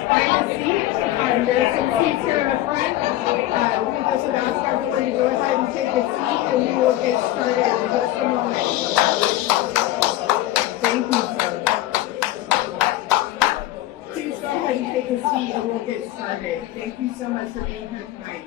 find a seat. There's some seats here in the front. We just would ask everyone to go ahead and take a seat, and we will get started in just a moment. Thank you, sir. Please go ahead and take a seat, and we'll get started. Thank you so much for being here tonight.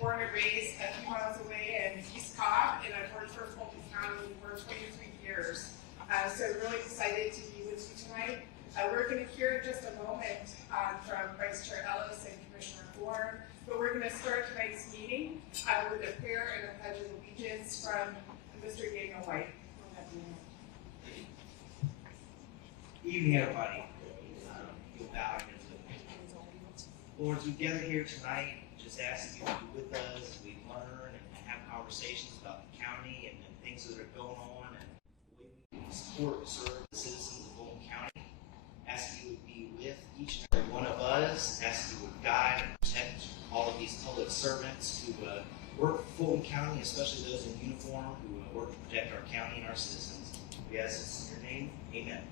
Born and raised a few miles away in East Cobb, and I've worked for Fulton County for 23 years. So really excited to be with you tonight. We're going to hear in just a moment from Vice Chair Ellis and Commissioner Thorne, but we're going to start tonight's meeting with a prayer and a pledge of allegiance from Mr. Daniel White. Evening, everybody. You'll bow your heads. Lord, as we gather here tonight, just ask you to be with us as we learn and have conversations about the county and things that are going on and the way we can support and serve the citizens of Fulton County. Ask you would be with each and every one of us. Ask you would guide and protect all of these public servants who work for Fulton County, especially those in uniform who work to protect our county and our citizens. We ask this in your name. Amen.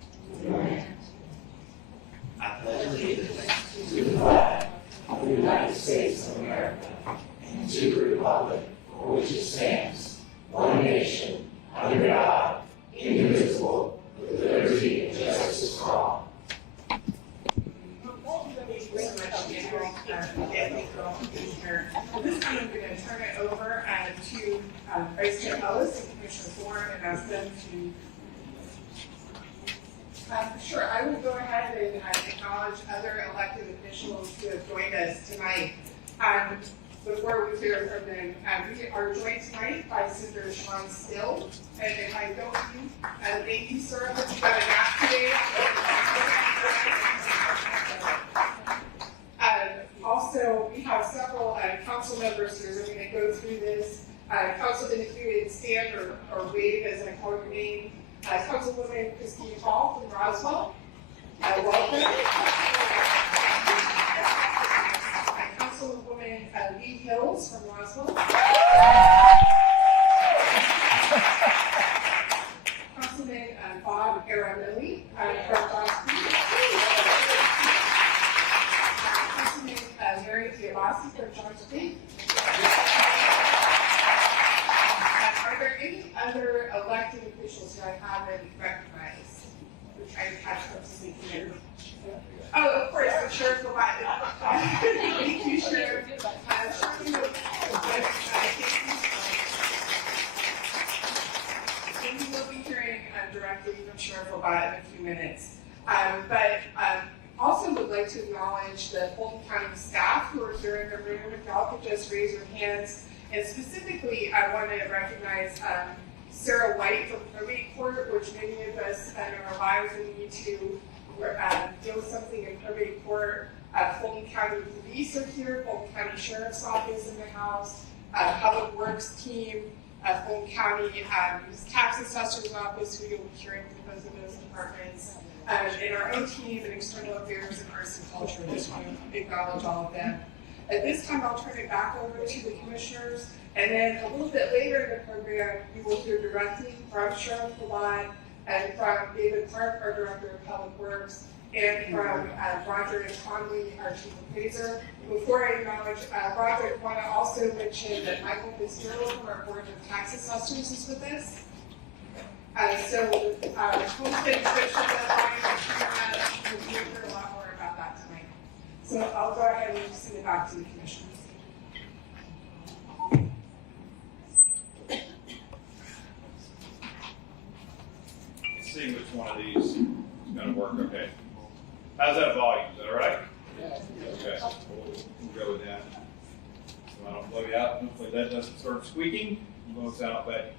Amen. I pledge allegiance to the flag of the United States of America and to the republic for which it stands, one nation, under God, indivisible, with liberty and justice for all. This time I'm going to turn it over to Vice Chair Ellis and Commissioner Thorne and ask them to. Sure, I will go ahead and acknowledge other elected officials who have joined us tonight. Before we hear from them, we are joined tonight by Senator Sean Still. And if I don't thank you, sir, that you got a nap today. Also, we have several council members who are going to go through this. Councilman, if you would stand or wave as I call your name. Councilwoman Christine Hall from Roswell. Welcome. Councilwoman Lee Hills from Roswell. Councilman Bob Aramilli from Boston. Councilman Mary Diabasi from Johnson State. Are there any other elected officials who I haven't recognized? We're trying to catch up to see here. Oh, of course, the sheriff provided. Thank you, Sheriff. We will be hearing directly from Sheriff Labatt in a few minutes. But also would like to acknowledge the Fulton County staff who are here in the room. If y'all could just raise your hands. And specifically, I want to recognize Sarah White from probate court, which many of us in our lives we need to do something in probate court. Fulton County Police are here, Fulton County Sheriff's Office in the house, Public Works team, Fulton County Tax Assessor's Office, who you'll be hearing from both of those departments, and our own team in External Affairs and Arts and Culture. I just want to acknowledge all of them. At this time, I'll turn it back over to the commissioners, and then a little bit later in the program, we will hear directly from Sheriff Labatt and from David Clark, our Director of Public Works, and from Roger Conley, our Chief Appraiser. Before I acknowledge Roger, I want to also mention that Michael Fitzgerald from our Board of Tax Assessors is with us. Homestead description deadline, we'll hear a lot more about that tonight. So I'll go ahead and send it back to the commissioners. Let's see which one of these is going to work okay. How's that volume? Is that all right? Yeah. Okay. We'll go with that. So I don't blow you out. Hopefully that doesn't start squeaking. It won't sound bad.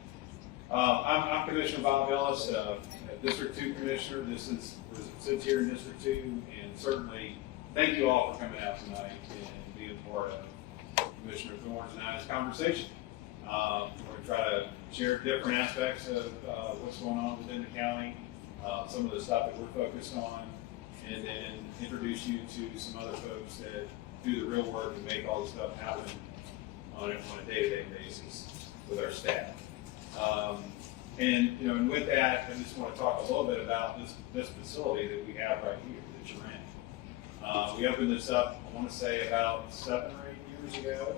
I'm Commissioner Bob Ellis. At District 2 Commissioner. This is sits here in District 2, and certainly thank you all for coming out tonight and being part of Commissioner Thorne's and I's conversation. We're going to try to share different aspects of what's going on within the county, some of the stuff that we're focused on, and then introduce you to some other folks that do the real work and make all this stuff happen on a day-to-day basis with our staff. And with that, I just want to talk a little bit about this facility that we have right here that you're in. We opened this up, I want to say about 7 or 8 years ago.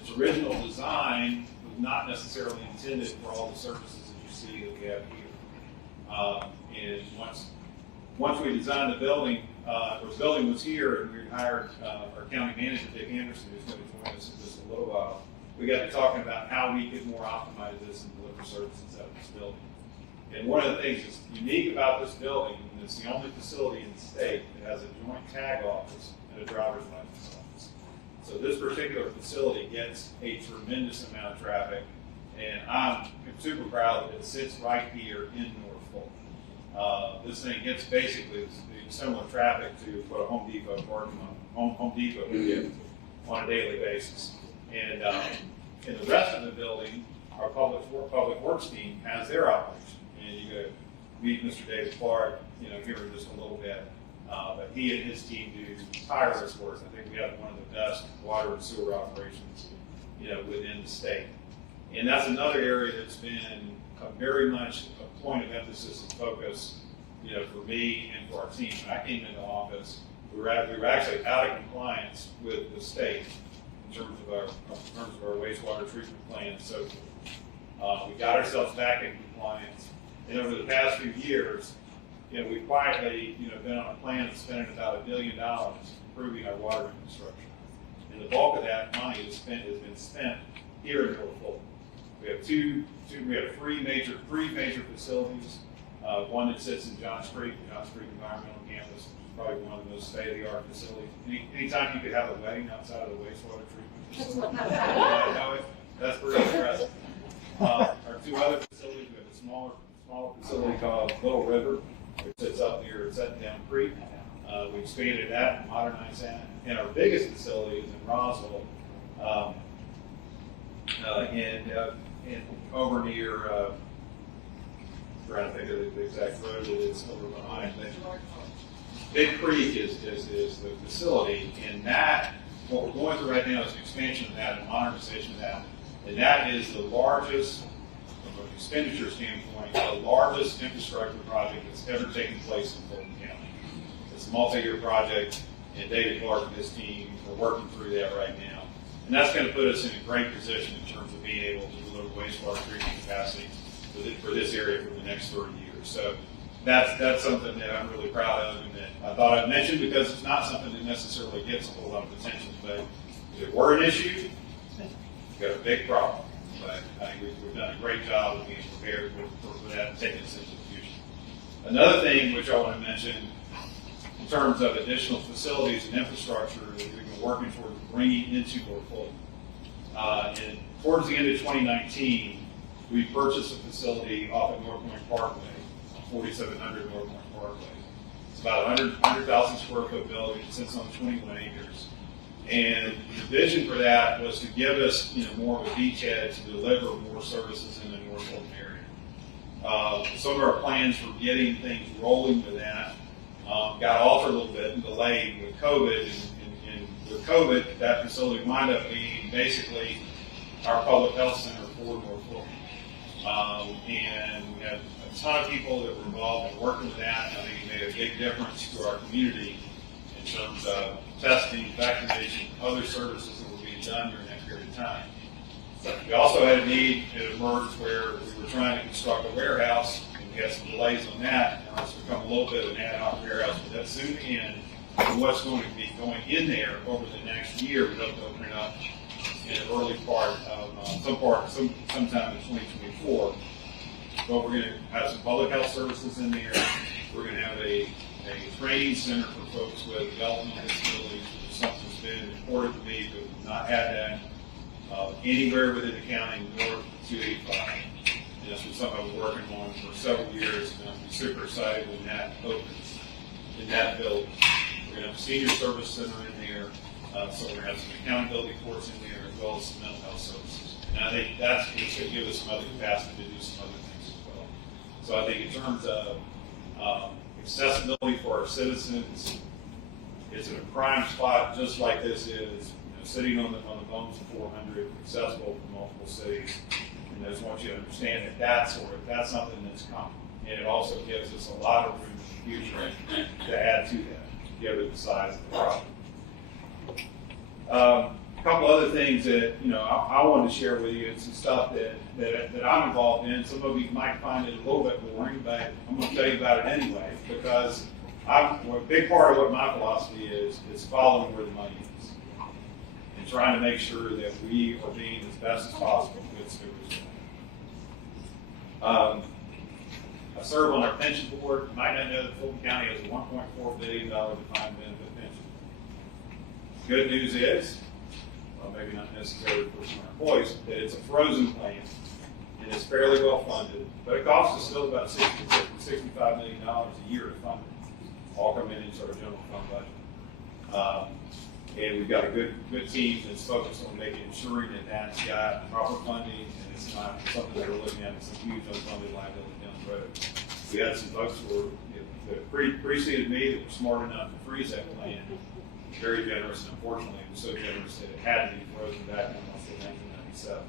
Its original design was not necessarily intended for all the services that you see that we have here. And once we designed the building, the building was here, and we hired our county manager, Dick Anderson, who's going to join us in just a little while. We got to talking about how we could more optimize this and deliver services out of this building. And one of the things that's unique about this building, and it's the only facility in the state that has a joint tag office and a driver's license office. So this particular facility gets a tremendous amount of traffic, and I'm super proud that it sits right here in North Fulton. This thing gets basically similar traffic to what a Home Depot parking lot, Home Depot would get on a daily basis. And in the rest of the building, our public works team has their operation. And you go meet Mr. David Clark, here in just a little bit. But he and his team do tireless work. I think we have one of the best water and sewer operations, within the state. And that's another area that's been very much a point of emphasis and focus, for me and for our team. When I came into office, we were actually out of compliance with the state in terms of our wastewater treatment plan and so forth. We got ourselves back in compliance, and over the past few years, we've quietly, been on a plan of spending about $1 billion improving our water infrastructure. And the bulk of that money has been spent here in North Fulton. We have three major facilities. One that sits in Johns Creek, the Johns Creek Environmental Campus, which is probably one of the most state-of-the-art facilities. Anytime you could have a wedding outside of the wastewater treatment facility, that's pretty impressive. Our two other facilities, we have a smaller facility called Little River, which sits up near Down Creek. We expanded that and modernized that. And our biggest facility is in Roswell, and over near, trying to think of the exact road that it's over behind. Big Creek is the facility, and that, what we're going through right now is an expansion of that and modernization of that. And that is the largest, from an expenditure standpoint, the largest infrastructure project that's ever taken place in Fulton County. It's a multi-year project, and David Clark and his team are working through that right now. And that's going to put us in a great position in terms of being able to deliver wastewater treatment capacity for this area for the next 30 years. So that's something that I'm really proud of, and that I thought I'd mention because it's not something that necessarily gets a whole lot of attention. But if it were an issue, we've got a big problem. But I think we've done a great job of being prepared for that and taking us into the future. Another thing which I want to mention in terms of additional facilities and infrastructure that we've been working towards bringing into North Fulton. And towards the end of 2019, we purchased a facility off of North Point Parkway, 4700 North Point Parkway. It's about a 100,000 square foot building. It sits on 21 acres. And the vision for that was to give us, more of a beachhead to deliver more services in the North Fulton area. Some of our plans for getting things rolling with that got altered a little bit and delayed with COVID. And with COVID, that facility wound up being basically our public health center for North Fulton. And we had a ton of people that were involved in working with that, and I think it made a big difference to our community in terms of testing, vaccination, other services that were being done during that period of time. We also had a need that emerged where we were trying to construct a warehouse, and we had some delays on that, and it's become a little bit of an ad hoc warehouse, but that's soon to end. And what's going to be going in there over the next year, we hope to open it up in the early part of sometime in 2024. But we're going to have some public health services in there. We're going to have a training center for folks with developmental disabilities, which is something that's been important to me, but we've not had that anywhere within the county north of 285. And this was something I've been working on for several years, and I'm super excited when that opens in that building. We're going to have a senior service center in there, so we're going to have some accountability courts in there, as well as some mental health services. And I think that's going to give us some other capacity to do some other things as well. So I think in terms of accessibility for our citizens, it's in a prime spot, just like this is, sitting on the bones of 400, accessible for multiple cities. And I just want you to understand that that's something that's coming. And it also gives us a lot of room in the future to add to that, given the size of the problem. A couple other things that I wanted to share with you, and some stuff that I'm involved in. Some of you might find it a little bit boring, but I'm going to tell you about it anyway, because a big part of what my philosophy is following where the money is and trying to make sure that we are being as best as possible with stewards. I serve on our pension board. You might not know that Fulton County has a $1.4 billion defined benefit pension. Good news is, well, maybe not necessarily for some employees, that it's a frozen plan and it's fairly well funded, but it costs us still about $65 million a year to fund it, all coming into our general fund budget. And we've got a good team that's focused on ensuring that that's got proper funding and it's not something that we're looking at as a huge unfunded liability down the road. We had some folks who preceded me that were smart enough to freeze that plan. Very generous, and unfortunately, it was so generous that it had to be frozen back in 1997.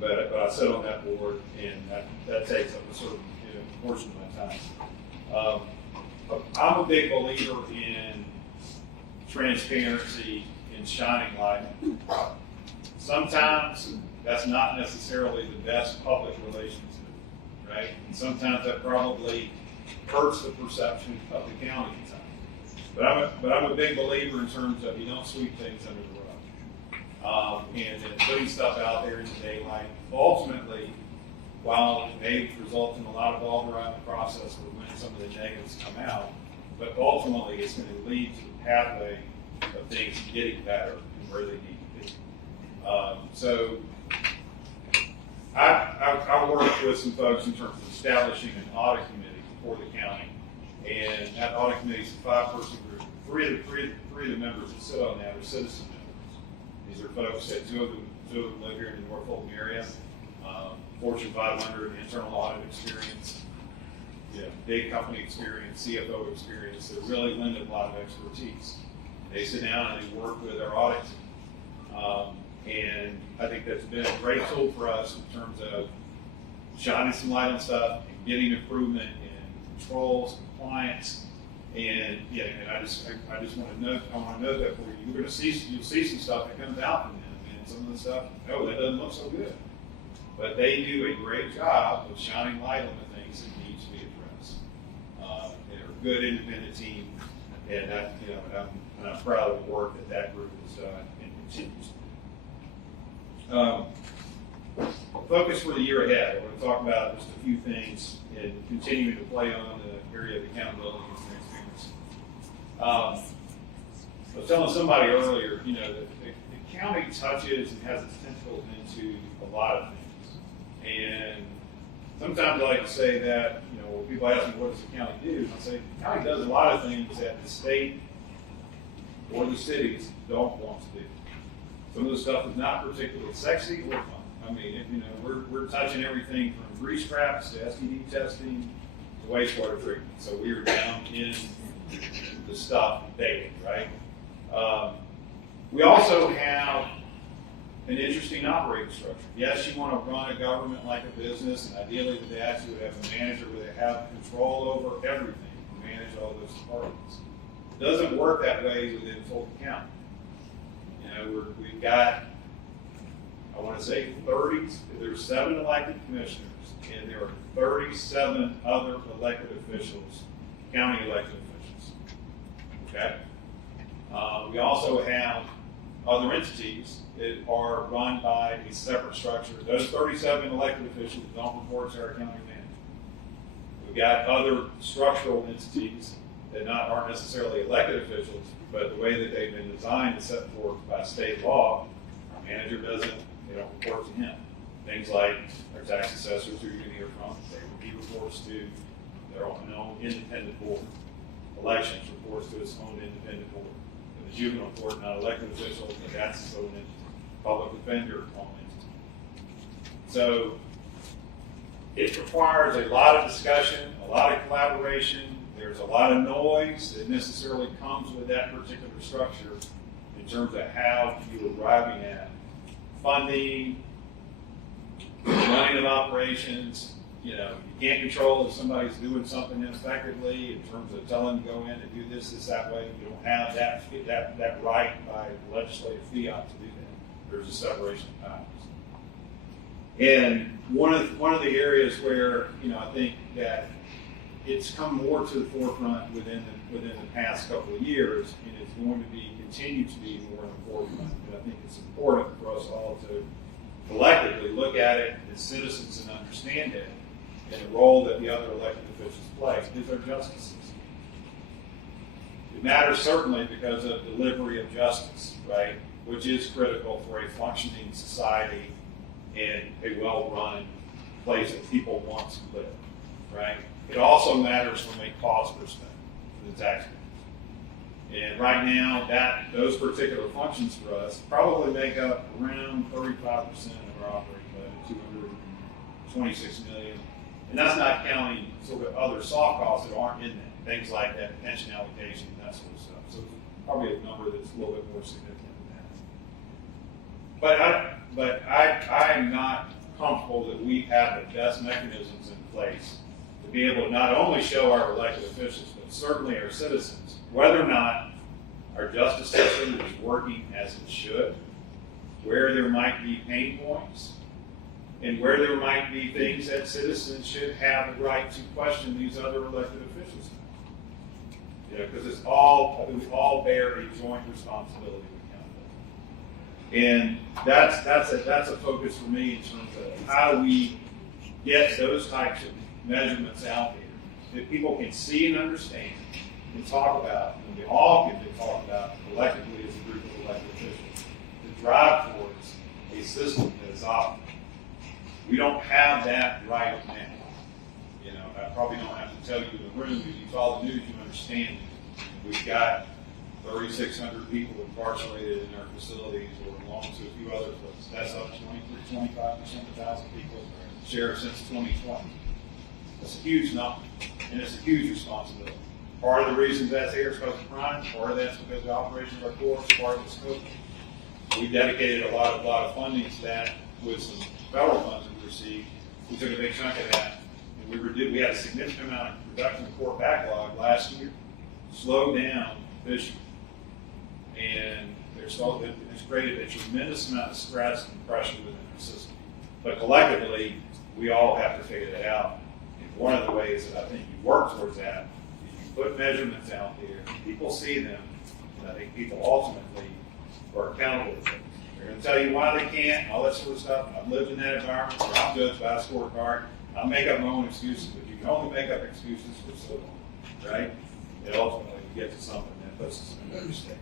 But I sit on that board, and that takes up a certain portion of my time. I'm a big believer in transparency and shining light on the problem. Sometimes that's not necessarily the best public relations move, right? And sometimes that probably hurts the perception of the county at times. But I'm a big believer in terms of you don't sweep things under the rug. And then putting stuff out there in the daylight, ultimately, while it may result in a lot of ball around the process of when some of the negatives come out, but ultimately it's going to lead to the pathway of things getting better and where they need to be. So I worked with some folks in terms of establishing an audit committee for the county, and that audit committee is a 5-person group. Three of the members that sit on that are citizen members. These are folks that two of them live here in the North Fulton area. Fortune 500 internal audit experience, big company experience, CFO experience that really lend a lot of expertise. They sit down and they work with our audit team. And I think that's been a great tool for us in terms of shining some light on stuff and getting improvement in controls, compliance, and I just want to note that for you. You'll see some stuff that comes out from them, and some of the stuff, that doesn't look so good. But they do a great job of shining light on the things that need to be addressed. They're a good independent team, and I'm proud of the work that group has done and continues. Focus for the year ahead. I want to talk about just a few things and continuing to play on the area of accountability and transparency. I was telling somebody earlier, the county touches and has its tentacles into a lot of things. And sometimes I like to say that, when people ask me what does the county do, I say the county does a lot of things that the state or the cities don't want to do. Some of the stuff is not particularly sexy or fun. I mean, we're touching everything from grease traps to STD testing to wastewater treatment. So we are down in the stuff daily, right? We also have an interesting operating structure. Yes, you want to run a government like a business, and ideally with that you would have a manager where they have control over everything and manage all those departments. It doesn't work that way within Fulton County. We've got, I want to say 30, there's 7 elected commissioners, and there are 37 other elected officials, county elected officials. Okay? We also have other entities that are run by a separate structure. Those 37 elected officials don't report to our county manager. We've got other structural entities that aren't necessarily elected officials, but the way that they've been designed is set forth by state law. Our manager they don't report to him. Things like our tax assessors, who you're going to hear from, they will be reports to their own independent board. Elections reports to its own independent board. And the juvenile court, not elected officials, but that's its own entity. Public defender, own entity. So it requires a lot of discussion, a lot of collaboration. There's a lot of noise that necessarily comes with that particular structure in terms of how you're arriving at funding, running of operations. You can't control if somebody's doing something ineffectively in terms of telling them to go in and do this, that way. You don't have that right by legislative fiat to do that. There's a separation of powers. And one of the areas where I think that it's come more to the forefront within the past couple of years, and it's going to continue to be more in the forefront. And I think it's important for us all to collectively look at it as citizens and understand it, and the role that the other elected officials play is our justice system. It matters certainly because of delivery of justice, right, which is critical for a functioning society and a well-run place that people want to live, right? It also matters from a cost perspective for the taxpayers. And right now, those particular functions for us probably make up around 35% of our operating budget, $226 million. And that's not counting sort of other soft costs that aren't in that, things like that pension allocation and that sort of stuff. So it's probably a number that's a little bit more significant than that. But I am not comfortable that we have the best mechanisms in place to be able to not only show our elected officials, but certainly our citizens, whether or not our justice system is working as it should, where there might be pain points, and where there might be things that citizens should have the right to question these other elected officials. Because we all bear a joint responsibility with accountability. And that's a focus for me in terms of how do we get those types of measurements out there that people can see and understand and talk about, and we all can talk about collectively as a group of elected officials to drive towards a system that is optimal. We don't have that right now. I probably don't have to tell you in the room, if you follow the news, you understand it. We've got 3,600 people incarcerated in our facilities or along to a few other places. That's up 25%, 1,000 people share since 2020. That's a huge number, and it's a huge responsibility. Part of the reason that's here is because of crime, part of that's because the operations of our courts, part of it's COVID. We dedicated a lot of funding to that with some federal funds that we received. We took a big chunk of that, and we had a significant amount of reduction in court backlog last year, slowed down this year, and it's created a tremendous amount of stress and pressure within our system. But collectively, we all have to figure that out. And one of the ways that I think you work towards that is you put measurements out there, people see them, and I think people ultimately are accountable for them. They're going to tell you why they can't, all that sort of stuff. I've lived in that environment where I'm judged by a scorecard. I make up my own excuses, but you can only make up excuses for so long, right? And ultimately, you get to something that puts us in a better state.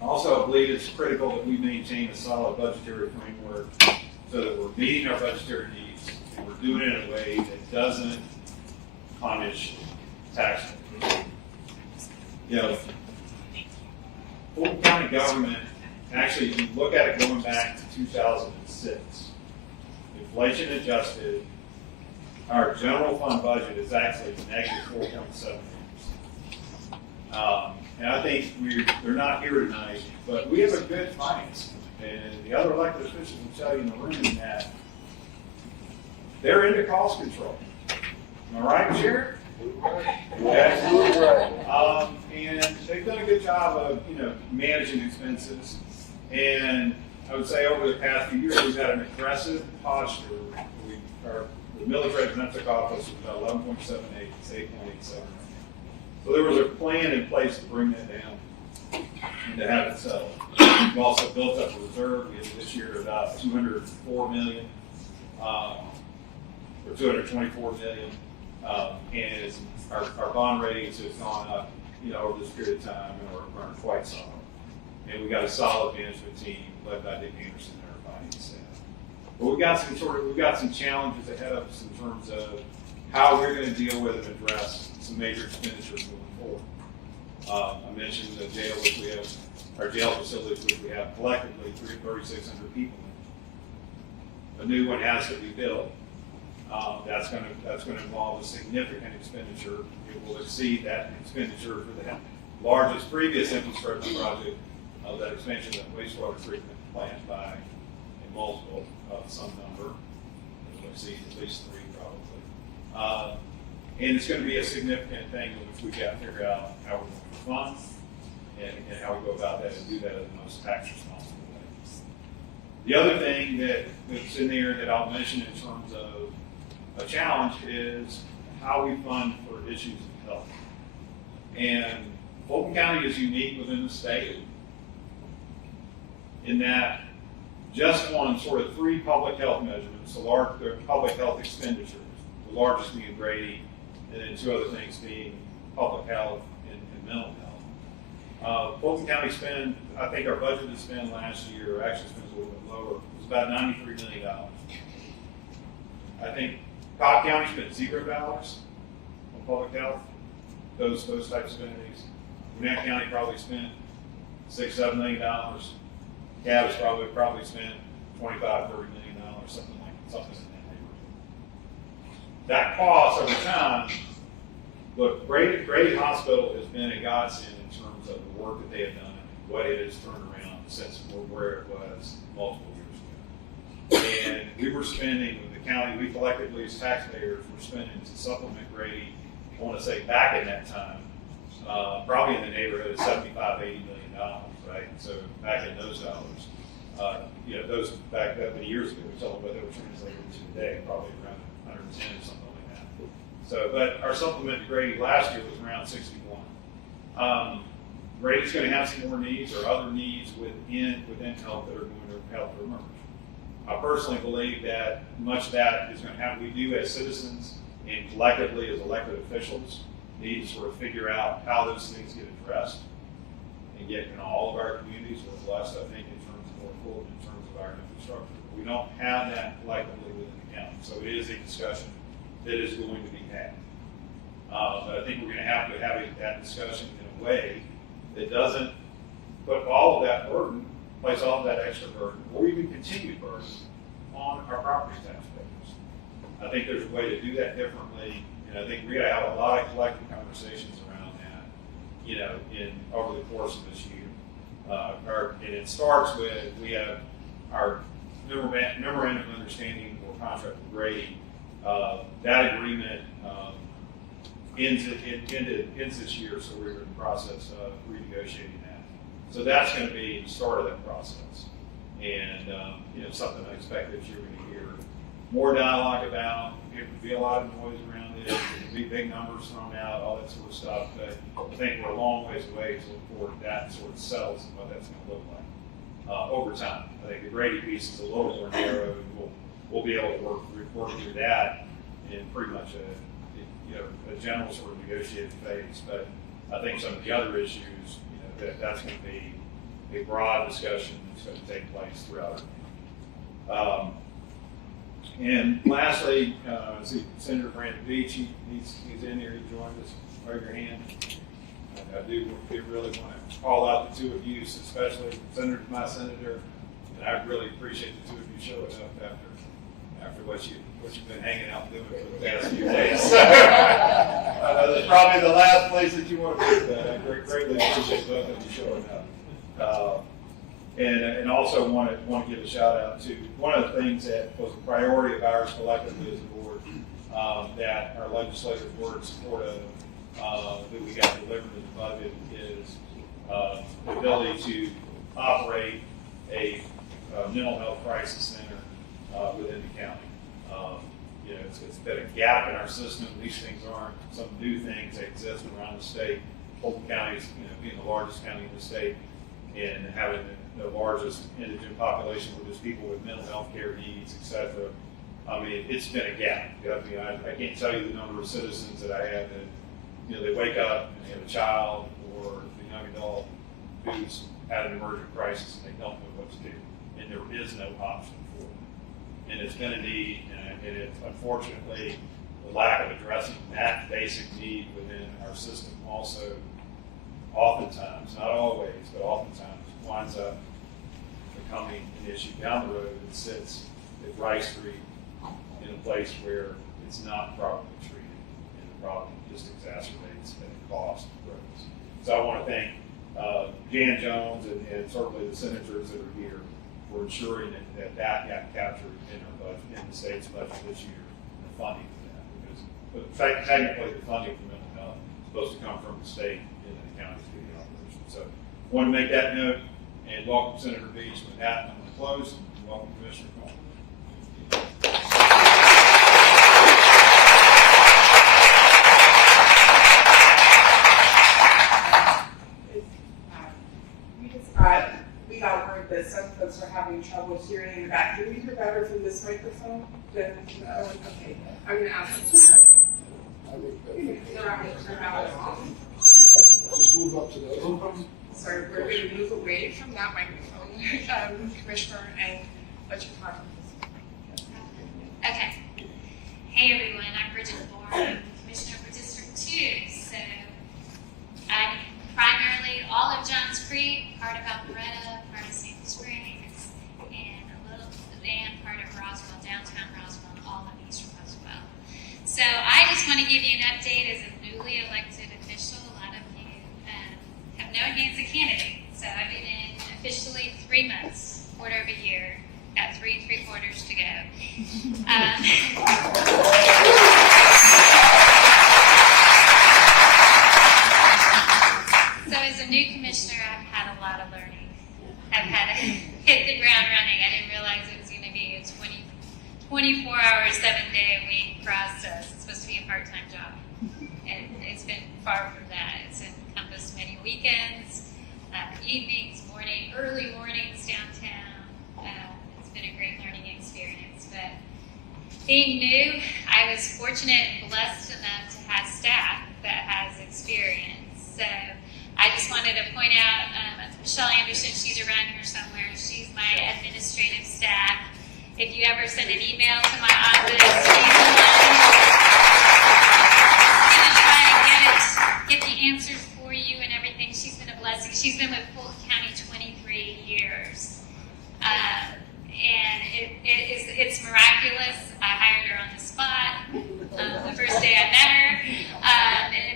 Also, I believe it's critical that we maintain a solid budgetary framework so that we're meeting our budgetary needs and we're doing it in a way that doesn't punish taxpayers. Fulton County government, actually, if you look at it going back to 2006, inflation adjusted, our general fund budget is actually negative 4.7%. And I think they're not here tonight, but we have a good finance. And the other elected officials will tell you in the room that they're into cost control. Am I right, Chair? Absolutely right. And they've done a good job of, managing expenses. And I would say over the past few years, we've had an aggressive posture. The military that took office was about 11.78, it's 8.87. So there was a plan in place to bring that down and to have it settled. We've also built up a reserve. We have this year about $204 million, or $224 million. And our bond ratings have gone up, over this period of time and are quite solid. And we got a solid management team led by Dick Anderson in our county staff. But we've got some challenges ahead of us in terms of how we're going to deal with and address some major expenditures moving forward. I mentioned the jail, which we have, our jail facilities, which we have collectively 3,600 people in. A new one has to be built. That's going to involve a significant expenditure. It will exceed that expenditure for the largest previous infrastructure project of that expansion of the wastewater treatment plant by a multiple of some number. It will exceed at least 3 probably. And it's going to be a significant thing which we've got to figure out how we're going to fund and how we go about that and do that in the most tax responsible way. The other thing that's in there that I'll mention in terms of a challenge is how we fund for issues of health. And Fulton County is unique within the state in that just on sort of 3 public health measurements, the public health expenditures, the largest being Grady, and then 2 other things being public health and mental health. Fulton County spent, I think our budget to spend last year, actually spent a little bit lower, was about $93 million. I think Cobb County spent $0 on public health, those types of entities. Gwinnett County probably spent $6-7 million. Cab has probably spent $25-30 million, something in that neighborhood. That cost over time. Look, Grady Hospital has been a godsend in terms of the work that they have done and what it has turned around since where it was multiple years ago. And we were spending with the county, we collectively as taxpayers were spending to supplement Grady, I want to say back in that time, probably in the neighborhood of $75-80 million, right? So back in those dollars, those back that many years ago, we told them what they were translated to today, probably around 110 or something like that. So, but our supplement to Grady last year was around 61. Grady's going to have some more needs or other needs within health that are going to help to emerge. I personally believe that much of that is going to happen. We do as citizens and collectively as elected officials need to sort of figure out how those things get addressed and get in all of our communities. We're blessed, I think, in terms of Fulton, in terms of our infrastructure. We don't have that collectively within the county, so it is a discussion that is going to be had. But I think we're going to have that discussion in a way that doesn't put all of that burden, place all of that extra burden, or even continued burden on our property taxpayers. I think there's a way to do that differently, and I think we're going to have a lot of collective conversations around that, over the course of this year. And it starts with, we have our memorandum of understanding or contract with Grady. That agreement ends this year, so we're in the process of renegotiating that. So that's going to be the start of that process. And, something I expect that you're going to hear more dialogue about. There will be a lot of noise around it. There will be big numbers thrown out, all that sort of stuff. But I think we're a long ways away to look forward to that sort of settles and what that's going to look like over time. I think the Grady piece is a little more narrow, and we'll be able to work through that in pretty much a general sort of negotiated phase. But I think some of the other issues, that's going to be a broad discussion that's going to take place throughout it. And lastly, see Senator Brandon Beach, he's in here, he joined us. Raise your hand. I do really want to call out the 2 of you, especially Senator, my senator, and I really appreciate the 2 of you showing up after what you've been hanging out doing for the past few days. That's probably the last place that you want to be, but I greatly appreciate both of you showing up. And also want to give a shout out to one of the things that was a priority of ours collectively as a board, that our legislators were in support of, that we got delivered in the budget, is the ability to operate a mental health crisis center within the county. It's been a gap in our system. These things aren't some new things that exist around the state. Fulton County is, being the largest county in the state and having the largest indigent population with just people with mental health care needs, et cetera. I mean, it's been a gap. I can't tell you the number of citizens that I have that, they wake up and they have a child or a young adult who's had an emergent crisis and they don't know what to do. and there is no option for them. And it's been a need, and it's unfortunately the lack of addressing that basic need within our system also oftentimes, not always, but oftentimes winds up becoming an issue down the road that sits at Rice Street in a place where it's not properly treated, and the problem just exacerbates and the cost grows. So I want to thank Jan Jones and certainly the senators that are here for ensuring that got captured in our budget, in the state's budget this year, the funding for that. Because technically the funding for mental health is supposed to come from the state and the county's getting operation. So I want to make that note and welcome Senator Beach. With that, I'm going to close and welcome Commissioner Thorne. We got word that some folks are having trouble hearing in the back. Can we hear better from this microphone? Okay. I'm going to ask this Just move up to those. Sorry, we're going to move away from that microphone, Commissioner, and let you talk. Okay. Hey everyone, I'm Bridget Thorne. I'm Commissioner for District 2. So I'm primarily all of Johns Creek, part of Alpharetta, part of Sandy Springs, and part of Roswell, downtown Roswell, and all of East Roswell. So I just want to give you an update as a newly elected official. A lot of you have known me as a candidate. So I've been in officially 3 months, quarter of a year. Got 3 3/4 to go. So as a new commissioner, I've had a lot of learning. I've had to hit the ground running. I didn't realize it was going to be a 24-hour, 7-day-a-week process. It's supposed to be a part-time job. And it's been far from that. It's encompassed many weekends, evenings, early mornings downtown. It's been a great learning experience. But being new, I was fortunate and blessed enough to have staff that has experience. So I just wanted to point out Michelle Anderson, she's around here somewhere. She's my administrative staff. If you ever send an email to my office, she's going to try to get the answers for you and everything. She's been a blessing. She's been with Fulton County 23 years. And it's miraculous. I hired her on the spot the first day I met her.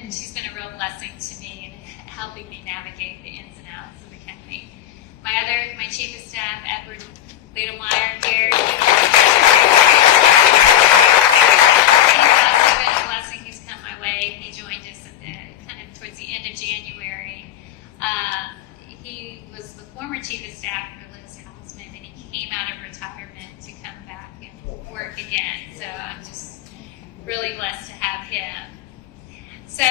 And she's been a real blessing to me in helping me navigate the ins and outs of the county. My chief of staff, Edward Littlemeyer here. He's also been a blessing. He's come my way. He joined us kind of towards the end of January. He was the former chief of staff for Liz Hausman, and he came out of retirement to come back and work again. So I'm just really blessed to have him. So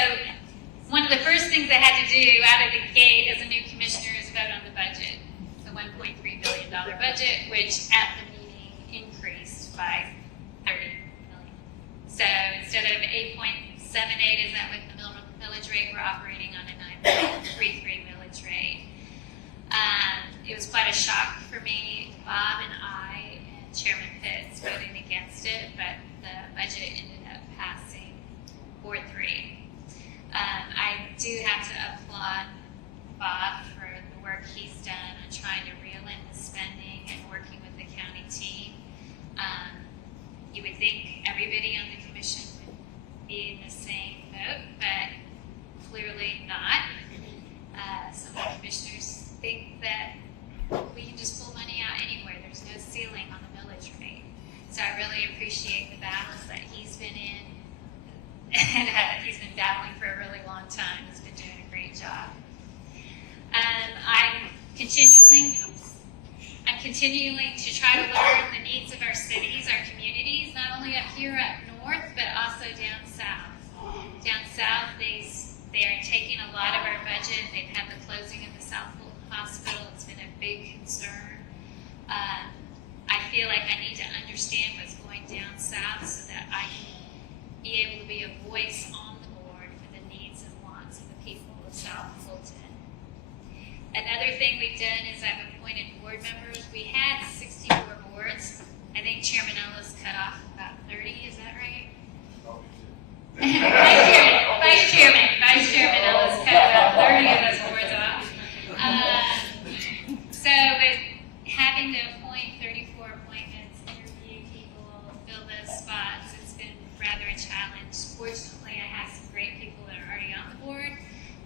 one of the first things I had to do out of the gate as a new commissioner is vote on the budget, the $1.3 billion budget, which at the meeting increased by $30 million. So instead of 8.78, is that with the millage rate, we're operating on a 9.33 millage rate. It was quite a shock for me. Bob and I and Chairman Pitts voted against it, but the budget ended up passing 4-3. I do have to applaud Bob for the work he's done on trying to reel in the spending and working with the county team. You would think everybody on the commission would be in the same boat, but clearly not. Some of the commissioners think that we can just pull money out anywhere. There's no ceiling on the millage rate. So I really appreciate the battles that he's been in. And he's been battling for a really long time. He's been doing a great job. I'm continuing to try to learn the needs of our cities, our communities, not only up here up north, but also down south. Down south, they are taking a lot of our budget. They've had the closing of the South Fulton Hospital. It's been a big concern. I feel like I need to understand what's going down south so that I can be able to be a voice on the board for the needs and wants of the people of South Fulton. Another thing we've done is I've appointed board board members. We had 64 boards. I think Chairman Ellis cut off about 30, is that right? Vice Chairman Ellis cut about 30 of those boards off. But having to appoint 34 appointments, interview people, fill those spots, it's been rather a challenge. Fortunately, I have some great people that are already on the board.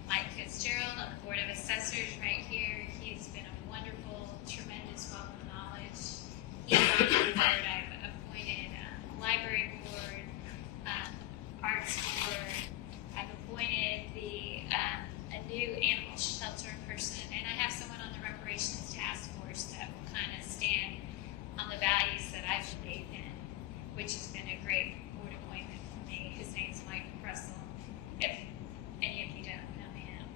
Mike Fitzgerald on the Board of Assessors right here. He's been a wonderful, tremendous wealth of knowledge. He's on the board. I've appointed library board, arts board. I've appointed a new animal shelter person, and I have someone on the reparations task force that will kind of stand on the values that I believe in, which has been a great board appointment for me. His name's Mike Russell. If any of you don't know him.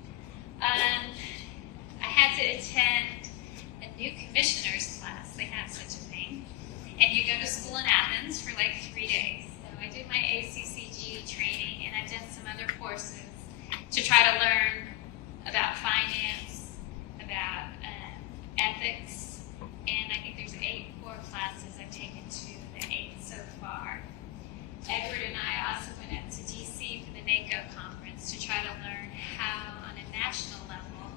I had to attend a new commissioner's class. They have such a thing. And you go to school in Athens for like 3 days. So I did my ACCG training, and I've done some other courses to try to learn about finance, about ethics, and I think there's 8 core classes I've taken to the 8 so far. Edward and I also went up to DC for the NACO conference to try to learn how, on a national level,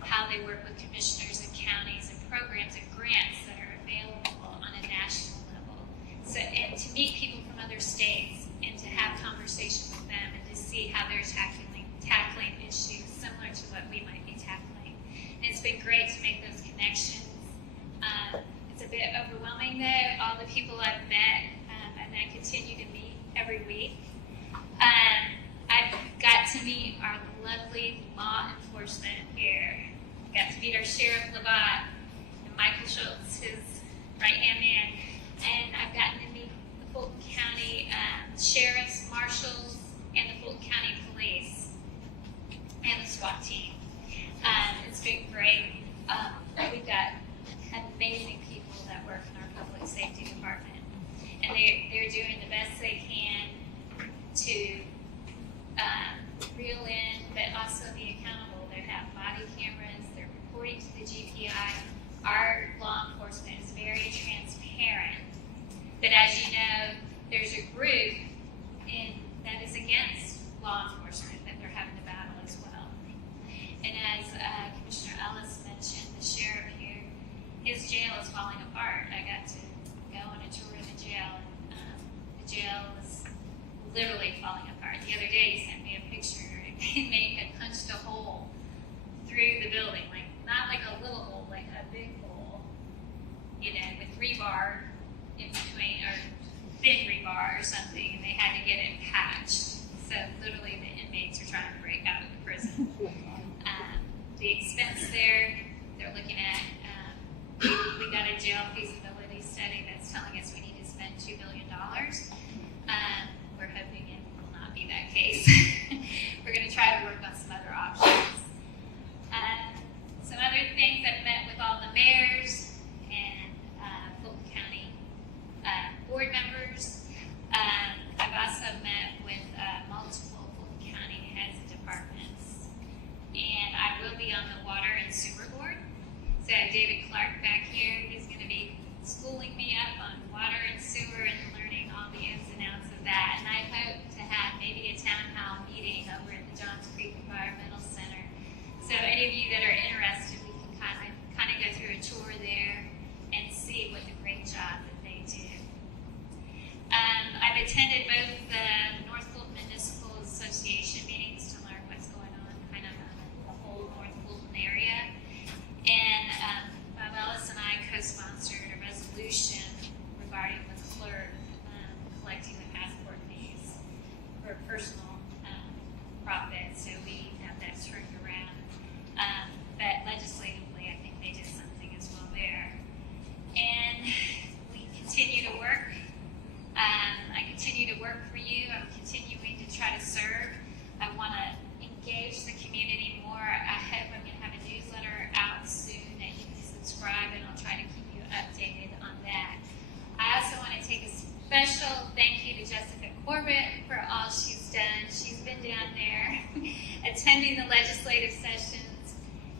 how they work with commissioners and counties and programs and grants that are available on a national level. So, and to meet people from other states and to have conversations with them and to see how they're tackling issues similar to what we might be tackling. And it's been great to make those connections. It's a bit overwhelming though, all the people I've met, and I continue to meet every week. I've got to meet our lovely law enforcement here. I got to meet our Sheriff Labatt and Michael Schultz, his right-hand man. And I've gotten to meet the Fulton County sheriffs, marshals, and the Fulton County police, and the SWAT team. It's been great. We've got amazing people that work in our public safety department, and they're doing the best they can to reel in, but also be accountable. They have body cameras. They're reporting to the GPI. Our law enforcement is very transparent. But as you know, there's a group that is against law enforcement that they're having to battle as well. And as Commissioner Ellis mentioned, the sheriff here, his jail is falling apart. I got to go on a tour of the jail, and the jail is literally falling apart. The other day he sent me a picture, and they had punched a hole through the building, like not like a little hole, like a big hole, with rebar in between, or thin rebar or something, and they had to get it patched. So literally the inmates are trying to break out of the prison. The expense there, they're looking at, we got a jail feasibility study that's telling us we need to spend $2 billion. We're hoping it will not be that case. We're going to try to work on some other options. Some other things, I've met with all the mayors and Fulton County board members. I've also met with multiple Fulton County heads of departments. And I will be on the water and sewer board. So David Clark back here is going to be schooling me up on water and sewer and learning all the ins and outs of that. And I hope to have maybe a town hall meeting over at the Johns Creek Environmental Center. So any of you that are interested, we can kind of go through a tour there and see what the great job that they do. I've attended both the North Fulton Municipal Association meetings to learn what's going on kind of in the whole North Fulton area. And Bob Ellis and I co-sponsored a resolution regarding the clerk collecting the passport fees for personal profit. So we have that turned around. But legislatively, I think they did something as well there. And we continue to work. I continue to work for you. I'm continuing to try to serve. I want to engage the community more. I hope I'm going to have a newsletter out soon that you can subscribe, and I'll try to keep you updated on that. I also want to take a special thank you to Jessica Corbett for all she's done. She's been down there attending the legislative sessions,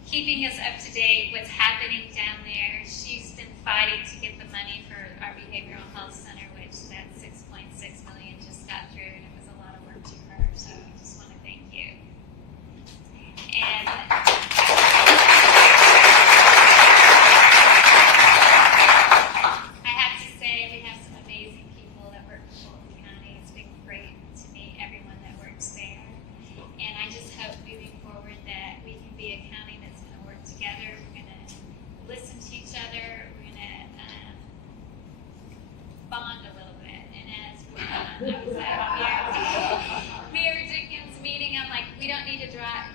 keeping us up to date, what's happening down there. She's been fighting to get the money for our behavioral health center, which that $6.6 million just got through, and it was a lot of work to her. So I just want to thank you. And I have to say, we have some amazing people that work for Fulton County. It's been great to meet everyone that works there. And I just hope moving forward that we can be a county that's going to work together. We're going to listen to each other. We're going to bond a little bit. And as I was at Mayor Dickens' meeting, I'm like, we don't need to draw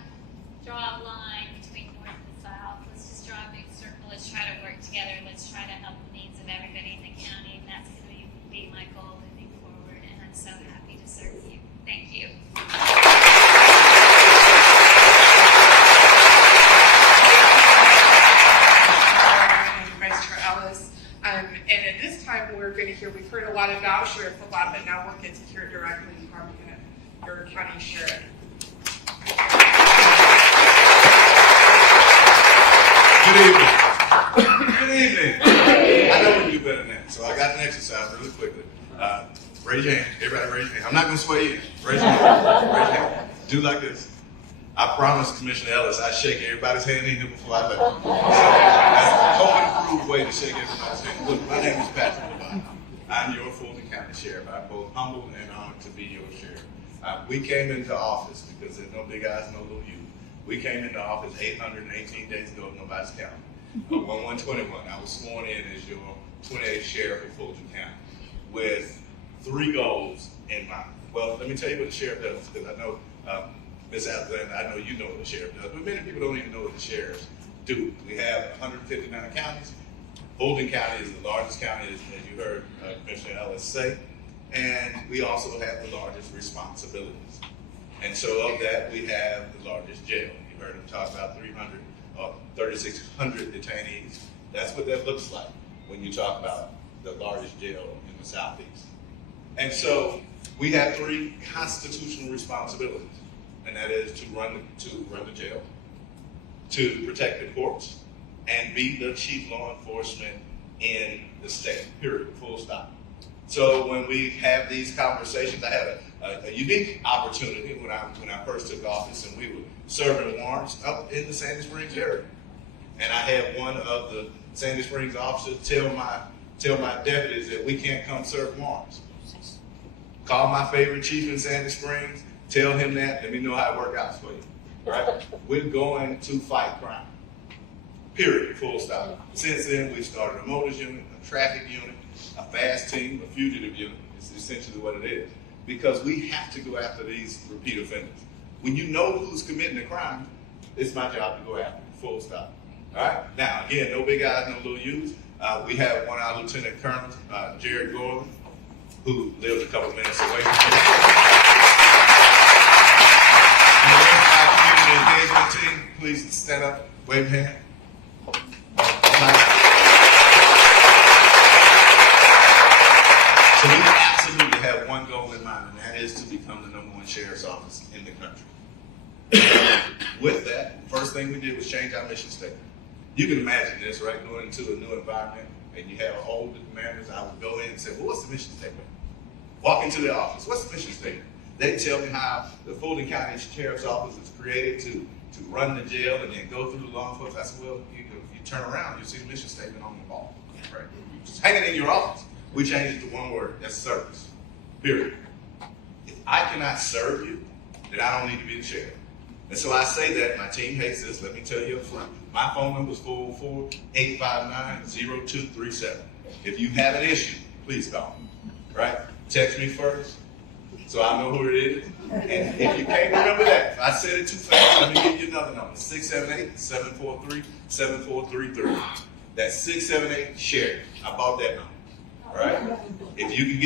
a line between North and South. Let's just draw a big circle. Let's try to work together. Let's try to help the needs of everybody in the county. And that's going to be my goal moving forward. And I'm so happy to serve you. Thank you. Vice Chair Ellis. And at this time, we're going to hear, we've heard a lot about Sheriff Fulton, but now we'll get to hear directly from your county sheriff. Good evening. Good evening. I know we can do better than that, so I got an exercise really quickly. Raise your hand. Everybody raise your hand. I'm not going to sway you. Raise your hand. Raise your hand. Do like this. I promised Commissioner Ellis I'd shake everybody's hand in here before I left. So that's a home-improved way to shake everybody's hand. Look, my name is Patrick Levine. I'm your Fulton County Sheriff. I'm both humbled and honored to be your sheriff. We came into office because there's no big eyes, no little you. We came into office 818 days ago, nobody's counting. 1/1/21, I was sworn in as your 28th sheriff of Fulton County with 3 goals in mind. Well, let me tell you what the sheriff does, because I know, Ms. Alexander, I know you know what the sheriff does, but many people don't even know what the sheriffs do. We have 159 counties. Fulton County is the largest county, as you heard Commissioner Ellis say, and we also have the largest responsibilities. And so of that, we have the largest jail. You heard him talk about 3,600 detainees. That's what that looks like when you talk about the largest jail in the Southeast. And so we have 3 constitutional responsibilities, and that is to run the jail, to protect the courts, and be the chief law enforcement in the state, period, full stop. So when we have these conversations, I had a unique opportunity when I first took office, and we were serving warrants up in the Sandy Springs area. And I had one of the Sandy Springs officers tell my deputies that we can't come serve warrants. Call my favorite chief in Sandy Springs, tell him that, let me know how it works out for you. Right? We're going to fight crime. Period, full stop. Since then, we've started a motors unit, a traffic unit, a fast team, a fugitive unit. It's essentially what it is. Because we have to go after these repeat offenders. When you know who's committing the crime, it's my job to go after them, full stop. All right? Now, again, no big eyes, no little U's. We have one of our Lieutenant Colonels, Jared Gordon, who lives a couple minutes away from here. And the rest of our community engagement team, please stand up, wave your hand. So we absolutely have one goal in mind, and that is to become the #1 sheriff's office in the country. With that, the first thing we did was change our mission statement. You can imagine this, right? Going into a new environment, and you have all the commanders. I would go in and say, well, what's the mission statement? Walk into the office. What's the mission statement? They tell me how the Fulton County Sheriff's Office was created to run the jail and then go through the law enforcement. I said, well, you turn around, you see the mission statement on the wall, right? Just hang it in your office. We changed it to one word. That's service. Period. If I cannot serve you, then I don't need to be the sheriff. And so I say that. My team hates this. Let me tell you up front. My phone number is 404-859-0237. If you have an issue, please call me. Right? Text me first, so I know who it is. And if you can't remember that, if I said it too fast, let me give you another number: 678-743-7433. That's 678-SHERIFF. I bought that number. All right? If you can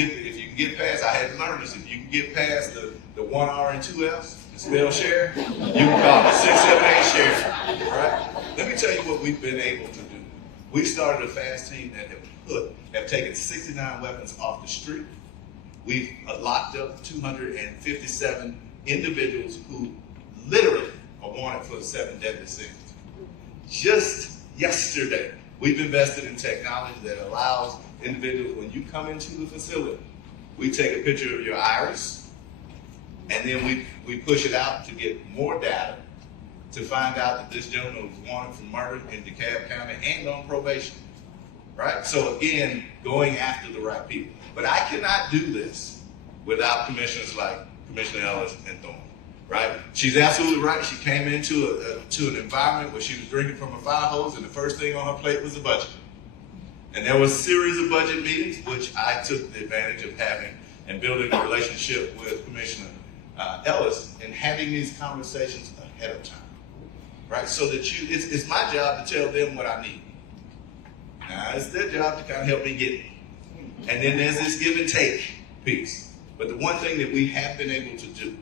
get past, I had to learn this. If you can get past the 1 R and 2 F's, and spell sheriff, you can call it 678-SHERIFF. All right? Let me tell you what we've been able to do. We started a fast team that have taken 69 weapons off the street. We've locked up 257 individuals who literally are wanted for the 7 deadly sins. just yesterday, we've invested in technology that allows individuals, when you come into the facility, we take a picture of your iris, and then we push it out to get more data to find out that this gentleman was wanted for murder in DeKalb County and on probation, right? So again, going after the right people. But I cannot do this without commissioners like Commissioner Ellis and Thorne, right? She's absolutely right. She came into to an environment where she was drinking from a fire hose, and the first thing on her plate was a budget. And there was a series of budget meetings, which I took the advantage of having and building a relationship with Commissioner Ellis and having these conversations ahead of time, right? So that it's my job to tell them what I need. Now, it's their job to kind of help me get it. And then there's this give and take piece. But the one thing that we have been able to do,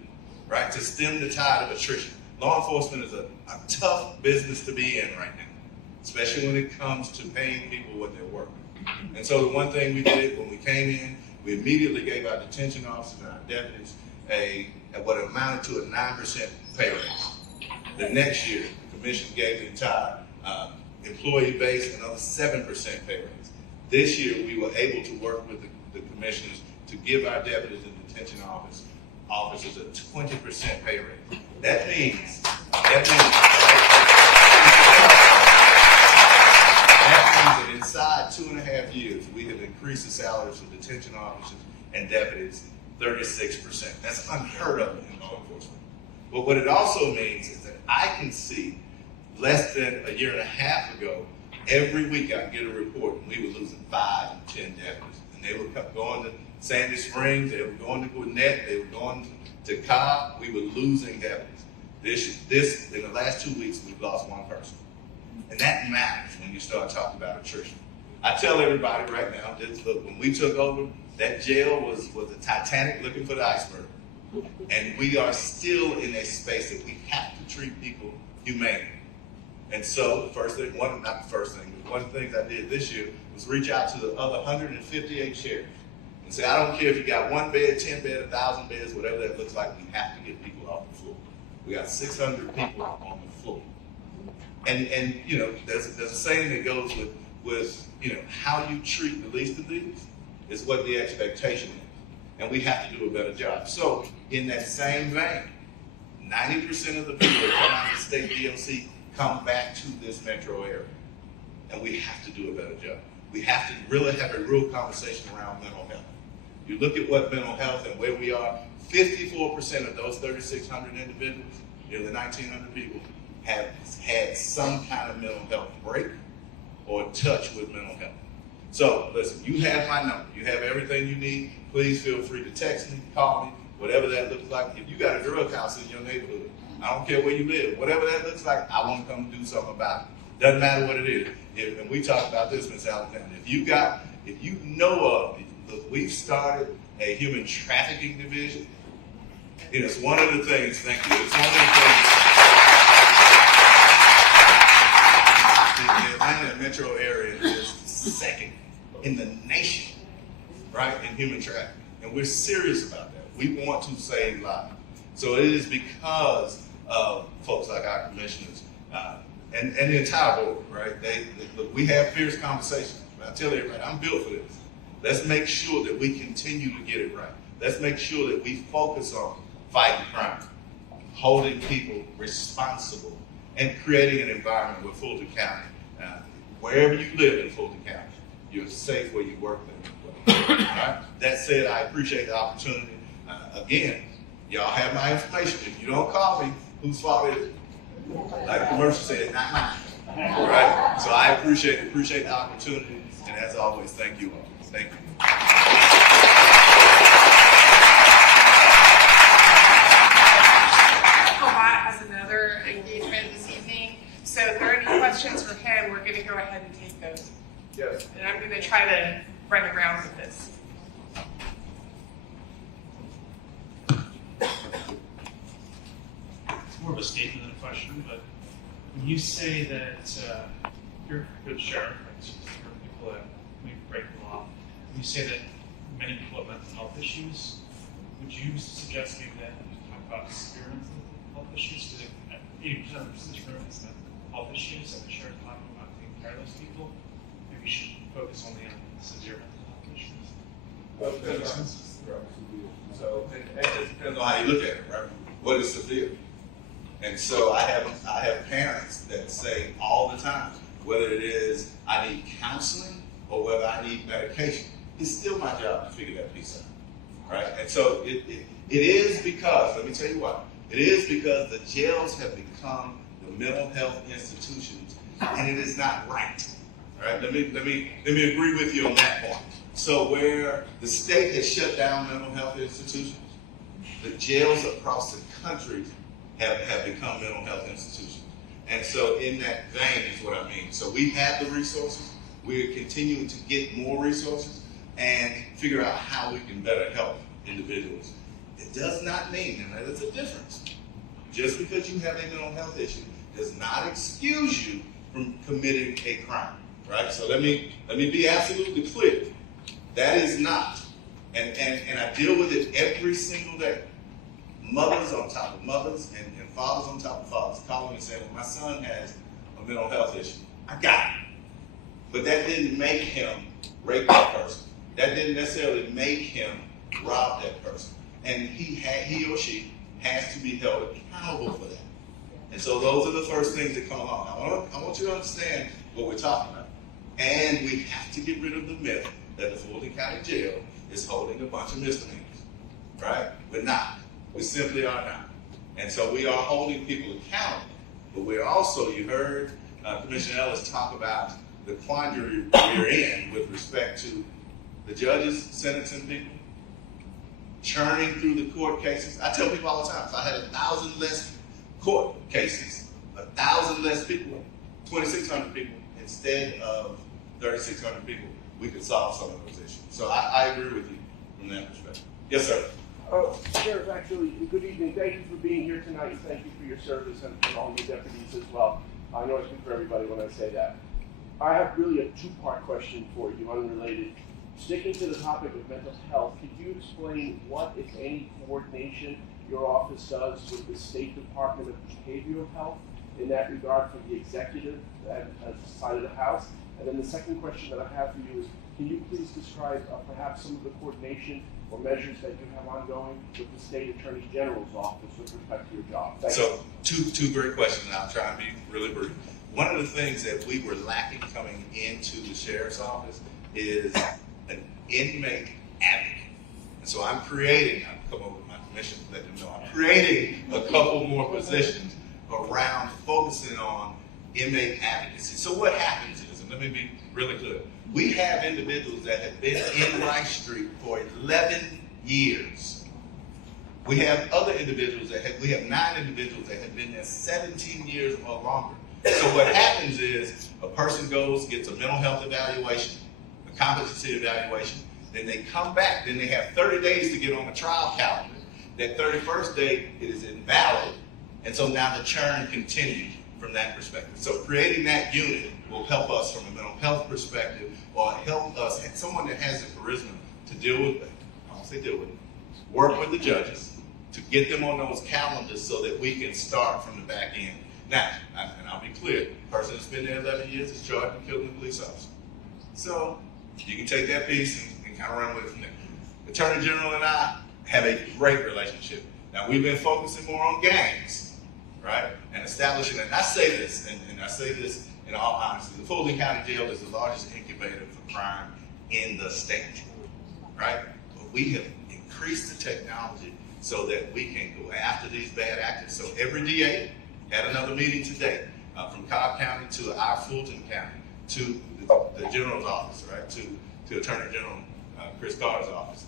right, to stem the tide of attrition. Law enforcement is a tough business to be in right now, especially when it comes to paying people what they're worth. And so the one thing we did when we came in, we immediately gave our detention officers and our deputies what amounted to a 9% pay raise. The next year, the commission gave the entire employee base another 7% pay raise. This year, we were able to work with the commissioners to give our deputies and detention officers a 20% pay raise. That means that inside 2.5 years, we have increased the salaries of detention officers and deputies 36%. That's unheard of in law enforcement. But what it also means is that I can see less than a year and a half ago, every week I get a report and we were losing 5 and 10 deputies. And they were going to Sandy Springs, they were going to Gwinnett, they were going to Cobb. We were losing deputies. This in the last 2 weeks, we've lost one person. And that matters when you start talking about attrition. I tell everybody right now, just look, when we took over, that jail was a Titanic looking for the iceberg. And we are still in a space that we have to treat people humanely. And so, one of the things I did this year was reach out to the other 158 sheriffs and say, I don't care if you got 1 bed, 10 bed, 1,000 beds, whatever that looks like, we have to get people off the floor. We got 600 people on the floor. And you know, there's a saying that goes with you know, how you treat the least of these is what the expectation is. And we have to do a better job. So, in that same vein, 90% of the people that come out of the state DOC come back to this metro area. And we have to do a better job. We have to really have a real conversation around mental health. You look at what mental health and where we are, 54% of those 3,600 individuals, you know, the 1,900 people, have had some kind of mental health break or touch with mental health. So listen, you have my number. You have everything you need. Please feel free to text me, call me, whatever that looks like. If you got a drug house in your neighborhood, I don't care where you live, whatever that looks like, I want to come do something about it. Doesn't matter what it is. And we talked about this, Ms. Alexander. If you know of, look, we've started a human trafficking division. And it's one of the things, thank you, it's one of the things, the Atlanta metro area is second in the nation, right, in human trafficking. And we're serious about that. We want to save lives. So it is because of folks like our commissioners and the entire board, right? Look, we have fierce conversations. I tell everybody, I'm built for this. Let's make sure that we continue to get it right. Let's make sure that we focus on fighting crime, holding people responsible, and creating an environment where Fulton County, wherever you live in Fulton County, you're safe where you work there. Right? That said, I appreciate the opportunity. Again, y'all have my information. If you don't call me, whose fault is it? Like the commercial said, not mine. All right? So I appreciate the opportunity. And as always, thank you all. Thank you. Has another engagement this evening. So if there are any questions for him, we're going to go ahead and take those. Yes. And I'm going to try to run the grounds with this. It's more of a statement than a question, but when you say that you're a good sheriff, right, so there are people that we break the law, when you say that many people have mental health issues, would you suggest maybe that we talk about severe mental health issues? Because 80% of the room is mental health issues and the sheriff's talking about taking care of those people, maybe we should focus only on severe mental health issues. So it just depends on how you look at it, right? What is severe? And so I have parents that say all the time, whether it is I need counseling or whether I need medication, it's still my job to figure that piece out, right? And so it is because, let me tell you why. It is because the jails have become the mental health institutions, and it is not right. All right, let me agree with you on that point. So where the state has shut down mental health institutions, the jails across the country have become mental health institutions. And so in that vein is what I mean. So we have the resources. We're continuing to get more resources and figure out how we can better help individuals. It does not mean, and there's a difference. Just because you have a mental health issue does not excuse you from committing a crime, right? So let me be absolutely clear. That is not, and I deal with it every single day. Mothers on top of mothers and fathers on top of fathers calling and saying, well, my son has a mental health issue. I got it. But that didn't make him rape that person. That didn't necessarily make him rob that person. And he or she has to be held accountable for that. And so those are the first things that come along. I want you to understand what we're talking about. And we have to get rid of the myth that the Fulton County Jail is holding a bunch of misdemeanors, right? We're not. We simply are not. And so we are holding people accountable. But we're also, you heard Commissioner Ellis talk about the quandary we're in with respect to the judges sentencing people, churning through the court cases. I tell people all the time, if I had 1,000 less court cases, 1,000 less people, 2,600 people instead of 3,600 people, we could solve some of those issues. So I agree with you from that perspective. Yes, sir. Sheriff, actually, good evening. Thank you for being here tonight. Thank you for your service and all your deputies as well. I know I speak for everybody when I say that. I have really a two-part question for you, unrelated. Sticking to the topic of mental health, could you explain what, if any, coordination your office does with the State Department of Behavioral Health in that regard for the executive side of the House? And then the second question that I have for you is, can you please describe perhaps some of the coordination or measures that you have ongoing with the State Attorney General's office with respect to your job? Thank you. Two great questions, and I'll try and be really brief. One of the things that we were lacking coming into the Sheriff's Office is an inmate advocate. And so I'm creating, I've come over with my commission to let them know, I'm creating a couple more positions around focusing on inmate advocacy. So what happens is, and let me be really clear, we have individuals that have been in Rice Street for 11 years. We have other individuals we have 9 individuals that have been there 17 years or longer. So what happens is a person goes, gets a mental health evaluation, a competency evaluation, then they come back, then they have 30 days to get on the trial calendar. That 31st day, it is invalid, and so now the churn continues from that perspective. So creating that unit will help us from a mental health perspective, or help us, someone that has the charisma to deal with it, I won't say deal with it, work with the judges to get them on those calendars so that we can start from the back end. Now, and I'll be clear, the person that's been there 11 years is charged with killing a police officer. So you can take that piece and kind of run with it from there. The Attorney General and I have a great relationship. Now, we've been focusing more on gangs, right? And establishing, and I say this, and I say this in all honesty, the Fulton County Jail is the largest incubator for crime in the state, right? But we have increased the technology so that we can go after these bad actors. So every DA had another meeting today, from Cobb County to our Fulton County, to the General's office, right? To Attorney General Chris Carter's office,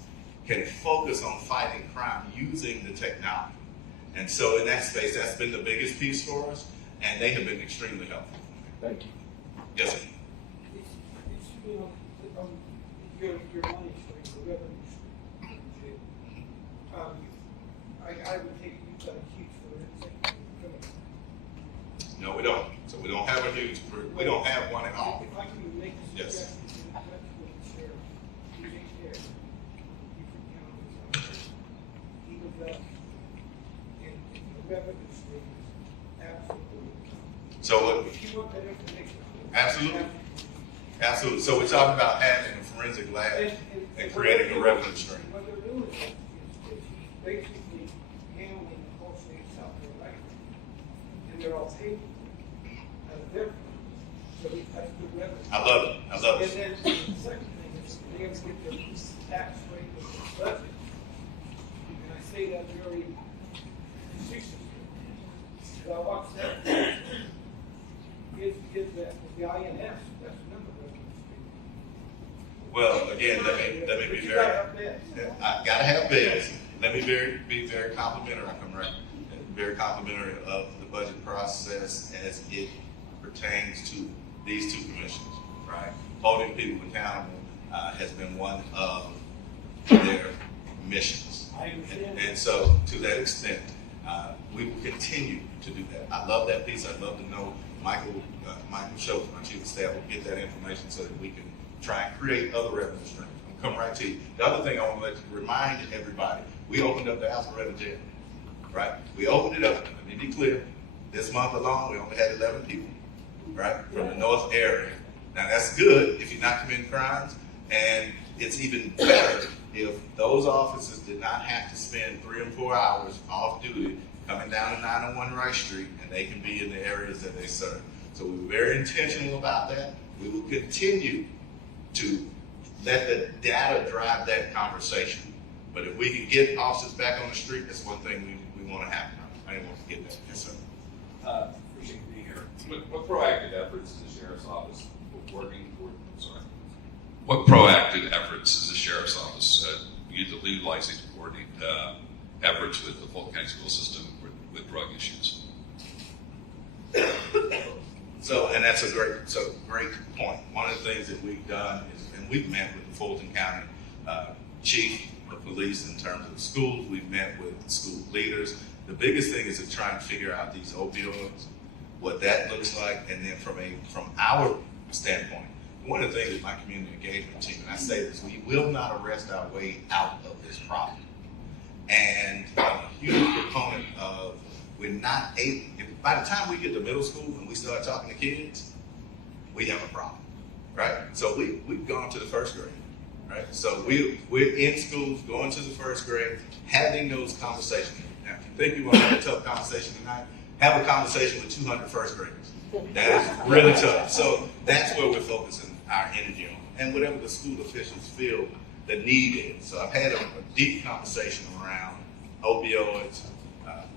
can focus on fighting crime using the technology. And so in that space, that's been the biggest piece for us, and they have been extremely helpful. Thank you. Yes, sir. It's your money stream, the revenue stream. I would think you've got a huge forensic. No, we don't. So we don't have a huge, we don't have one at all. If I can make a Yes. suggestion to the judge with the sheriff, you take care. You can count this out. Even though in the revenue stream is absolutely. So If you want that information. absolutely. Absolutely. So we're talking about having a forensic lab and creating a revenue stream. What they're doing is basically handling the whole state of South Carolina. And they're all paid out of their fund. So that's good revenue. I love it. I love And it. then the second thing is they have to get their tax rate of the budget. And I say that very facetiously. So I watch that. Is that the INS, that's another revenue stream. Well, again, let me But be you very. gotta have that. I gotta have bids. Let me be very complimentary. Very complimentary of the budget process as it pertains to these two commissions, right? Holding people accountable has been one of their missions. I understand. And so, to that extent, we will continue to do that. I love that piece. I'd love to know Michael Schultz, my chief of staff, will get that information so that we can try and create other revenue streams. I'll come right to you. The other thing I want to remind everybody, we opened up the Alpharetta jail, right? We opened it up. Let me be clear. This month alone, we only had 11 people, right, from the north area. Now that's good if you're not committing crimes, and it's even better if those officers did not have to spend 3 or 4 hours off duty coming down to 901 Rice Street, and they can be in the areas that they serve. So we were very intentional about that. We will continue to let the data drive that conversation. But if we can get officers back on the street, that's one thing we want to happen. I didn't want to get that. Yes, sir. Appreciate being here. What proactive efforts is the sheriff's office working toward? What proactive efforts is the sheriff's office utilizing to coordinate efforts with the Fulton County school system with drug issues? So, and that's a great point. One of the things that we've done is, and we've met with the Fulton County chief of police in terms of the schools. We've met with school leaders. The biggest thing is to try and figure out these opioids, what that looks like, and then from our standpoint, one of the things with my community engagement team, and I say this, we will not arrest our way out of this problem. And I'm a huge proponent of we're not able, by the time we get to middle school and we start talking to kids, we have a problem, right? So we've gone to the first grade, right? So we're in schools, going to the first grade, having those conversations. Now, if you think you want to have a tough conversation tonight, have a conversation with 200 first graders. That is really tough. So that's where we're focusing our energy on, and whatever the school officials feel the need is. So I've had a deep conversation around opioids,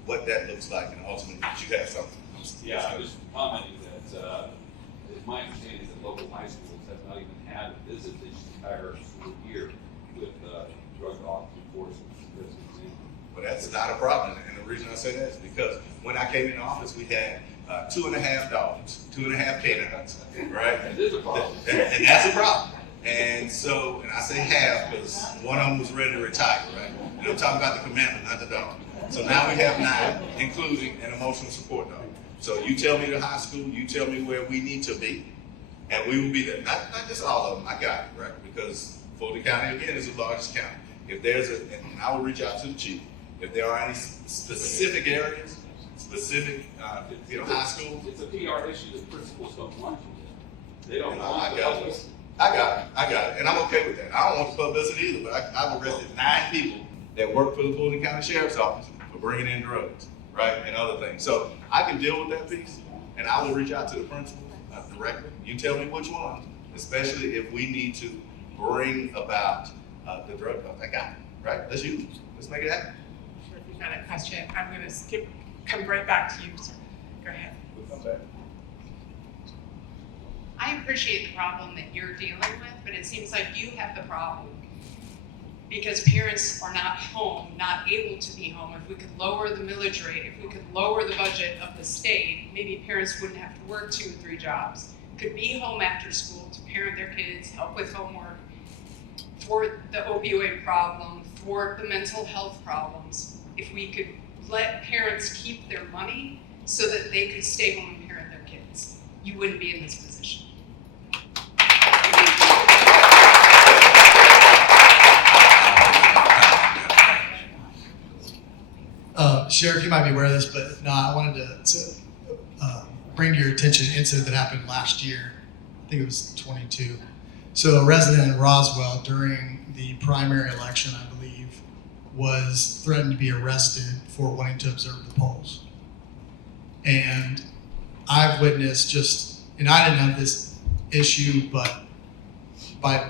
what that looks like, and ultimately, you have something. Yeah, I was commenting that it's my understanding that local high schools have not even had a visit this entire school year with drug law enforcement. But that's not a problem, and the reason I say that is because when I came into office, we had 2.5 dogs, 2.5 canines, right? It is a problem. And that's a problem. And so, and I say half because one of them was ready to retire, right? And I'm talking about the commander, not the dog. So now we have 9, including an emotional support dog. So you tell me the high school, you tell me where we need to be, and we will be there. Not just all of them, I got it, right? Because Fulton County, again, is the largest county. If there's and I will reach out to the chief. If there are any specific areas, specific, high schools. It's a PR issue that principals don't want to. They don't want I to got help it. us. I got it. And I'm okay with that. I don't want the publicity either, but I've arrested 9 people that work for the Fulton County Sheriff's Office for bringing in drugs, right, and other things. So I can deal with that piece, and I will reach out to the principal directly. You tell me which one, especially if we need to bring about the drug cost. I got it, right? Let's use it. Let's make it happen. Sure, if you've got a question, I'm going to come right back to you. So go ahead. We'll come back. I appreciate the problem that you're dealing with, but it seems like you have the problem because parents are not home, not able to be home. If we could lower the millage rate, if we could lower the budget of the state, maybe parents wouldn't have to work 2 or 3 jobs, could be home after school to parent their kids, help with homework, for the opioid problem, for the mental health problems. If we could let parents keep their money so that they could stay home and parent their kids, you wouldn't be in this position. Sheriff, you might be aware of this, but if not, I wanted to bring to your attention an incident that happened last year. I think it was 22. So a resident in Roswell during the primary election, I believe, was threatened to be arrested for wanting to observe the polls. And I've witnessed and I didn't have this issue, but by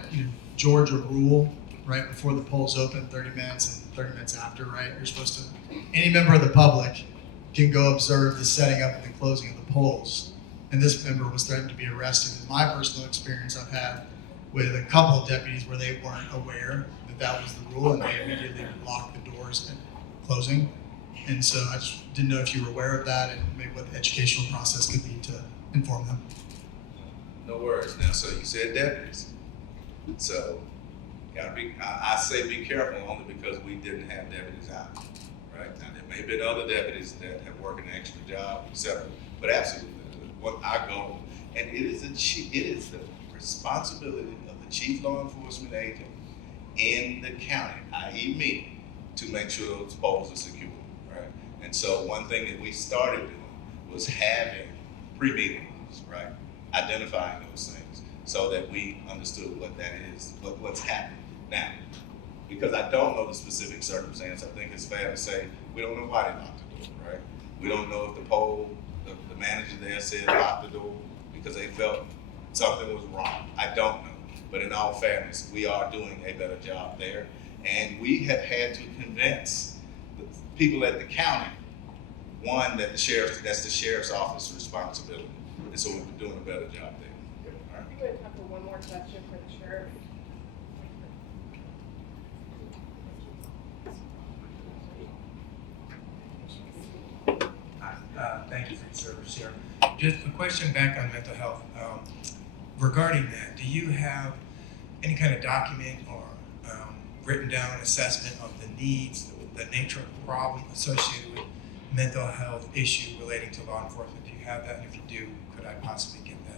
Georgia rule, right before the polls open, 30 minutes and 30 minutes after, right, you're supposed to, any member of the public can go observe the setting up and the closing of the polls. And this member was threatened to be arrested. In my personal experience, I've had with a couple of deputies where they weren't aware that was the rule, and they immediately locked the doors and closing. And so I just didn't know if you were aware of that and maybe what the educational process could be to inform them. No worries. Now, so you said deputies. So, gotta be. I say be careful only because we didn't have deputies out, right? Now there may have been other deputies that have worked an extra job, etc. But absolutely, what our goal, and it is the responsibility of the chief law enforcement agent in the county, i.e. me, to make sure those polls are secure, right? And so one thing that we started doing was having pre-meetings, right? Identifying those things so that we understood what that is, what's happening. Now, because I don't know the specific circumstance, I think it's fair to say we don't know why they locked the door, right? We don't know if the manager there said lock the door because they felt something was wrong. I don't know. But in all fairness, we are doing a better job there. And we have had to convince the people at the county, one, that that's the sheriff's office responsibility. And so we're doing a better job there. All right. We have time for one more question for the sheriff. Thank you for your service here. Just a question back on mental health. Regarding that, do you have any kind of document or written down assessment of the needs, the nature of the problem associated with mental health issue relating to law enforcement? Do you have that? And if you do, could I possibly get that?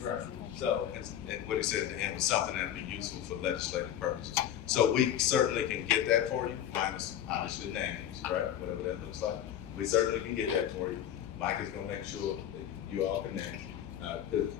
Right. So, and what he said at the end was something that would be useful for legislative purposes. So we certainly can get that for you, minus obviously names, right? Whatever that looks like. We certainly can get that for you. Mike is going to make sure that you all connect. Because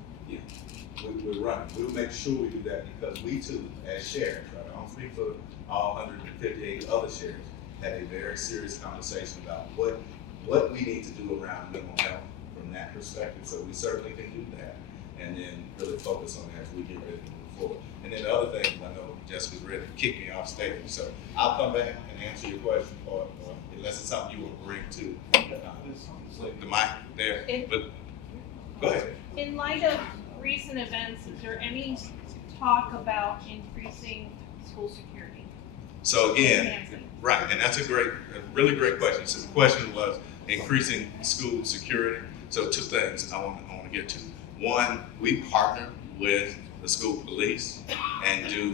we're running. We'll make sure we do that because we too, as sheriffs, right? I don't speak for all 158 other sheriffs, had a very serious conversation about what we need to do around mental health from that perspective. So we certainly can do that. And then really focus on that as we get ready to move forward. And then the other thing, I know Jessica's ready to kick me off stage, so I'll come back and answer your question, or unless it's something you will bring to the mic there. But go ahead. In light of recent events, is there any talk about increasing school security? So again, right, and that's a really great question. So the question was increasing school security. So two things I want to get to. One, we partner with the school police and do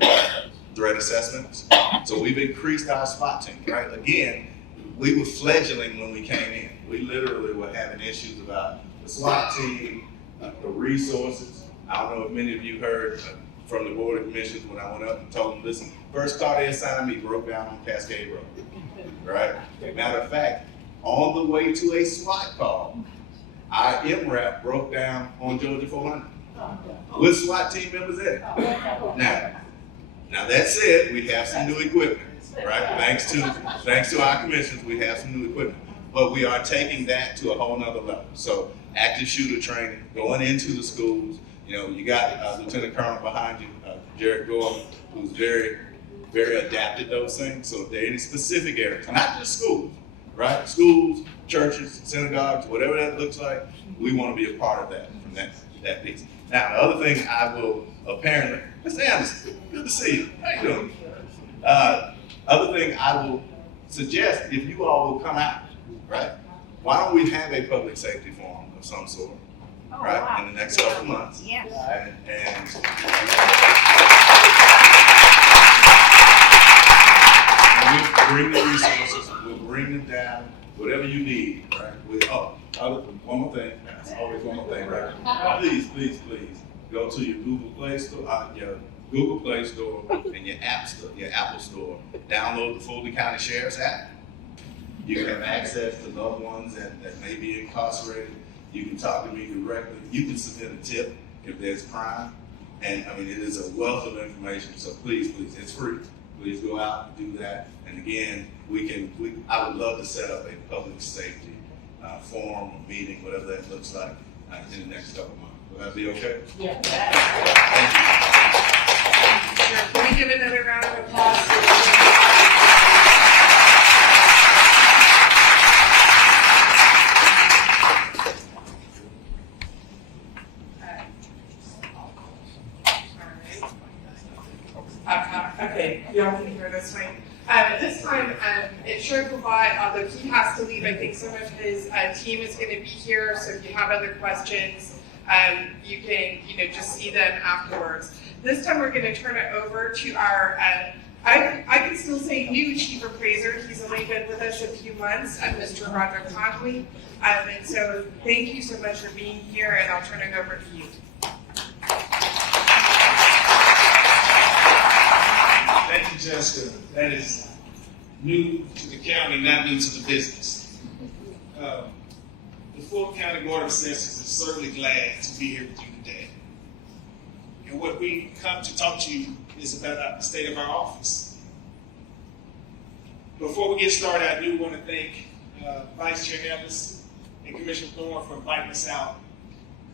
threat assessments. So we've increased our SWAT team, right? Again, we were fledgling when we came in. We literally were having issues about the SWAT team, the resources. I don't know if many of you heard from the Board of Commissioners when I went up and told them, listen, first car they assigned me broke down on Cascade Road, right? Matter of fact, on the way to a SWAT call, our MRAP broke down on Georgia 400 with SWAT team members in it. Now that said, we have some new equipment, right? Thanks to our commissions, we have some new equipment. But we are taking that to a whole nother level. So active shooter training, going into the schools. You know, you got Lieutenant Colonel behind you, Jared Gordon, who's very, very adapted to those things. So if there are any specific areas, not just schools, right? Schools, churches, synagogues, whatever that looks like, we want to be a part of that from that piece. Now, the other thing I will apparently, Mr. Anderson, good to see you. How you doing? Other thing I will suggest, if you all will come out, right? Why don't we have a public safety forum of some sort, right? Wow. In the next couple of months. Yes. And we'll bring the resources, we'll bring them down, whatever you need, right? One more thing, that's always one more thing, right? Please, go to your Google Play Store, and your Apple Store, download the Fulton County Sheriff's app, You can have access to loved ones that may be incarcerated. You can talk to me directly. You can submit a tip if there's crime. And I mean, it is a wealth of information. So please, it's free. Please go out and do that. And again, I would love to set up a public safety forum or meeting, whatever that looks like, in the next couple months. Will that be okay? Yeah. Thank you. Can we give another round of applause? Okay, y'all can hear this one. At this time, Sheriff Lovat, although he has to leave, I think some of his team is going to be here. So if you have other questions, you can just see them afterwards. This time we're going to turn it over to our, I can still say new chief appraiser. He's only been with us a few months, Mr. Roger Conley. And so thank you so much for being here, and I'll turn it over to you. Thank you, Jessica. That is new to the county, not new to the business. The Fulton County Board of Assessors is certainly glad to be here with you today. And what we come to talk to you is about the state of our office. Before we get started, I do want to thank Vice Chair Ellis and Commissioner Thorne for inviting us out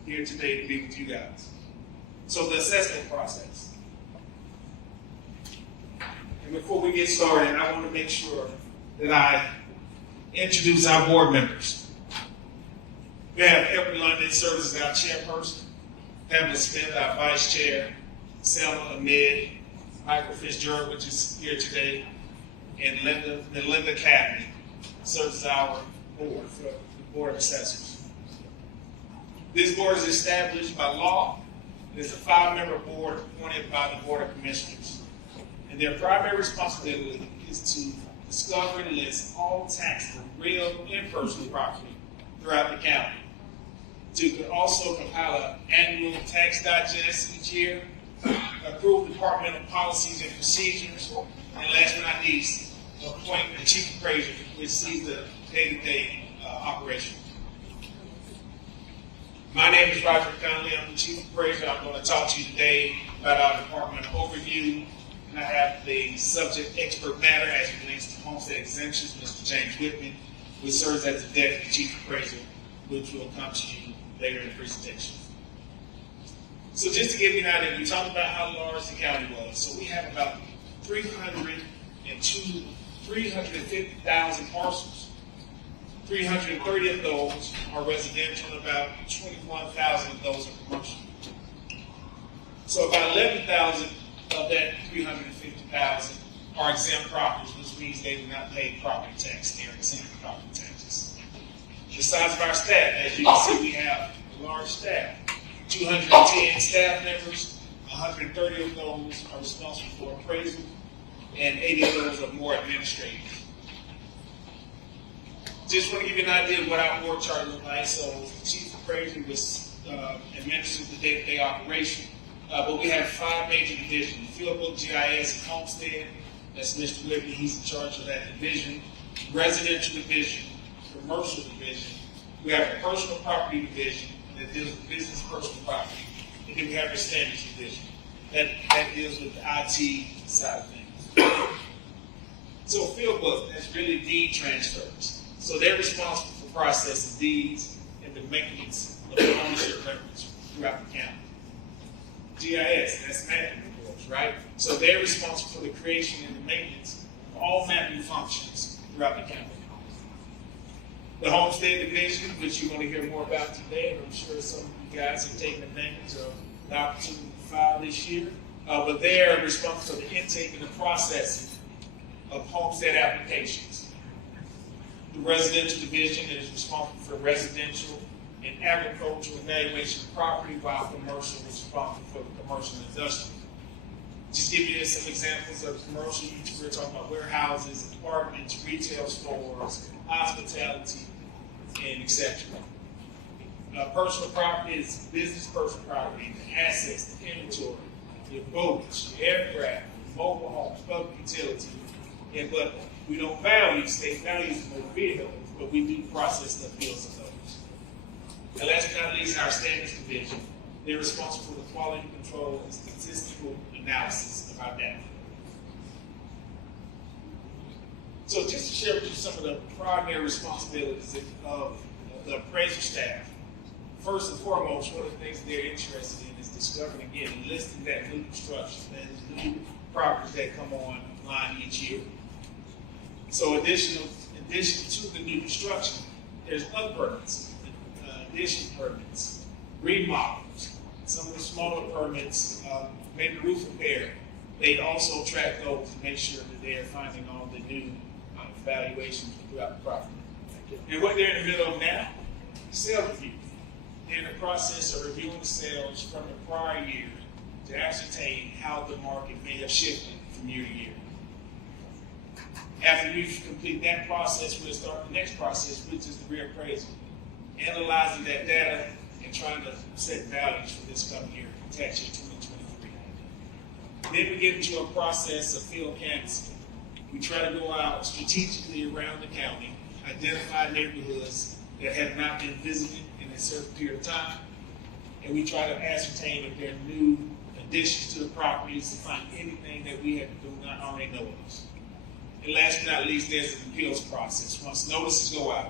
here today to be with you guys. So the assessment process. And before we get started, I want to make sure that I introduce our board members. We have Edward London serves as our chairperson, Pamela Smith, our vice chair, Selma Ahmed, Michael Fitzgerald, which is here today, and Linda Cadney serves as our board for the Board of Assessors. This board is established by law. It is a 5-member board appointed by the Board of Commissioners. And their primary responsibility is to discover and list all taxable real and personal property throughout the county. To also compile an annual tax digest each year, approve departmental policies and procedures, and last but not least, appoint the chief appraiser, which sees the day-to-day operation. My name is Roger Conley. I'm the chief appraiser. I'm going to talk to you today about our department overview. And I have the subject expert matter as it relates to homestead exemptions, Mr. James Whitman, which serves as the deputy chief appraiser, which will come to you later in the presentation. So just to give you an idea, we talked about how large the county was. So we have about 350,000 parcels. 330 of those are residential, and about 21,000 of those are commercial. So about 11,000 of that 350,000 are exempt properties, which means they do not pay property tax. They are exempt from property taxes. The size of our staff, as you can see, we have a large staff. 210 staff members, 130 of those are responsible for appraisal, and 80 of those are more administrative. Just want to give you an idea of what our board chart looks like. So the chief appraiser administers the day-to-day operation. But we have 5 major divisions: Field Book, GIS, and Homestead. That's Mr. Whitney. He's in charge of that division. Residential division, commercial division. We have a personal property division that deals with business personal property. And then we have the standards division that deals with the IT side of things. So Field Book, that's really deed transfers. So they're responsible for processing deeds and the maintenance of the ownership records throughout the county. GIS, that's mapping reports, right? So they're responsible for the creation and the maintenance of all mapping functions throughout the county. The Homestead Division, which you're going to hear more about today, and I'm sure some of you guys have taken advantage of the opportunity to file this year, but they're responsible for the intake and the processing of homestead applications. The Residential Division is responsible for residential and agricultural evaluation of property, while commercial is responsible for the commercial and industrial. Just give you some examples of commercial. We're talking about warehouses, apartments, retail stores, hospitality, and etc. Personal property is business personal property, the assets, the inventory, your boats, your aircraft, mobile homes, public utilities, But we don't value state values of motor vehicles, but we do process the appeals of those. And last but not least, our standards division. They're responsible for the quality control and statistical analysis of our data. So just to share with you some of the primary responsibilities of the appraiser staff. First and foremost, one of the things they're interested in is discovering, again, listing that new construction, that is new properties that come online each year. So in addition to the new construction, there's other permits, addition permits, remodels, some of the smaller permits, maybe roof repair. They also track those to make sure that they are finding all the new valuations throughout the property. And what they're in the middle of now, sales review. They're in the process of reviewing the sales from the prior year to ascertain how the market may have shifted from year to year. After we complete that process, we'll start the next process, which is the reappraisal. Analyzing that data and trying to set values for this coming year, tax year 2023. Then we get into a process of field canvassing. We try to go out strategically around the county, identify neighborhoods that have not been visited in a certain period of time, and we try to ascertain if there are new additions to the properties to find anything that we do not already know of. And last but not least, there's an appeals process. Once notices go out,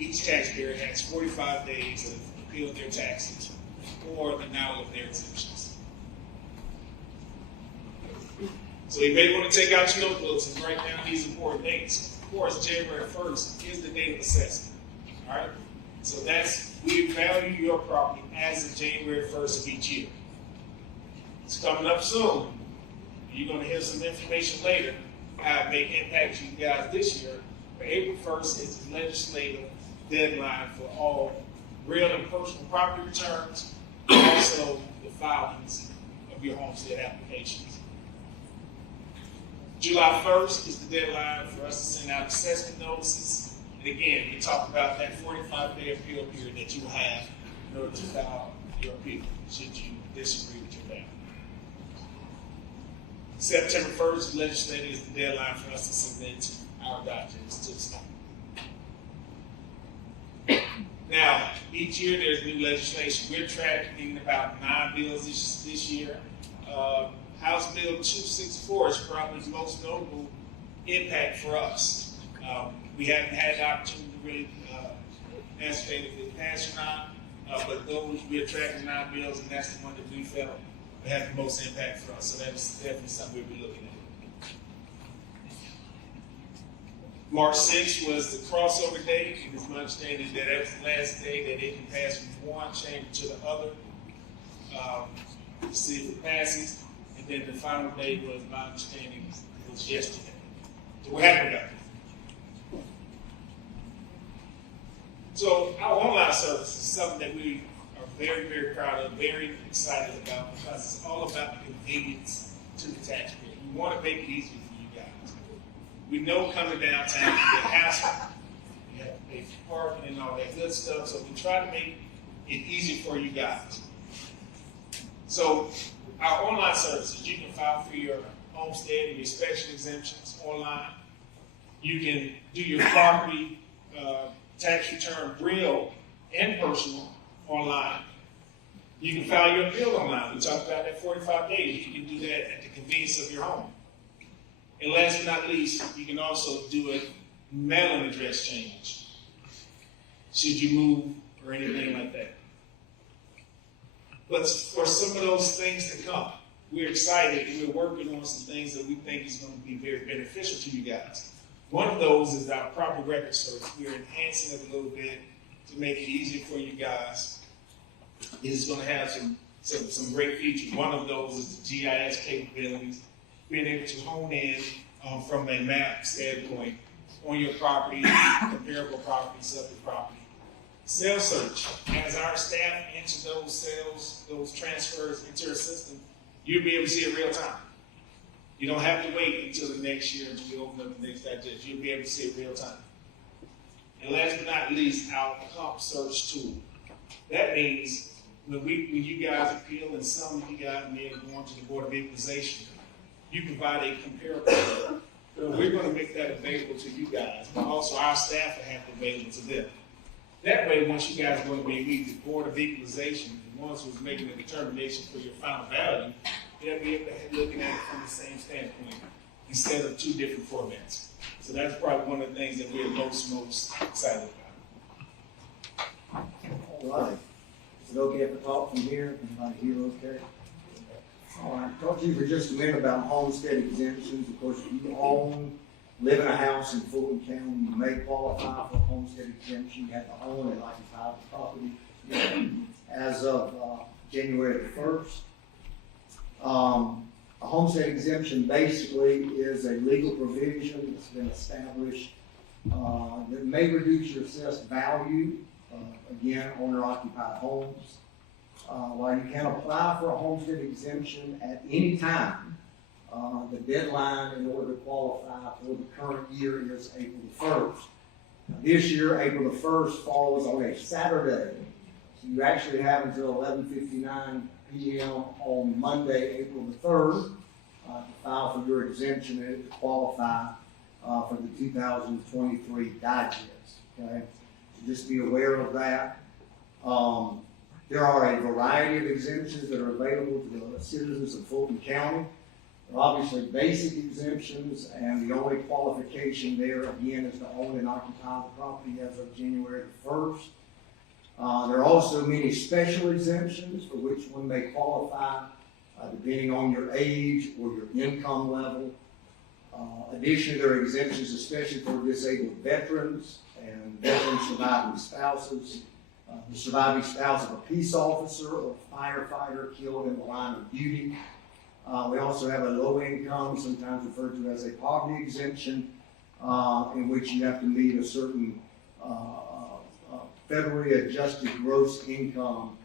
each taxpayer has 45 days to appeal their taxes or the denial of their exemptions. So you may want to take out your notebooks and write down these important dates. Of course, January 1st is the date of assessment. All right? So we value your property as of January 1st of each year. It's coming up soon. You're going to hear some information later how it may impact you guys this year. But April 1st is the legislative deadline for all real and personal property returns, and also the filings of your homestead applications. July 1st is the deadline for us to send out assessment notices. And again, we talked about that 45-day appeal period that you have in order to file your appeal, should you disagree with your family. September 1st, legislative is the deadline for us to submit our documents to the state. Now, each year there's new legislation. We're tracking about 9 bills this year. House Bill 264 is probably the most notable impact for us. We haven't had the opportunity to really ascertain if it passed or not, but those we're tracking 9 bills, and that's the one that we felt would have the most impact for us. So that's definitely something we'll be looking at. March 6th was the crossover date. It is my understanding that that's the last day that it can pass from one chamber to the other to see if it passes. And then the final day was, my understanding, was yesterday. So we're happy about that. So our online service is something that we are very, very proud of, very excited about, because it's all about the convenience to the taxpayer. We want to make it easy for you guys. We know coming downtown you get hassle, you have to pay for parking and all that good stuff, so we try to make it easy for you guys. So our online services, you can file for your homestead and your special exemptions online. You can do your property tax return, real and personal, online. You can file your appeal online. We talked about that 45 days. You can do that at the convenience of your home. And last but not least, you can also do a mailing address change, should you move or anything like that. But for some of those things to come, we're excited and we're working on some things that we think is going to be very beneficial to you guys. One of those is our property record service. We're enhancing it a little bit to make it easier for you guys. It's going to have some great features. One of those is the GIS capabilities, being able to hone in from a map standpoint on your property, comparable property, subject property. Sales search. As our staff enter those sales, those transfers into our system, you'll be able to see it real time. You don't have to wait until the next year until we open up the next digest. You'll be able to see it real time. And last but not least, our comp search tool. That means when you guys appeal, and some of you guys may have gone to the Board of Equalization, you provide a comparable. So we're we're going to make that available to you guys, but also our staff will have it available to them. That way, once you guys go to meet the Board of Equalization, the ones who's making the determination for your final value, they'll be able to look at it from the same standpoint instead of two different formats. So that's probably one of the things that we're most excited about. All right. Is it okay if I talk from here? Everybody here okay? All right. Talk to you for just a minute about homestead exemptions. Of course, if you live in a house in Fulton County, you may qualify for a homestead exemption. You have to own and occupy the property as of January the 1st. A homestead exemption basically is a legal provision that's been established that may reduce your assessed value, again, owner-occupied homes. While you can apply for a homestead exemption at any time, the deadline in order to qualify for the current year is April the 1st. Now, this year, April the 1st falls on a Saturday, so you actually have until 11:59 p.m. on Monday, April the 3rd, to file for your exemption and to qualify for the 2023 digest. Okay, so just be aware of that. There are a variety of exemptions that are available to the citizens of Fulton County. There are obviously basic exemptions, and the only qualification there, again, is to own and occupy the property as of January the 1st. There are also many special exemptions for which one may qualify depending on your age or your income level. Additionally, there are exemptions especially for disabled veterans and veteran surviving spouses, the surviving spouse of a peace officer or firefighter killed in the line of duty. We also have a low income, sometimes referred to as a poverty exemption, in which you have to meet a certain federally adjusted gross income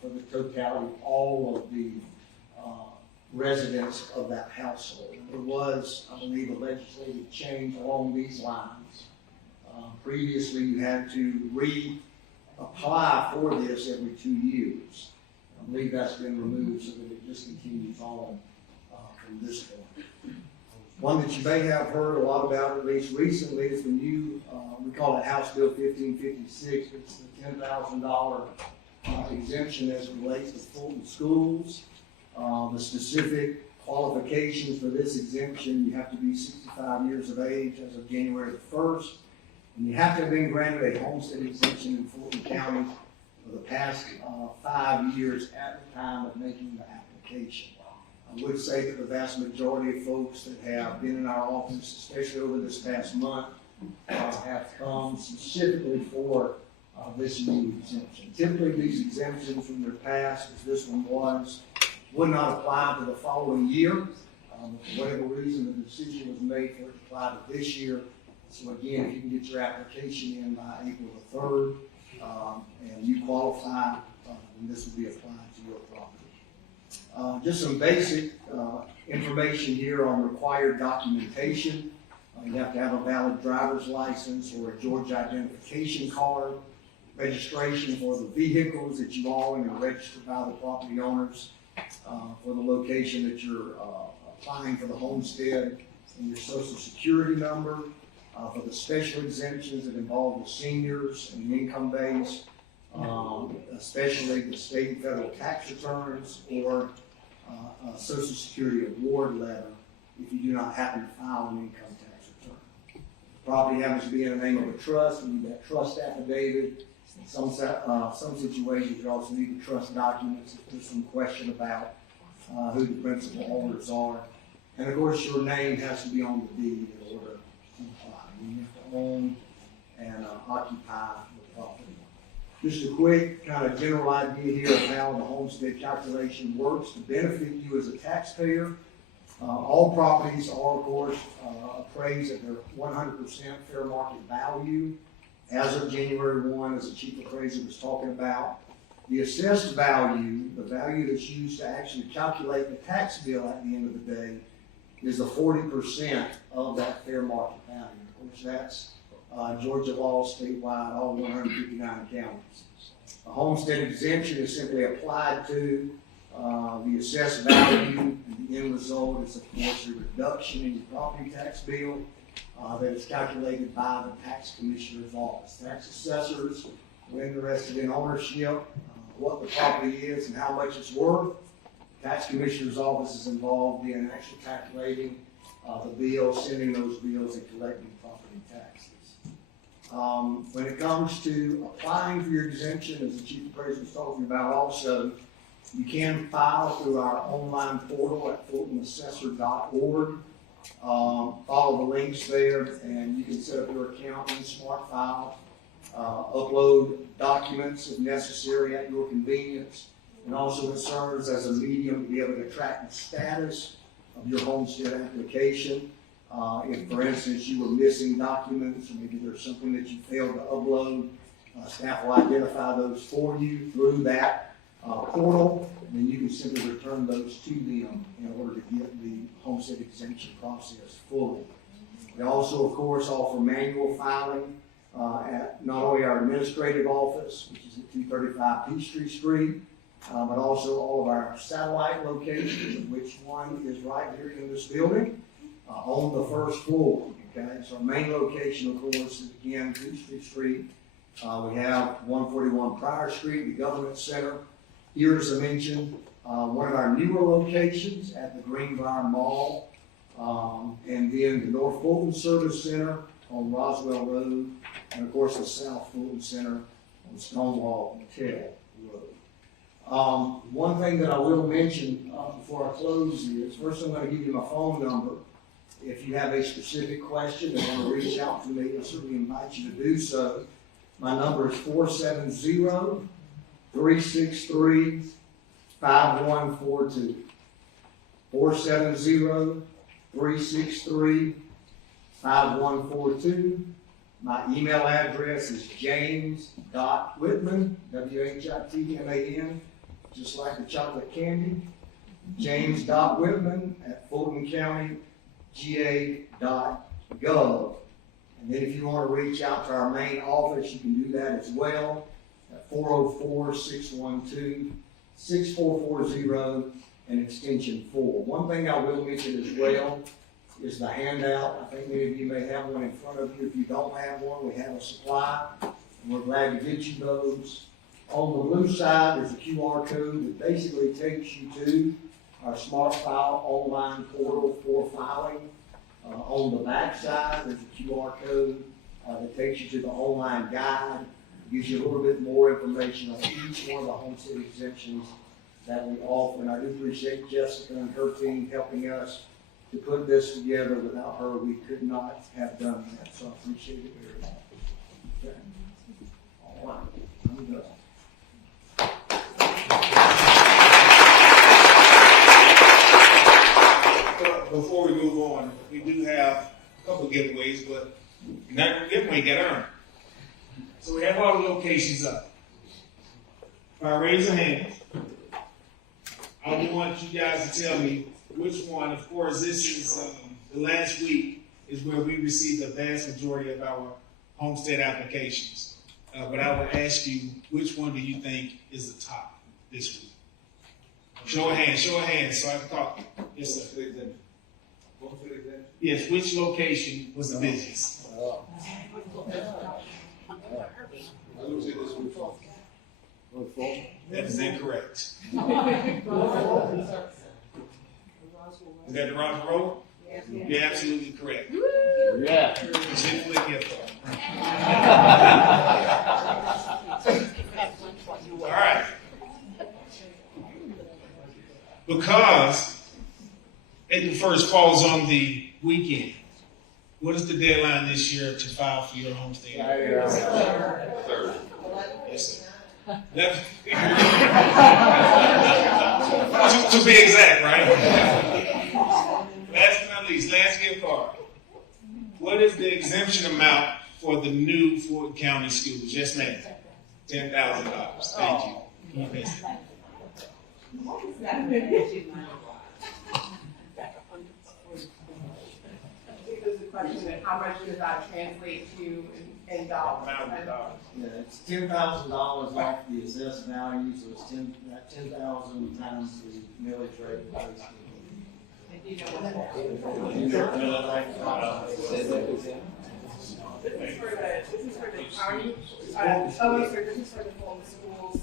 for the totality of all of the residents of that household. There was, I believe, a legislative change along these lines. Previously, you had to reapply for this every 2 years. I believe that's been removed so that it just continues on from this point. One that you may have heard a lot about, at least recently, is the new, we call it House Bill 1556. It's the $10,000 exemption as it relates to Fulton schools. The specific qualifications for this exemption, you have to be 65 years of age as of January the 1st. And you have to have been granted a homestead exemption in Fulton County for the past 5 years at the time of making the application. I would say that the vast majority of folks that have been in our office, especially over this past month, have come specifically for this new exemption. Typically, these exemptions, when they're passed, as this one was, would not apply to the following year. For whatever reason, the decision was made for it to apply to this year. So again, if you can get your application in by April the 3rd, and you qualify, then this will be applied to your property. Just some basic information here on required documentation. You have to have a valid driver's license or a Georgia identification card, registration for the vehicles that you own and are registered by the property owners, for the location that you're applying for the homestead, and your social security number, for the special exemptions that involve the seniors and the income base, especially the state and federal tax returns or a social security award letter if you do not happen to file an income tax return. The property happens to be in the name of a trust, you need that trust affidavit. In some situations, you also need the trust documents if there's some question about who the principal owners are. And of course, your name has to be on the deed in order to apply. You have to own and occupy the property. Just a quick kind of general idea here of how the homestead calculation works to benefit you as a taxpayer. All properties are, of course, appraised at their 100% fair market value as of January 1, as the chief appraiser was talking about. The assessed value, the value that's used to actually calculate the tax bill at the end of the day, is the 40% of that fair market value. Of course, that's Georgia law statewide, all 159 counties. A homestead exemption is simply applied to the assessed value, and the end result is, of course, a reduction in your property tax bill that is calculated by the tax commissioner's office. Tax assessors are interested in ownership, what the property is and how much it's worth. Tax commissioner's office is involved in actually calculating the bills, sending those bills, and collecting property taxes. When it comes to applying for your exemption, as the chief appraiser was talking about also, you can file through our online portal at fultonassessor.org. Follow the links there, and you can set up your account in Smart File, upload documents if necessary at your convenience, and also it serves as a medium to be able to track the status of your homestead application. If, for instance, you were missing documents, or maybe there's something that you failed to upload, staff will identify those for you through that portal, and then you can simply return those to them in order to get the homestead exemption process fully. We also, of course, offer manual filing at not only our administrative office, which is at 235 Peachtree Street, but also all of our satellite locations, which one is right here in this building on the first floor. Okay, so our main location, of course, is again Peachtree Street. We have 141 Pryor Street, the Government Center. Here, as I mentioned, one of our newer locations at the Greenbrier Mall, and then the North Fulton Service Center on Roswell Road, and of course the South Fulton Center on Stonewall Hotel Road. One thing that I will mention before I close is, first I'm going to give you my phone number. If you have a specific question and want to reach out to me, I certainly invite you to do so. My number is 470-363-5142. 470-363-5142. My email address is james.whitman, W-H-I-T-M-A-N, just like the chocolate candy, james.whitman at fultoncountyga.gov. And then if you want to reach out to our main office, you can do that as well at 404-612-6440 and extension 4. One thing I will mention as well is the handout. I think many of you may have one in front of you. If you don't have one, we have a supply, and we're glad to get you those. On the blue side, there's a QR code that basically takes you to our Smart File online portal for filing. On the back side, there's a QR code that takes you to the online guide. It gives you a little bit more information on each one of the homestead exemptions that we offer. And I do appreciate Jessica and her team helping us to put this together. Without her, we could not have done that. So I appreciate it very much. Okay. All right. I'm done. Before we move on, we do have a couple of giveaways, but not every giveaway got earned. So we have all the locations up. If I raise a hand, I want you guys to tell me which one. Of course, this is the last week is where we received the vast majority of our homestead applications. But I would ask you, which one do you think is the top this week? Show of hands, so I can talk. Yes, sir. Yes, which location was the busiest? That is incorrect. Is that the Rock Road? You're absolutely correct. Yeah. Chick-fil-A gift card. All right. Because April 1st falls on the weekend, what is the deadline this year to file for your homestead? Third. Yes, sir. to be exact, right? Last but not least, last gift card. What is the exemption amount for the new Fulton County schools? Yes, ma'am. $10,000. Thank you. Can you pass it? There's a question of how much does that translate to in dollars? Yeah, it's $10,000 off the assessed value, so it's $10,000 times the millage rate. you know, what this is for the county, this is for the Fulton schools,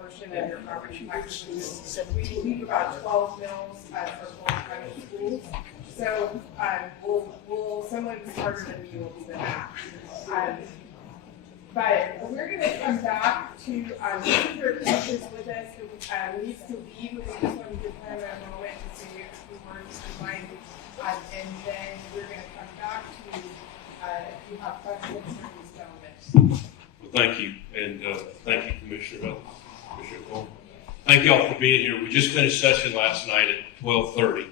portion of your property taxes. So we leave about 12 mills for Fulton County schools. So, someone smarter than me will do the math. But we're going to come back to your questions with us. We need to leave, but we just want to give them a moment to say a few words to mind. And then we're going to come back to if you have questions for these gentlemen. Well, thank you, and thank you, Commissioner Thorne. Thank you all for being here. We just finished session last night at 12:30,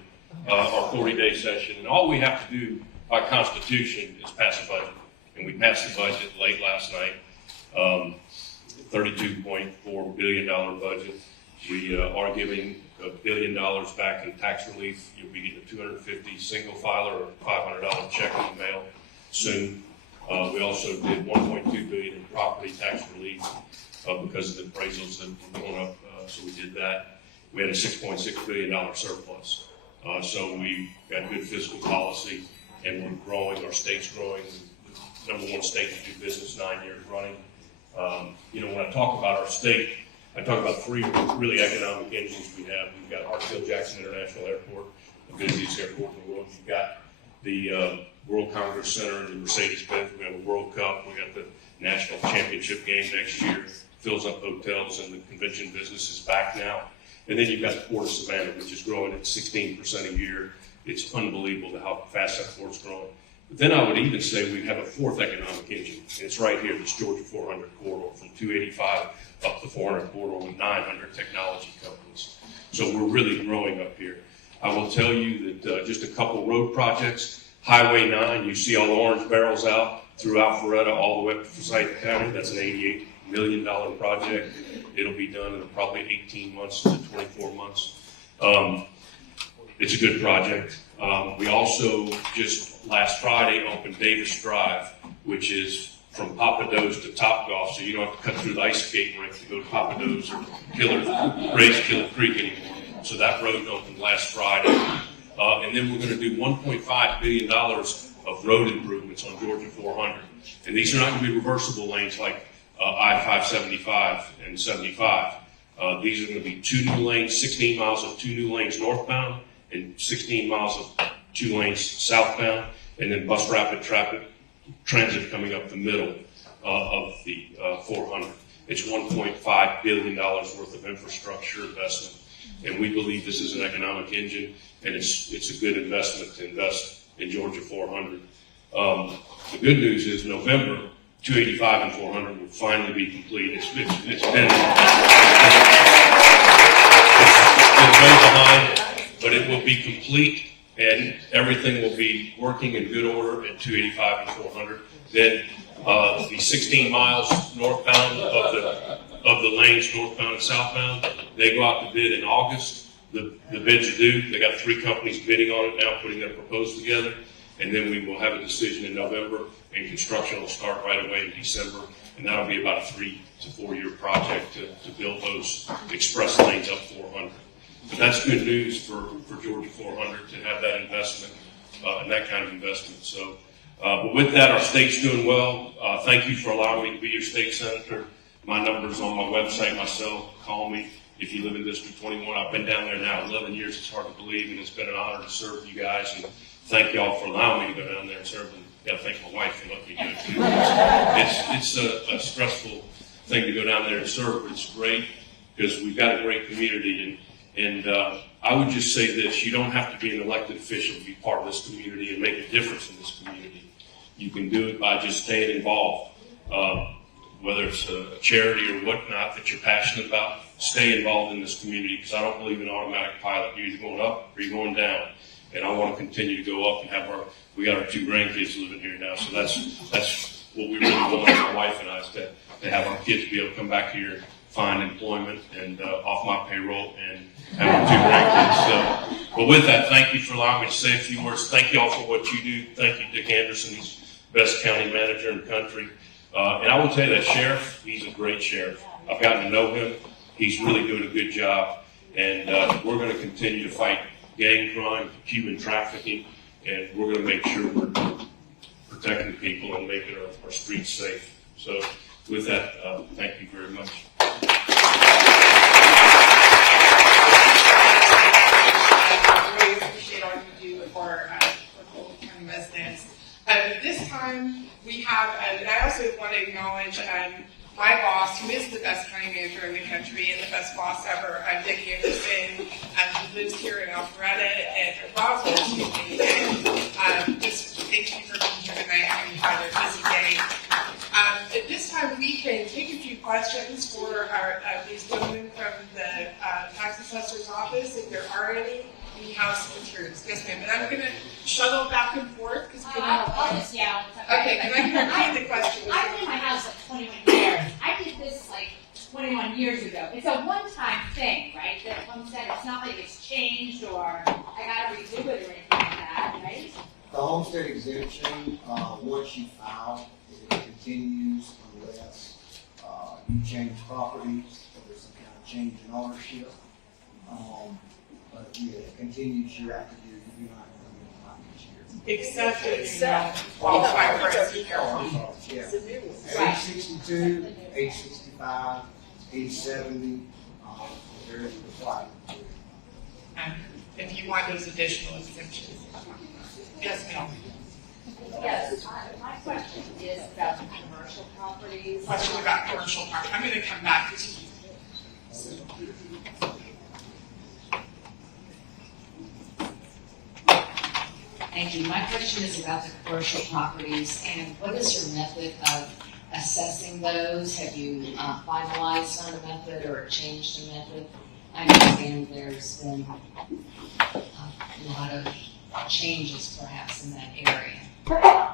our 40-day session, and all we have to do by Constitution is pass a budget. And we passed the budget late last night, $32.4 billion budget. We are giving $1 billion back in tax relief. You'll be getting a 250 single filer or $500 check in the mail soon. We also did $1.2 billion in property tax relief because of the appraisals that were going up. So we did that. We had a $6.6 billion surplus. So we got good fiscal policy, and we're growing. Our state's growing. Number one state to do business 9 years running. When I talk about our state, I talk about three really economic engines we have. We've got Hartsfield-Jackson International Airport, the busiest airport in the world. You've got the World Congress Center and the Mercedes-Benz. We have a World Cup. We got the National Championship game next year. Fills up hotels, and the convention business is back now. And then you've got the Port of Savannah, which is growing at 16% a year. It's unbelievable how fast that port's growing. But then I would even say we have a fourth economic engine, and it's right here, this Georgia 400 corridor, from 285 up the 400 corridor with 900 technology companies. So we're really growing up here. I will tell you that just a couple road projects, Highway 9, you see all the orange barrels out through Alpharetta all the way up to Forsyth County. That's an $88 million project. It'll be done in probably 18 months to 24 months. It's a good project. We also just last Friday opened Davis Drive, which is from Papados to Topgolf, so you don't have to cut through the ice skating rink to go to Papados or Killer Creek anymore. So that road opened last Friday. And then we're going to do $1.5 billion of road improvements on Georgia 400. And these are not going to be reversible lanes like I-575 and 75. These are going to be 2 new lanes, 16 miles of 2 new lanes northbound, and 16 miles of 2 lanes southbound, and then bus rapid transit coming up the middle of the 400. It's $1.5 billion worth of infrastructure investment, and we believe this is an economic engine, and it's a good investment to invest in Georgia 400. The good news is November 285 and 400 will finally be complete. It's been way behind, but it will be complete, and everything will be working in good order at 285 and 400. Then the 16 miles northbound of the lanes, northbound and southbound, they go out to bid in August. The bids are due. They got 3 companies bidding on it now, putting their proposal together, and then we will have a decision in November, and construction will start right away in December, and that'll be about a 3 to 4 year project to build those express lanes up 400. But that's good news for Georgia 400 to have that investment and that kind of investment. So, but with that, our state's doing well. Thank you for allowing me to be your state senator. My number's on my website, my cell. Call me if you live in District 21. I've been down there now 11 years. It's hard to believe, and it's been an honor to serve you guys. And thank y'all for allowing me to go down there and serve. And I thank my wife for letting me do it too. It's a stressful thing to go down there and serve, but it's great because we've got a great community. And I would just say this: you don't have to be an elected official to be part of this community and make a difference in this community. You can do it by just staying involved. Whether it's a charity or whatnot that you're passionate about, stay involved in this community, because I don't believe in automatic pilot. You're either going up or you're going down. And I want to continue to go up and have we got our 2 grandkids living here now. So that's what we really want, my wife and I, is to have our kids be able to come back here, find employment, and off my payroll, and have our 2 grandkids. So, but with that, thank you for allowing me to say a few words. Thank you all for what you do. Thank you, Dick Anderson. He's the best county manager in the country. And I will tell you that sheriff, he's a great sheriff. I've gotten to know him. He's really doing a good job. And we're going to continue to fight gang crime, human trafficking, and we're going to make sure we're protecting people and making our streets safe. So with that, thank you very much. I really appreciate all you do for Fulton County residents. At this time, we have, and I also want to acknowledge my boss, who is the best county manager in the country and the best boss ever, Dick Anderson, who lives here in Alpharetta and Roswell, excuse me. And just thank you for being here tonight. I know you had a busy day. At this time, we can take a few questions for these gentlemen from the tax assessor's office, if there are any. We have some materials. Yes, ma'am. And I'm going to shuttle back and forth because we don't have time. Okay, and I can repeat the question. I cleaned my house like 21 years. I did this like 21 years ago. It's a one-time thing, right? That homestead, it's not like it's changed or I got to redo it or anything like that, right? The homestead exemption, once you file, it continues unless you change properties or there's some kind of change in ownership. But yeah, it continues year after year. You're not going to each year. Except if you don't qualify for a senior. Yeah. At age 62, age 65, age 70, there is a requirement. If you want those additional exemptions. Yes, ma'am. Yes, my question is about the commercial properties. Question about commercial property. I'm going to come back to you. Thank you. My question is about the commercial properties and what is your method of assessing those? Have you finalized on a method or changed a method? I understand there's been a lot of changes perhaps in that area.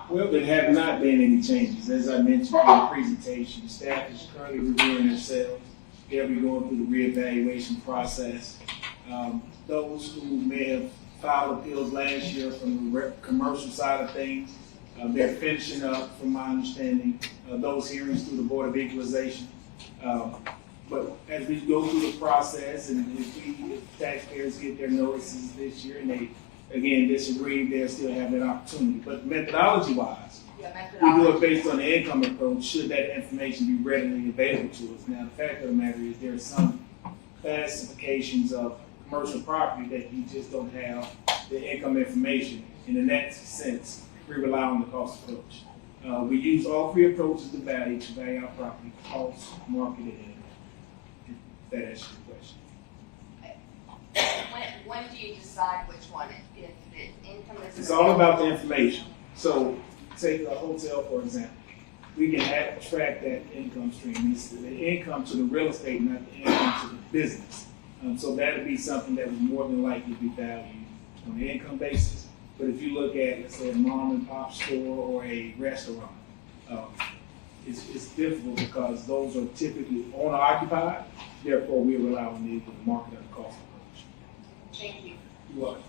Well, there have not been any changes. As I mentioned in the presentation, staff is currently reviewing themselves. They'll be going through the reevaluation process. Those who may have filed appeals last year from the commercial side of things, they're finishing up, from my understanding, those hearings through the Board of Equalization. But as we go through the process, and if taxpayers get their notices this year and they, again, disagree, they'll still have that opportunity. But methodology-wise, we do it based on the income approach, should that information be readily available to us. Now, the fact of the matter is there are some classifications of commercial property that you just don't have the income information. And in that sense, we rely on the cost approach. We use all three approaches to value our property: cost, market, and income. If that answers your question. When do you decide which one? If the income is... It's all about the information. So, take a hotel, for example. We can track that income stream. It's the income to the real estate, not the income to the business. So that would be something that would more than likely be valued on an income basis. But if you look at, let's say, a mom and pop store or a restaurant, it's difficult because those are typically owner occupied. Therefore, we rely on the market and cost approach. Thank you. You're welcome.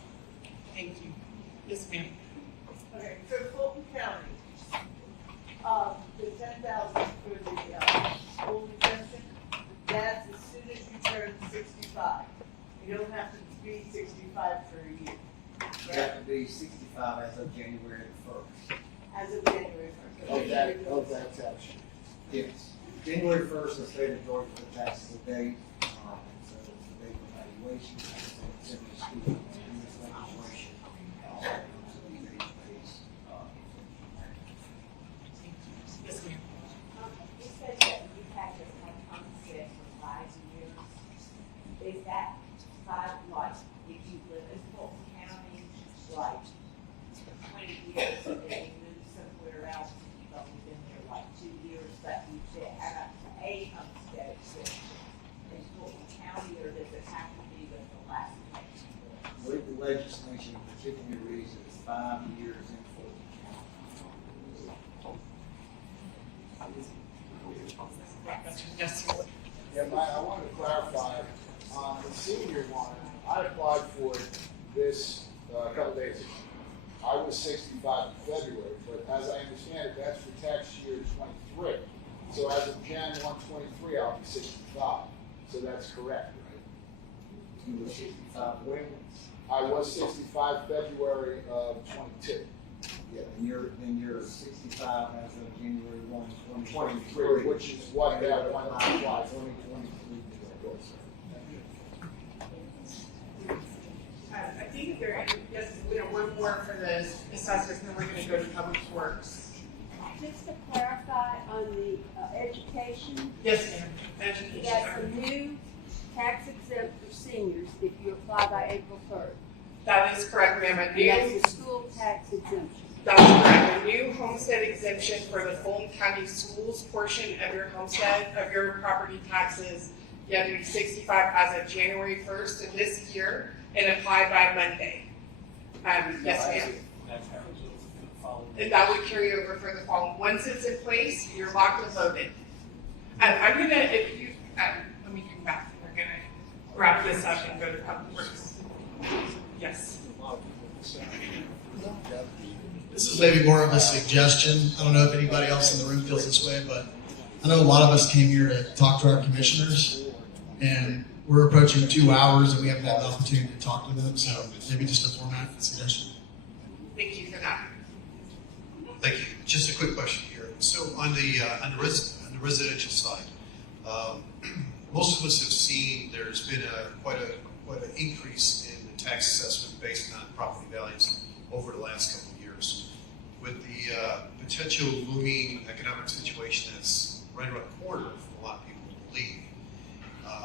Thank you. Yes, ma'am. Okay, so Fulton County, the 10,000 for the school exemption, that's as soon as you turn 65. You don't have to be 65 for a year. You have to be 65 as of January 1st. As of January 1st. Of that tax year. Yes. January 1st, the state of Georgia for taxes a date. So it's the date of evaluation. It's in the school. In this legislation. Yes, ma'am. You said that you had to have homestead for 5 years. Is that 5, like, if you live in Fulton County, like 20 years and then you move somewhere else and you've only been there like 2 years, but you should have a homestead exemption in Fulton County, or does it have to be with the last place you lived? With the legislation, particularly reason it's 5 years in Fulton County. Yes, sir. Yeah, Mike, I wanted to clarify, on the senior one, I applied for this a couple days ago. I was 65 in February, but as I understand it, that's for tax year 23. So as of Jan 1/23, I'll be 65. So that's correct, right? You were 65 when? I was 65 February of 22. Yeah, and you're 65 as of January 1, 23, which is what that one applies. 2023. I think there is, one more for the assessors, and then we're gonna go to Public Works. Just to clarify on the education. Yes, ma'am. Education. That's a new tax exempt for seniors if you apply by April 3rd. That is correct, ma'am. And that's a school tax exemption. That's correct. A new homestead exemption for the Fulton County Schools portion of your homestead, of your property taxes. You have to be 65 as of January 1st of this year and apply by Monday. Yes, ma'am. And that would carry over for the following. Once it's in place, you're locked and loaded. I'm gonna, if you, let me come back. We're gonna wrap this up and go to Public Works. Yes. This is maybe more of a suggestion. I don't know if anybody else in the room feels this way, but I know a lot of us came here to talk to our commissioners, and we're approaching 2 hours and we haven't had an opportunity to talk to them, so maybe just a format suggestion. Thank you for that. Thank you. Just a quick question here. So on the residential side, most of us have seen there's been quite an increase in the tax assessment based on property values over the last couple of years. With the potential looming economic situation that's right around the corner for a lot of people to believe,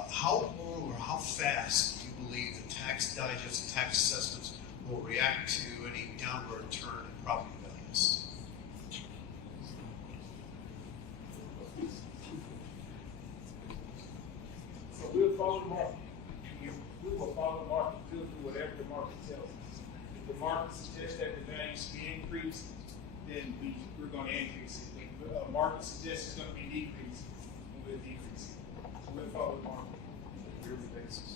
how long or how fast do you believe the tax digest and tax assessments will react to any downward turn in property values? So we'll follow the market. We will follow the market, we'll do whatever the market tells us. If the market suggests that the values be increased, then we're going to increase it. If the market suggests it's going to be decreased, then we'll decrease it. So we'll follow the market on a yearly basis.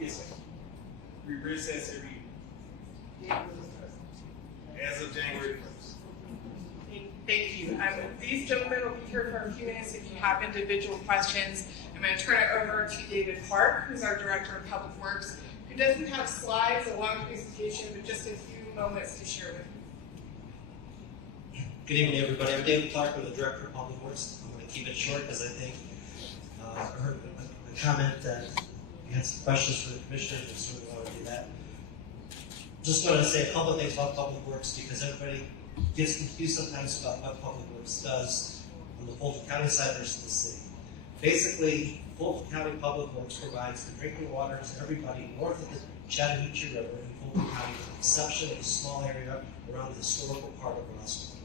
Yes, sir. We reassess every year. As of January 1st. Thank you. These gentlemen will be here for a few minutes if you have individual questions. I'm going to turn it over to David Clark, who's our Director of Public Works, who doesn't have slides, a long presentation, but just a few moments to share with you. Good evening, everybody. I'm David Clark. I'm the Director of Public Works. I'm going to keep it short because I think I heard a comment that you had some questions for the commissioners and certainly want to do that. Just want to say a couple of things about Public Works because everybody gets confused sometimes about what Public Works does on the Fulton County side versus the city. Basically, Fulton County Public Works provides the drinking water to everybody north of the Chattahoochee River in Fulton County, with the exception of a small area around the historical part of Roswell.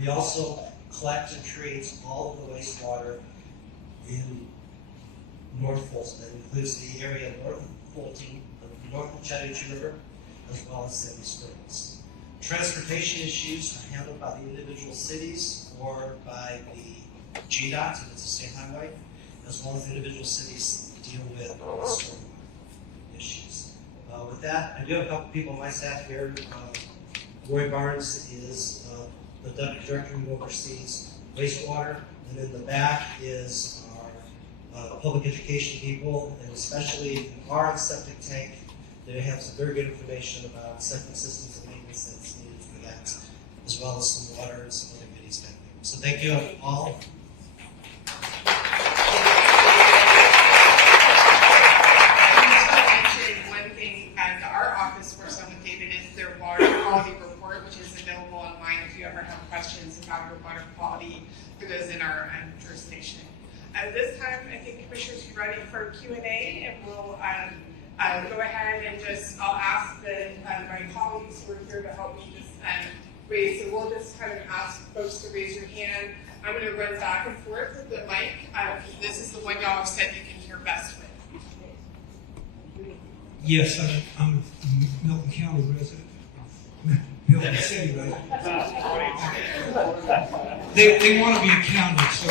We also collect and treat all of the wastewater in North Fulton. That includes the area north of Fulton, north of Chattahoochee River, as well as Sandy Springs. Transportation issues are handled by the individual cities or by the GDOT, if it's a state highway, as well as the individual cities deal with stormwater issues. With that, I do have a couple people on my staff here. Roy Barnes is the deputy director who oversees wastewater, and in the back is our public education people, and especially our septic tank. They have some very good information about septic systems and maintenance that's needed for that, as well as some water and some other goodies back there. So thank you all. One thing, our office works on with David is their water quality report, which is available online if you ever have questions about your water quality for those in our jurisdiction. At this time, I think commissioners are ready for Q&A, and we'll go ahead and I'll ask my colleagues who are here to help me just raise. So we'll just kind of ask folks to raise your hand. I'm going to run back and forth with the mic. This is the one y'all have said you can hear best with. Yes, I'm a Milton County resident. Milton City resident. They want to be accounted, so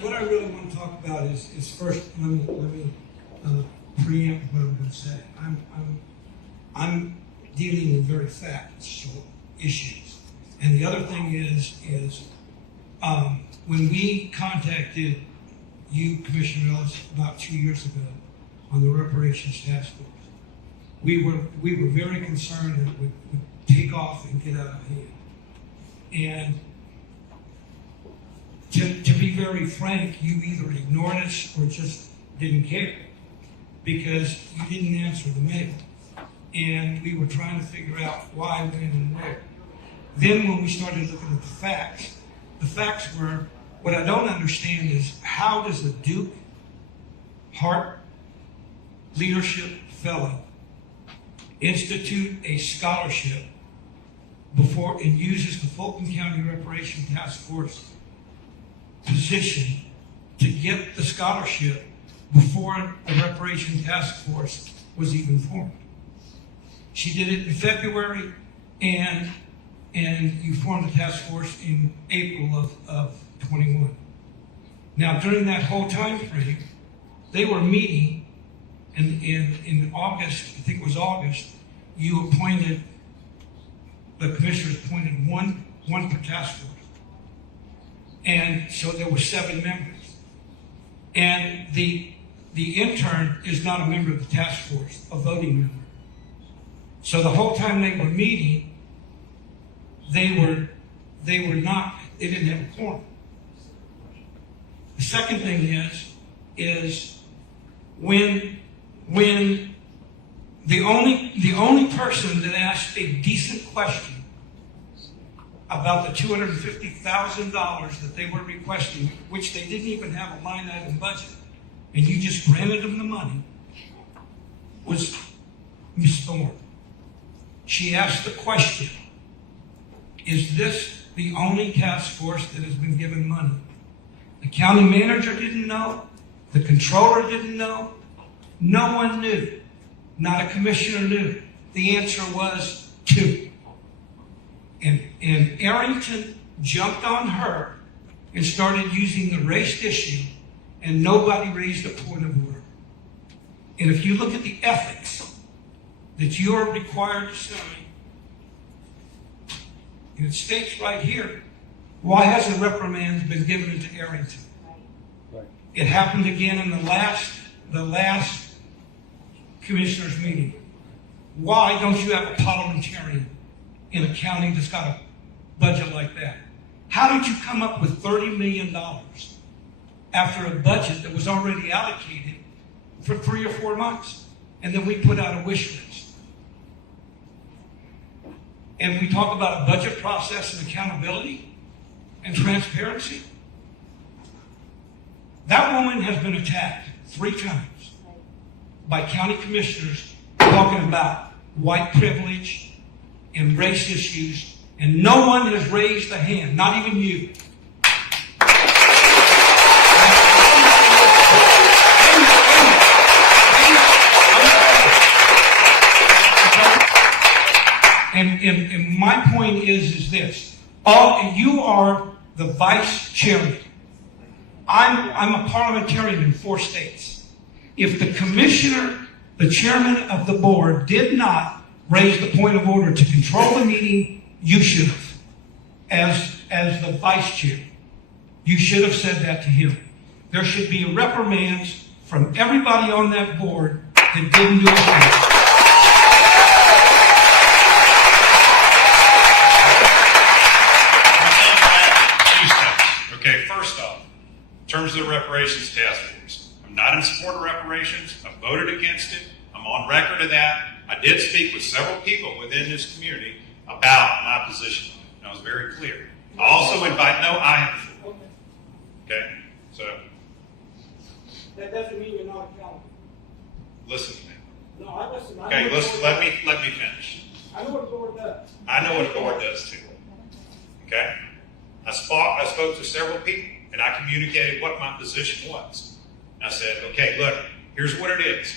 what I really want to talk about is first, let me preempt what I'm going to say. I'm dealing with very factual issues. And the other thing is when we contacted you, Commissioner Ellis, about 2 years ago on the reparations task force. We were very concerned that it would take off and get out of hand. And to be very frank, you either ignored us or just didn't care because you didn't answer the mail. And we were trying to figure out why, when, and where. Then when we started looking at the facts were, what I don't understand is how does a Duke Hart Leadership Fellow institute a scholarship before it uses the Fulton County Reparation Task Force position to get the scholarship before the Reparation Task Force was even formed. She did it in February, and you formed the task force in April of 21. Now, during that whole time frame, they were meeting, and in August, I think it was August, you appointed, the commissioners appointed one per task force. And so there were 7 members. And the intern is not a member of the task force, a voting member. So the whole time they were meeting, they didn't have a quorum. The second thing is when the only person that asked a decent question about the $250,000 that they were requesting, which they didn't even have a line item budget, and you just granted them the money, was Ms. Thorne. She asked the question, is this the only task force that has been given money? The county manager didn't know. The controller didn't know. No one knew. Not a commissioner knew. The answer was 2. And Arrington jumped on her and started using the race issue, and nobody raised a point of order. And if you look at the ethics that you are required to sign, and it states right here, why hasn't reprimands been given to Arrington? Right. It happened again in the last commissioners meeting. Why don't you have a parliamentarian in a county that's got a budget like that? How did you come up with $30 million after a budget that was already allocated for 3 or 4 months? And then we put out a wish list. And we talk about a budget process and accountability and transparency. That woman has been attacked 3 times by county commissioners talking about white privilege and race issues, and no one has raised a hand, not even you. And my point is this: you are the vice chairman. I'm a parliamentarian in 4 states. If the commissioner, the chairman of the board, did not raise the point of order to control the meeting, you should have, as the vice chair. You should have said that to him. There should be reprimands from everybody on that board that didn't do it. Okay, first off, in terms of the reparations task force, I'm not in support of reparations. I voted against it. I'm on record of that. I did speak with several people within this community about my position. And I was very clear. I also invite I have. Okay, so. That doesn't mean you're not accountable. Listen to me. No, I listen. Okay, let me finish. I know what the board does. I know what the board does too. Okay? I spoke to several people, and I communicated what my position was. I said, okay, look, here's what it is.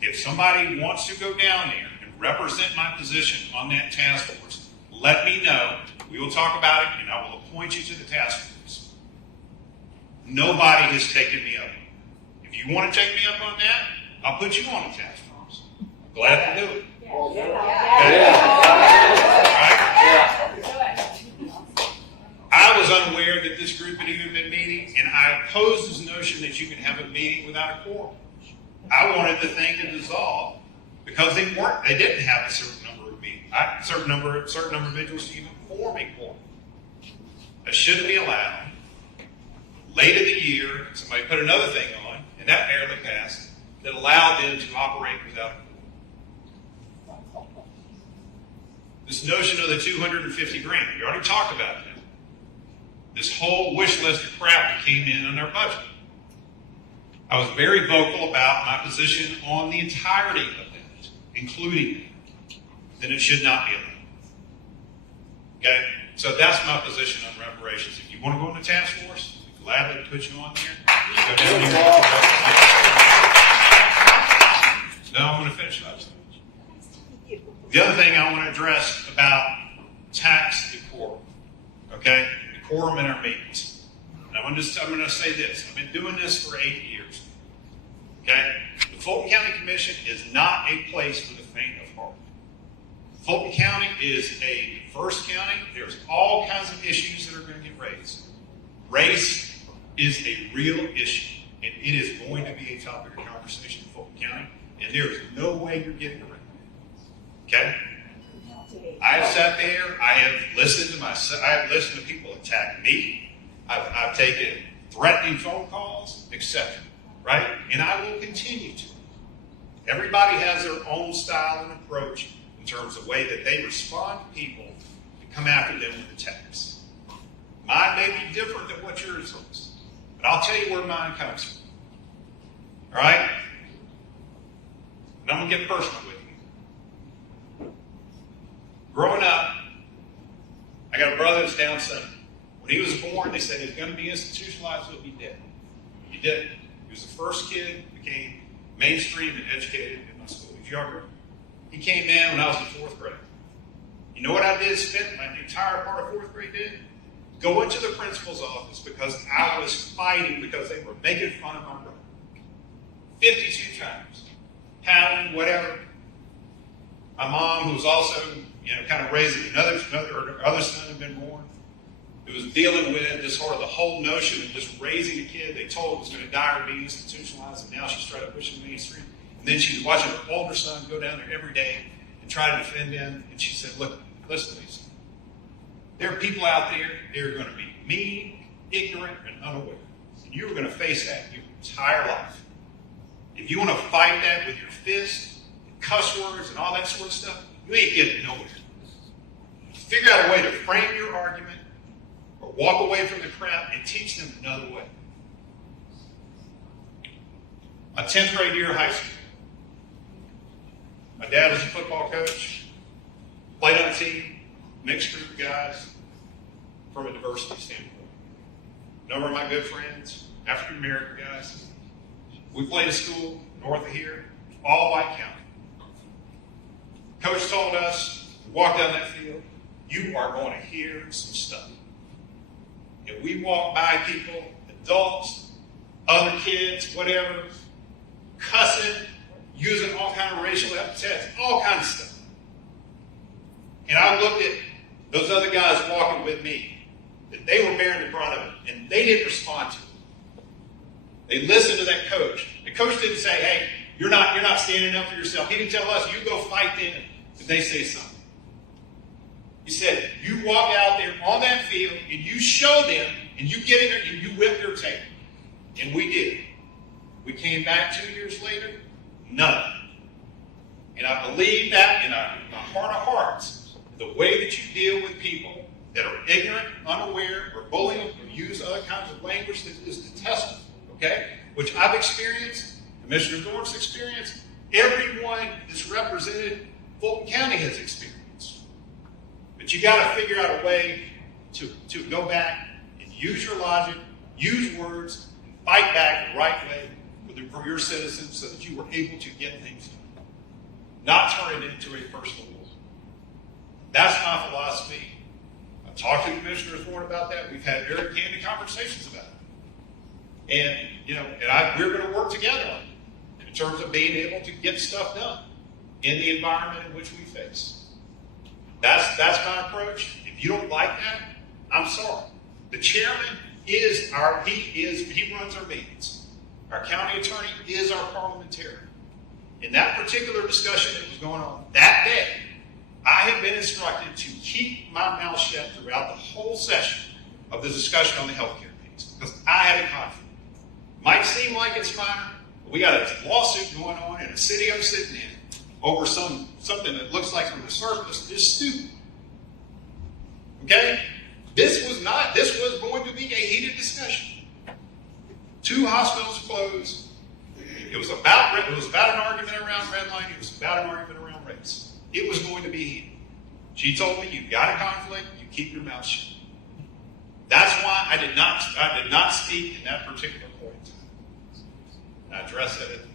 If somebody wants to go down there and represent my position on that task force, let me know. We will talk about it, and I will appoint you to the task force. Nobody has taken me up. If you want to take me up on that, I'll put you on the task force. Glad to do it. I was unaware that this group had even been meeting, and I opposed this notion that you I wanted the thing to dissolve because they didn't have a certain number of meetings, certain number of individuals to even form a quorum. That shouldn't be allowed. Late in the year, somebody put another thing on, and that barely passed, that allowed them to operate without a quorum. This notion of the $250 grand, we already talked about that. This whole wish list of crap that came in on our budget. I was very vocal about my position on the entirety of that, including that it should not be allowed. Okay? So that's my position on reparations. If you want to go on the task force, I'd gladly put you on there. Just go down here. No, I'm going to finish up. The other thing I want to address about tax decorum. Okay? Decorum in our meetings. And I'm going to say this. I've been doing this for 8 years. Okay? The Fulton County Commission is not a place for the faint of heart. Fulton County is a diverse county. There's all kinds of issues that are going to get raised. Race is a real issue, and it is going to be a topic of conversation in Fulton County, and there is no way you're getting around it. Okay? I have sat there. I have listened to people attack me. I've taken threatening phone calls, etc. Right? And I will continue to. Everybody has their own style and approach in terms of the way that they respond to people and come after them with attacks. Mine may be different than what yours is, but I'll tell you where mine comes from. All right? And I'm going to get personal with you. Growing up, I got a brother that's Down syndrome. When he was born, they said he was going to be institutionalized, he'll be dead. He didn't. He was the first kid who became mainstream and educated in my school. He was younger. He came in when I was in 4th grade. You know what I did spend my entire part of 4th grade did? Go into the principal's office because I was fighting because they were making fun of my brother. 52 times. Pounding, whatever. My mom, who was also, kind of raising another son had been born, who was dealing with just sort of the whole notion of just raising a kid they told was going to die or be institutionalized, and now she's trying to push him mainstream. And then she was watching her older son go down there every day and try to defend him, and she said, look, listen to me. There are people out there, they're going to be mean, ignorant, and unaware. And you're going to face that your entire life. If you want to fight that with your fists, and cuss words, and all that sort of stuff, you ain't getting nowhere. Figure out a way to frame your argument, or walk away from the crap and teach them another way. My 10th grade year of high school, my dad was a football coach, played on a team, mixed group of guys from a diversity standpoint. A number of my good friends, African American guys. We played a school north of here, all white county. Coach told us, we walked down that field, you are going to hear some stuff. And we walked by people, adults, other kids, whatever, cussing, using all kind of racial epithets, all kinds of stuff. And I looked at those other guys walking with me, that they were bearing the brunt of it, and they didn't respond to it. They listened to that coach. The coach didn't say, hey, you're not standing up for yourself. He didn't tell us, you go fight them if they say something. He said, you walk out there on that field and you show them and you get in there and you whip their tail. And we did. We came back 2 years later, none. And I believe that in my heart of hearts, the way that you deal with people that are ignorant, unaware, or bullying, or use other kinds of language that is detestable, okay? Which I've experienced, Commissioner Thorne's experienced, everyone that's represented Fulton County has experienced. But you got to figure out a way to go back and use your logic, use words, and fight back the right way for your citizens so that you were able to get things done. Not turn it into a personal war. That's my philosophy. I've talked to Commissioner Thorne about that. We've had very candid conversations about it. And we're going to work together on it in terms of being able to get stuff done in the environment in which we face. That's my approach. If you don't like that, I'm sorry. The chairman he runs our meetings. Our county attorney is our parliamentarian. In that particular discussion that was going on that day, I have been instructed to keep my mouth shut throughout the whole session of the discussion on the health care piece because I had a conflict. Might seem like it's minor, but we got a lawsuit going on in a city I'm sitting in over something that looks like on the surface is stupid. Okay? This was going to be a heated discussion. 2 hospitals closed. It was about an argument around redlining. It was about an argument around race. It was going to be heated. She told me, you've got a conflict, you keep your mouth shut. That's why I did not speak in that particular point in time. I addressed that at the end.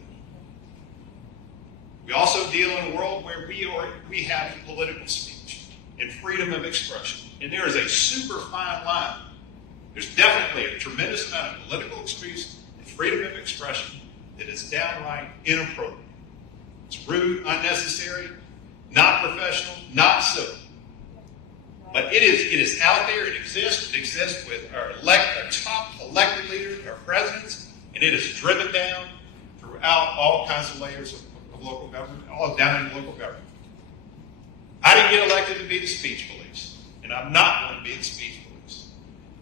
We also deal in a world where we have political speech and freedom of expression. And there is a super fine line. There's definitely a tremendous amount of political speech and freedom of expression that is downright inappropriate. It's rude, unnecessary, not professional, not civil. But it is out there, it exists with our top elected leaders, our presidents, and it is driven down throughout all kinds of layers of local government, all down in local government. I didn't get elected to be the speech police, and I'm not going to be the speech police.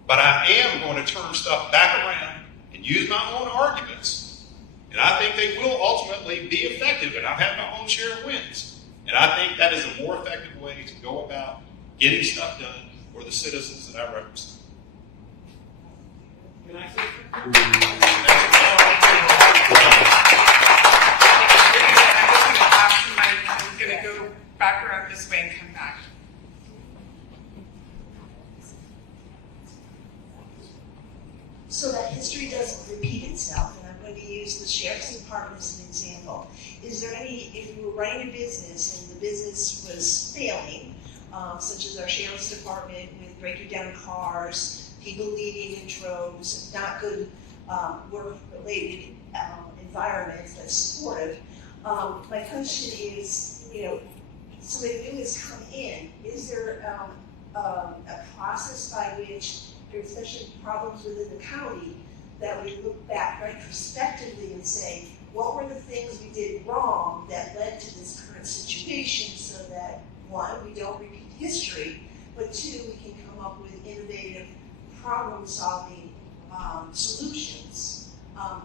But I am going to turn stuff back around and use my own arguments, and I think they will ultimately be effective, and I've had my own share of wins. And I think that is a more effective way to go about getting stuff done for the citizens that I represent. Can I say I'm going to go back around this way and come back. So that history doesn't repeat itself, and I'm going to use the sheriff's department as an example. Is there any, if you were running a business and the business was failing, such as our sheriff's department with breaking down cars, people leaving in droves, not good work-related environments that's supportive, my question is, somebody new has come in. Is there a process by which, especially problems within the county, that we look back retrospectively and say, what were the things we did wrong that led to this current situation, so that, 1, we don't repeat history, but 2, we can come up with innovative problem-solving solutions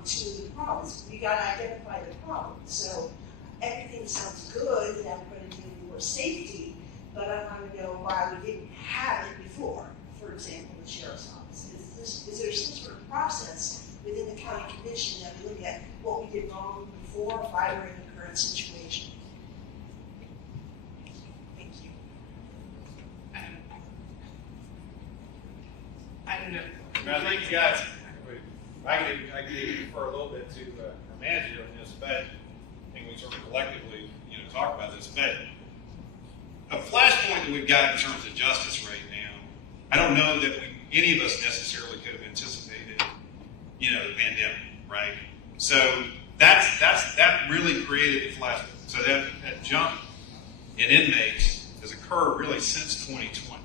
to the problems. We got to identify the problem. So everything sounds good, and I'm going to do more safety, but I want to know why we didn't have it before. For example, the sheriff's office. Is there some sort of process within the county commission that we look at what we did wrong before, why we're in the current situation? Thank you. I don't know. I think you guys, I can even defer a little bit to our manager on this, but I think we sort of collectively, talk about this. But a flashpoint that we've got in terms of justice right now, I don't know that any of us necessarily could have anticipated, the pandemic, right? So that really created the flashpoint. So that jump in inmates has occurred really since 2020.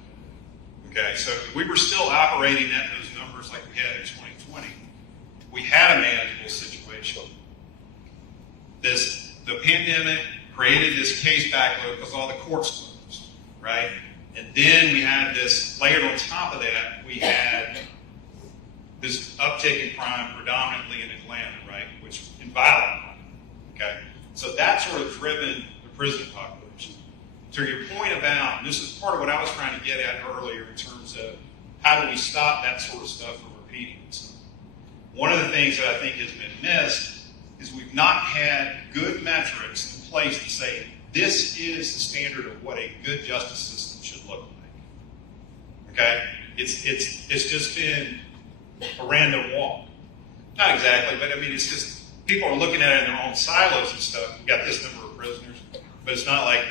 Okay, so we were still operating at those numbers like we had in 2020. We had a manageable situation. The pandemic created this case backload because all the courts closed, right? And then we had this, layered on top of that, we had this uptick in crime predominantly in Atlanta, right? Which in violent crime, okay? So that's sort of driven the prison population. To your point about, and this is part of what I was trying to get at earlier in terms of how do we stop that sort of stuff from repeating itself. One of the things that I think has been missed is we've not had good metrics in place to say this is the standard of what a good justice system should look like. Okay? It's just been a random walk. Not exactly, but I mean, it's just people are looking at it in their own silos and stuff. We've got this number of prisoners, but it's not like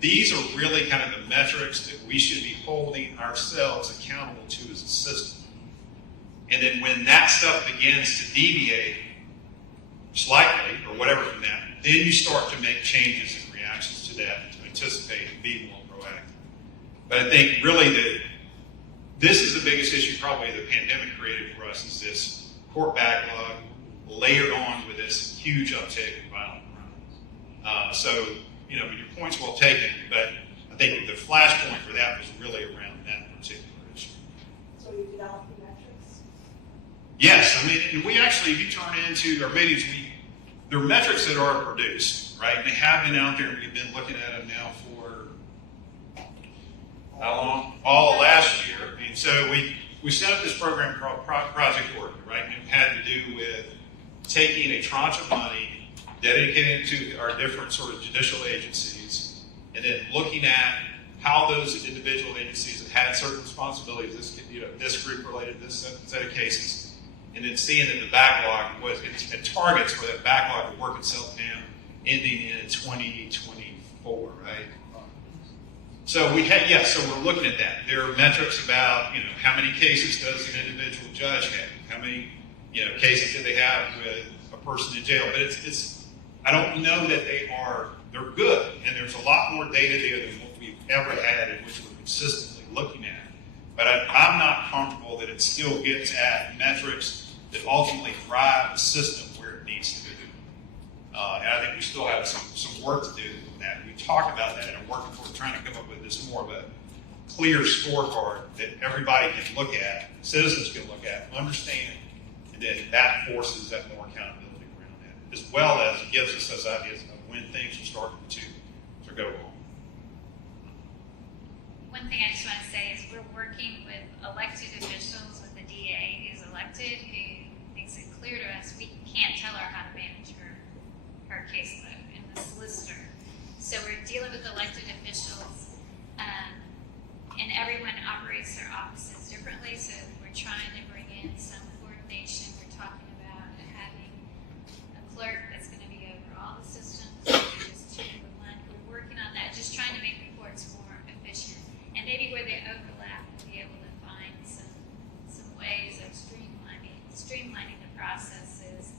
these are really kind of the metrics that we should be holding ourselves accountable to as a system. And then when that stuff begins to deviate slightly or whatever from that, then you start to make changes and reactions to that to anticipate and be more proactive. But I think really that this is the biggest issue probably the pandemic created for us is this court backlog, layered on with this huge uptick in violent crime. So, you know, your point's well taken, but I think the flashpoint for that was really around that particular issue. So you developed the metrics? Yes, I mean, we actually, if you turn into our meetings, there are metrics that are produced, right? They have been out there, and we've been looking at them now for how long? All last year. And so we set up this program called Project Oregon, right? And it had to do with taking a tranche of money, dedicated to our different sort of judicial agencies, and then looking at how those individual agencies that had certain responsibilities, this group related to this set of cases, and then seeing that the backlog was, and targets for that backlog to work itself down, ending in 2024, right? So we had, so we're looking at that. There are metrics about, how many cases does an individual judge have? How many, cases do they have with a person in jail? But I don't know that they're good. And there's a lot more data there than what we've ever had in which we're consistently looking at. But I'm not comfortable that it still gets at metrics that ultimately drive the system where it needs to be. And I think we still have some work to do with that. We talk about that and are working toward trying to come up with this more of a clear scorecard that everybody can look at, citizens can look at, understand, and then that forces that more accountability around that, as well as it gives us those ideas of when things are starting to go wrong. One thing I just want to say is we're working with elected officials, with the DA who's elected, who makes it clear to us we can't tell her how to manage her caseload, and the solicitor. So we're dealing with elected officials, and everyone operates their offices differently, so we're trying to bring in some coordination. We're talking about having a clerk that's going to be over all the systems, just two in one. We're working on that, just trying to make reports more efficient. And maybe where they overlap, we'll be able to find some ways of streamlining the processes.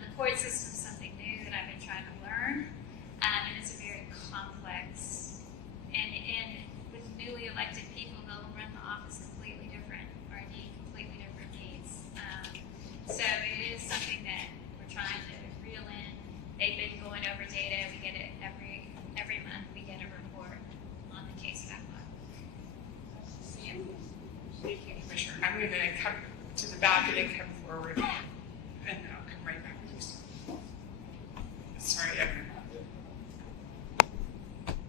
The court system is something new that I've been trying to learn, and it's a very complex. And with newly elected people, they'll run the office completely different or need completely different needs. So it is something that we're trying to reel in. They've been going over data. We get it every month. We get a report on the case backlog. Thank you, Commissioner. I'm going to come to the back and then come forward, and I'll come right back, please. Sorry, I'm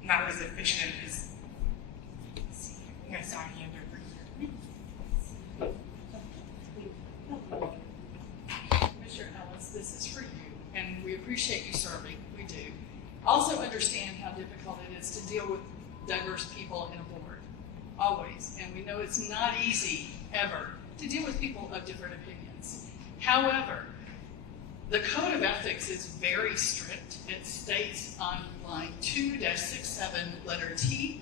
not as efficient as. I saw a hand over here. Commissioner Ellis, this is for you, and we appreciate you serving. We do. Also understand how difficult it is to deal with diverse people in a board, always. And we know it's not easy, ever, to deal with people of different opinions. However, the Code of Ethics is very strict. It states on line 2-67, letter T,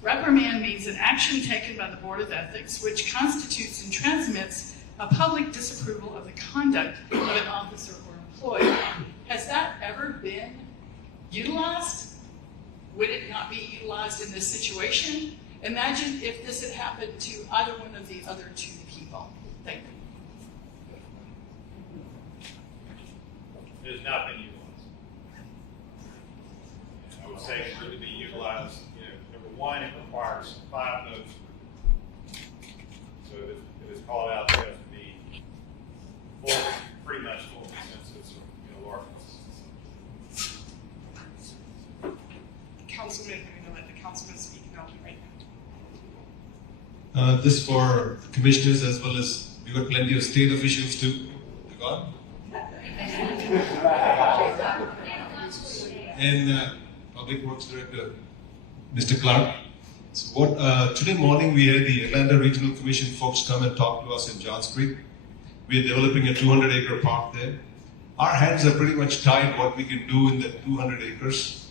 reprimand means an action taken by the Board of Ethics which constitutes and transmits a public disapproval of the conduct of an officer or employee. Has that ever been utilized? Would it not be utilized in this situation? Imagine if this had happened to either one of the other two people. Thank you. It has not been utilized. I would say for it to be utilized, number one, it requires 5 votes. So if it's called out, there has to be pretty much full consensus or large consensus. Councilman, I'm going to let the councilman speak, and I'll be right back. This for commissioners as well as we got plenty of state officials too. And Public Works Director, Mr. Clark. So today morning we had the Atlanta Regional Commission folks come and talk to us in Johns Creek. We are developing a 200-acre park there. Our hands are pretty much tied what we can do in the 200 acres.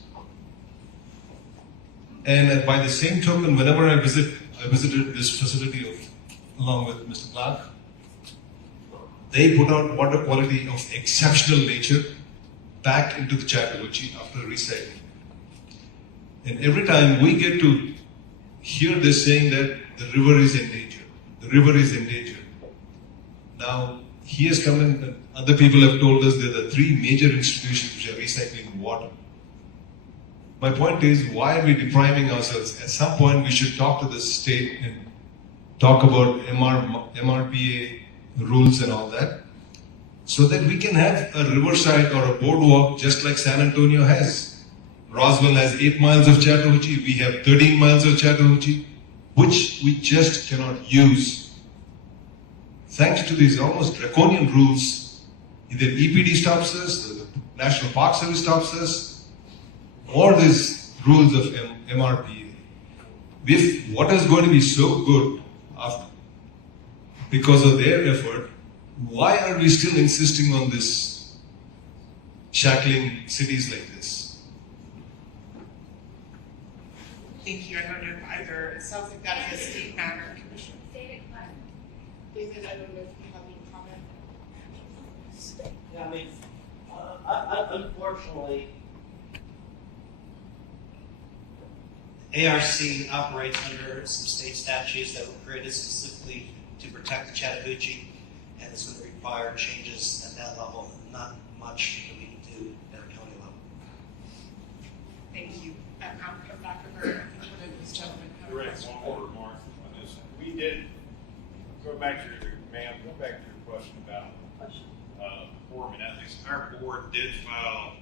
And by the same token, whenever I visited this facility along with Mr. Clark, they put out water quality of exceptional nature back into the Chattahoochee after recycling. And every time we get to hear this saying that the river is in danger, the river is in danger. Now, he has come in, and other people have told us there are the three major institutions which are recycling water. My point is, why are we depriving ourselves? At some point, we should talk to the state and talk about MRPA rules and all that, so that we can have a riverside or a boardwalk just like San Antonio has. Roswell has 8 miles of Chattahoochee. We have 13 miles of Chattahoochee, which we just cannot use. Thanks to these almost draconian rules, either EPD stops us, the National Park Service stops us, or these rules of MRPA. If what is going to be so good because of their effort, why are we still insisting on this, shackling cities like this? Thank you. I don't know if either. It sounds like that is a state matter, Commissioner. David, I don't know if you have any comment. Yeah, I mean, unfortunately, ARC operates under some state statutes that were created specifically to protect the Chattahoochee, and it's going to require changes at that level, and not much that we can do at a county level. Thank you. And I'll come back over and one of these gentlemen. Correct. One more remark on this. We did go back to your question about quorum and ethics. Our board did file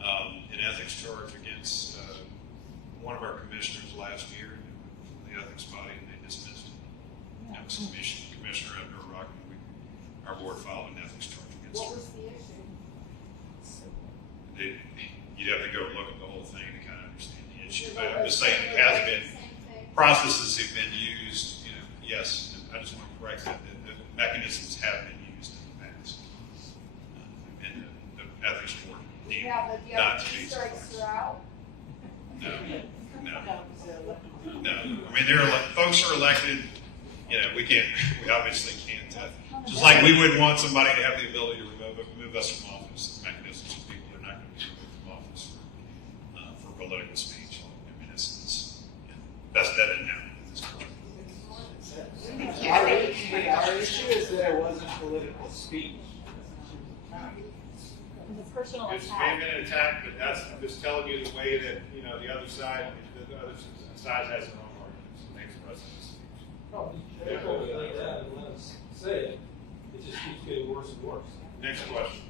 an ethics charge against one of our commissioners last year, the ethics body, and they dismissed it. That was Commissioner Edgar Rockman. Our board filed an ethics charge against her. What was the issue? You'd have to go look at the whole thing to kind of understand the issue. But I'm just saying, it has been, processes have been used, yes, I just want to correct that, the mechanisms have been used in the past. And the ethics board deemed not to be. No. I mean, folks are elected, we obviously can't, just like we wouldn't want somebody to have the ability to remove us from office. The mechanisms of people are not going to be removed from office for political speech. I mean, that's dead and now. Our issue is that it wasn't political speech. Personal It's attack. been an attack, but I'm just telling you the way that, the other side has their own arguments and makes precedents. No, they told me like that and let us say it. It just keeps getting worse and worse. Next question.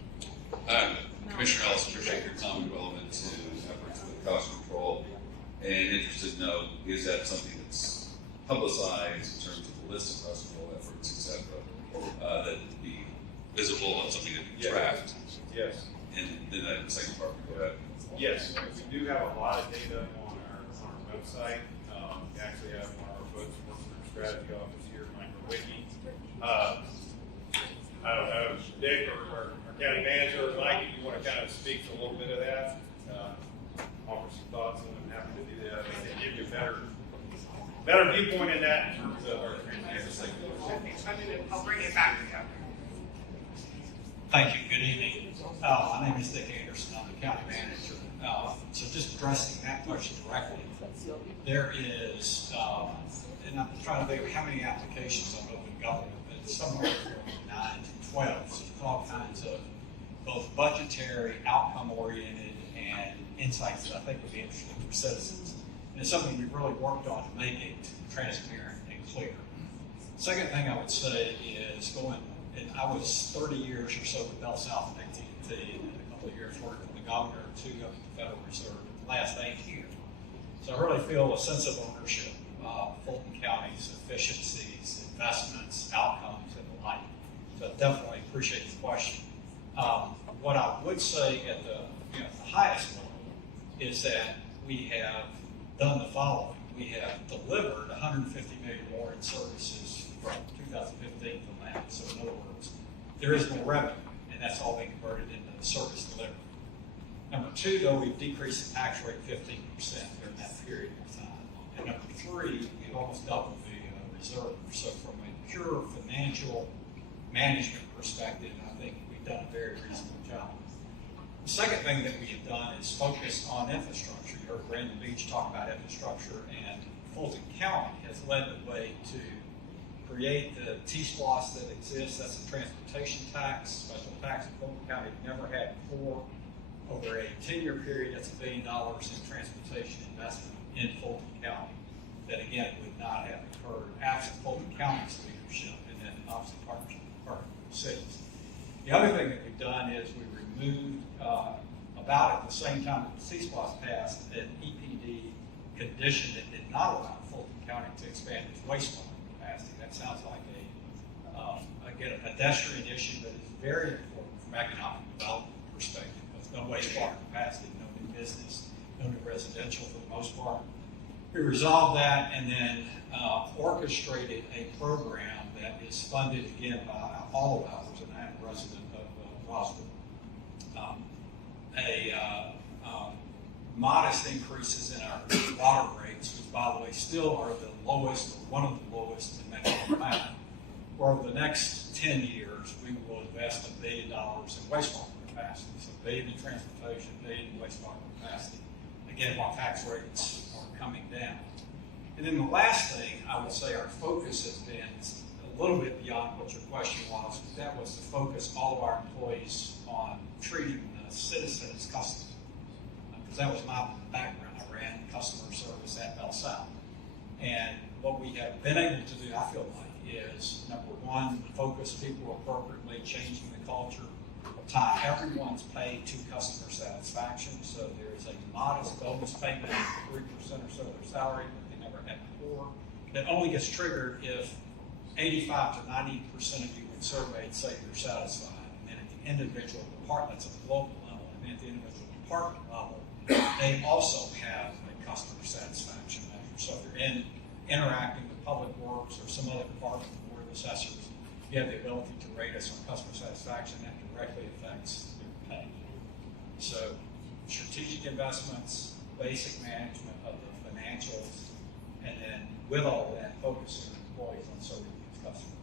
Commissioner Ellis, appreciate your time and development to efforts with cost control. And interested to know, is that something that's publicized in terms of the list of cost control efforts, et cetera, that would be visible on something that we tracked? Yes. And then the second part, go ahead. Yes, we do have a lot of data on our website. We actually have one of our folks working in our strategy office here, MicroWiki. I don't know, Dick or our county manager or Mike, if you want to kind of speak to a little bit of that, offer some thoughts, and I'm happy to do that. And give you a better viewpoint in that in terms of our transparency. I'll bring it back to you. Thank you. Good evening. My name is Dick Anderson. I'm the county manager. So just addressing that question directly, there is, and I'm trying to think of how many applications on open government, but it's somewhere between 9 to 12. So there's all kinds of both budgetary, outcome-oriented, and insights that I think would be interesting for citizens. And it's something we've really worked on to make it transparent and clear. Second thing I would say is and I was 30 years or so with Bell South and AT&T, and a couple of years working with the governor, 2 up at the Federal Reserve, the last 8 here. So I really feel a sense of ownership of Fulton County's efficiencies, investments, outcomes, and the like. So I definitely appreciate the question. What I would say at the highest level is that we have done the following. We have delivered $150 million more in services from 2015 to now. So in other words, there is more revenue, and that's all being converted into service delivery. Number 2, though, we've decreased the tax rate 15% during that period of time. And number 3, we've almost doubled the reserve. So from a pure financial management perspective, I think we've done a very reasonable job. The second thing that we have done is focus on infrastructure. You heard Brandon Beach talk about infrastructure, and Fulton County has led the way to create the T-SPLOS that exists. That's a transportation tax, special tax in Fulton County. Never had before. Over a 10-year period, that's $1 billion in transportation investment in Fulton County that, again, would not have occurred absent Fulton County's leadership and then obviously partnership with cities. The other thing that we've done is we removed, about at the same time that the C-SPLOS passed, an EPD condition that did not allow Fulton County to expand its wastewater capacity. That sounds like again, a pedestrian issue, but it's very important from economic development perspective. No wastewater capacity, no new business, no new residential for the most part. We resolved that and then orchestrated a program that is funded again by all of ours, and I am a resident of Roswell. Modest increases in our water rates, which by the way still are the lowest, or one of the lowest in Metro Atlanta. For over the next 10 years, we will invest $1 billion in wastewater capacity. So $1 billion in transportation, $1 billion in wastewater capacity. Again, while tax rates are coming down. And then the last thing I would say our focus has been a little bit beyond what your question was. That was to focus all of our employees on treating the citizen as customers. Because that was my background. I ran customer service at Bell South. And what we have been able to do, I feel like, is number one, focus people appropriately, changing the culture, tie everyone's pay to customer satisfaction. So there is a modest bonus payment of 3% or so of their salary that they never had before. That only gets triggered if 85 to 90% of you when surveyed say you're satisfied. And then at the individual department, that's at the local level, and then at the individual department level, they also have a customer satisfaction measure. So if you're interacting with Public Works or some other department, Board of Assessors, you have the ability to rate us on customer satisfaction that directly affects their pay. So strategic investments, basic management of the financials, and then with all of that, focusing employees on serving these customers.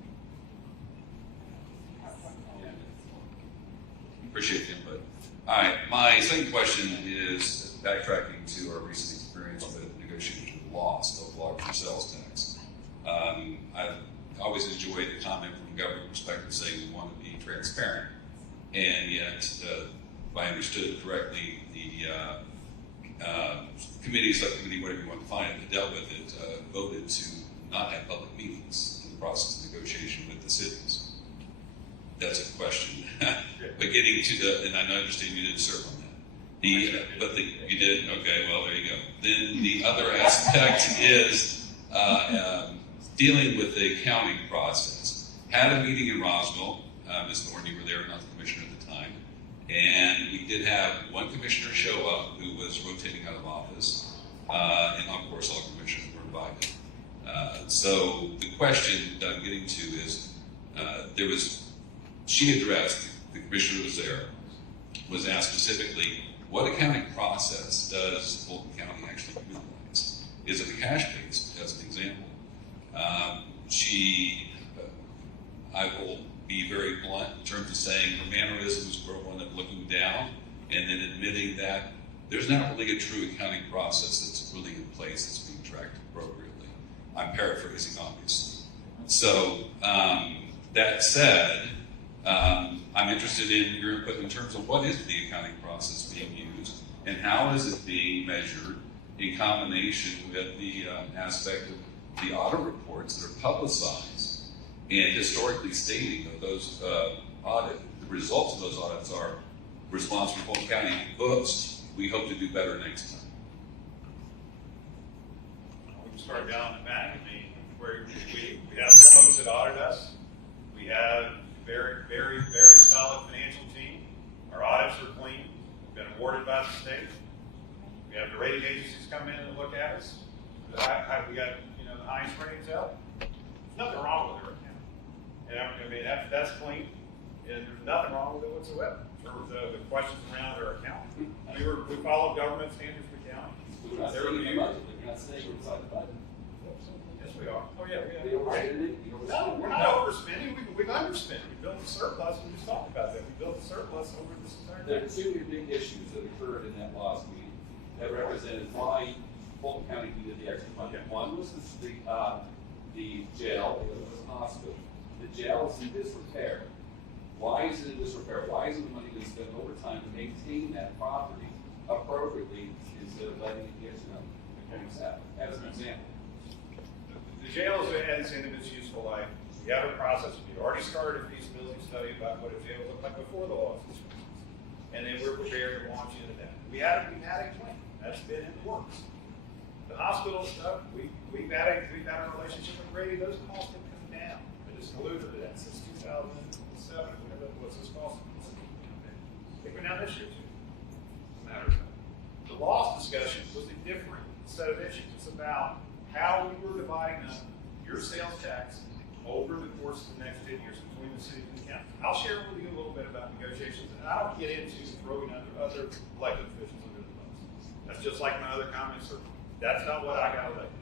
Appreciate the input. All right, my second question is backtracking to our recent experience with negotiating with loss of law for sales tax. I've always enjoyed the comment from the government perspective saying we want to be transparent, and yet, if I understood correctly, the subcommittee, whatever you want to find it, that dealt with it, voted to not have public meetings in the process of negotiation with the cities. That's a question. But getting to the, and I understand you didn't serve on that. You did? Okay, well, there you go. Then the other aspect is dealing with the accounting process. Had a meeting in Roswell. Ms. Thorne, you were there, not the commissioner at the time. And we did have one commissioner show up who was rotating out of office. And of course, all commissioners were invited. So the question that I'm getting to is, she addressed, the commissioner was there, was asked specifically, what accounting process does Fulton County actually utilize? Is it a cash-based, as an example? I will be very blunt in terms of saying her mannerisms were one of looking down and then admitting that there's not really a true accounting process that's really in place that's being tracked appropriately. I'm paraphrasing, obviously. So, that said, I'm interested in your input in terms of what is the accounting process being used and how is it being measured in combination with the aspect of the audit reports that are publicized and historically stating that those the results of those audits are responsible for Fulton County books. We hope to do better next time. We can start down the back. I mean, where we have the folks that audit us. We have a very, very, very solid financial team. Our audits are clean. We've been awarded by the state. We have the rating agencies come in and look at us. We got the highest ratings out. There's nothing wrong with our account. And I mean that's clean, and there's nothing wrong with it whatsoever. The questions around our account. We follow government standards for accounting. We're not saying the budget. We're not saying we're inside the budget. Yes, we are. Oh yeah, we are. No, we're not overspending. We've underspent. We built a surplus. We just talked about that. We built a surplus over this entire There are two big issues that occurred in that last meeting that represented why Fulton County needed the extra money. One was the the jail, the other was the hospital. The jail is in disrepair. Why is it in disrepair? Why isn't the money been spent over time to maintain that property appropriately instead of letting it get, things happen? As an example. The jail is an incentive its useful life. We have a process. We already started a feasibility study about what a jail looked like before the laws. And then we're prepared to launch into that. We had a plan. That's been in the works. The hospital stuff, we've had a relationship with Brady. Those costs have come down. I just alluded to that since 2007, whatever that was, those costs have come down. They went down this year too. Matter of fact. The loss discussion was a different set of issues. It's about how we were dividing up your sales tax over the course of the next 10 years between the city and the county. I'll share with you a little bit about negotiations, and I don't get into throwing other elected officials under the bus. That's just like my other comments. That's not what I got elected.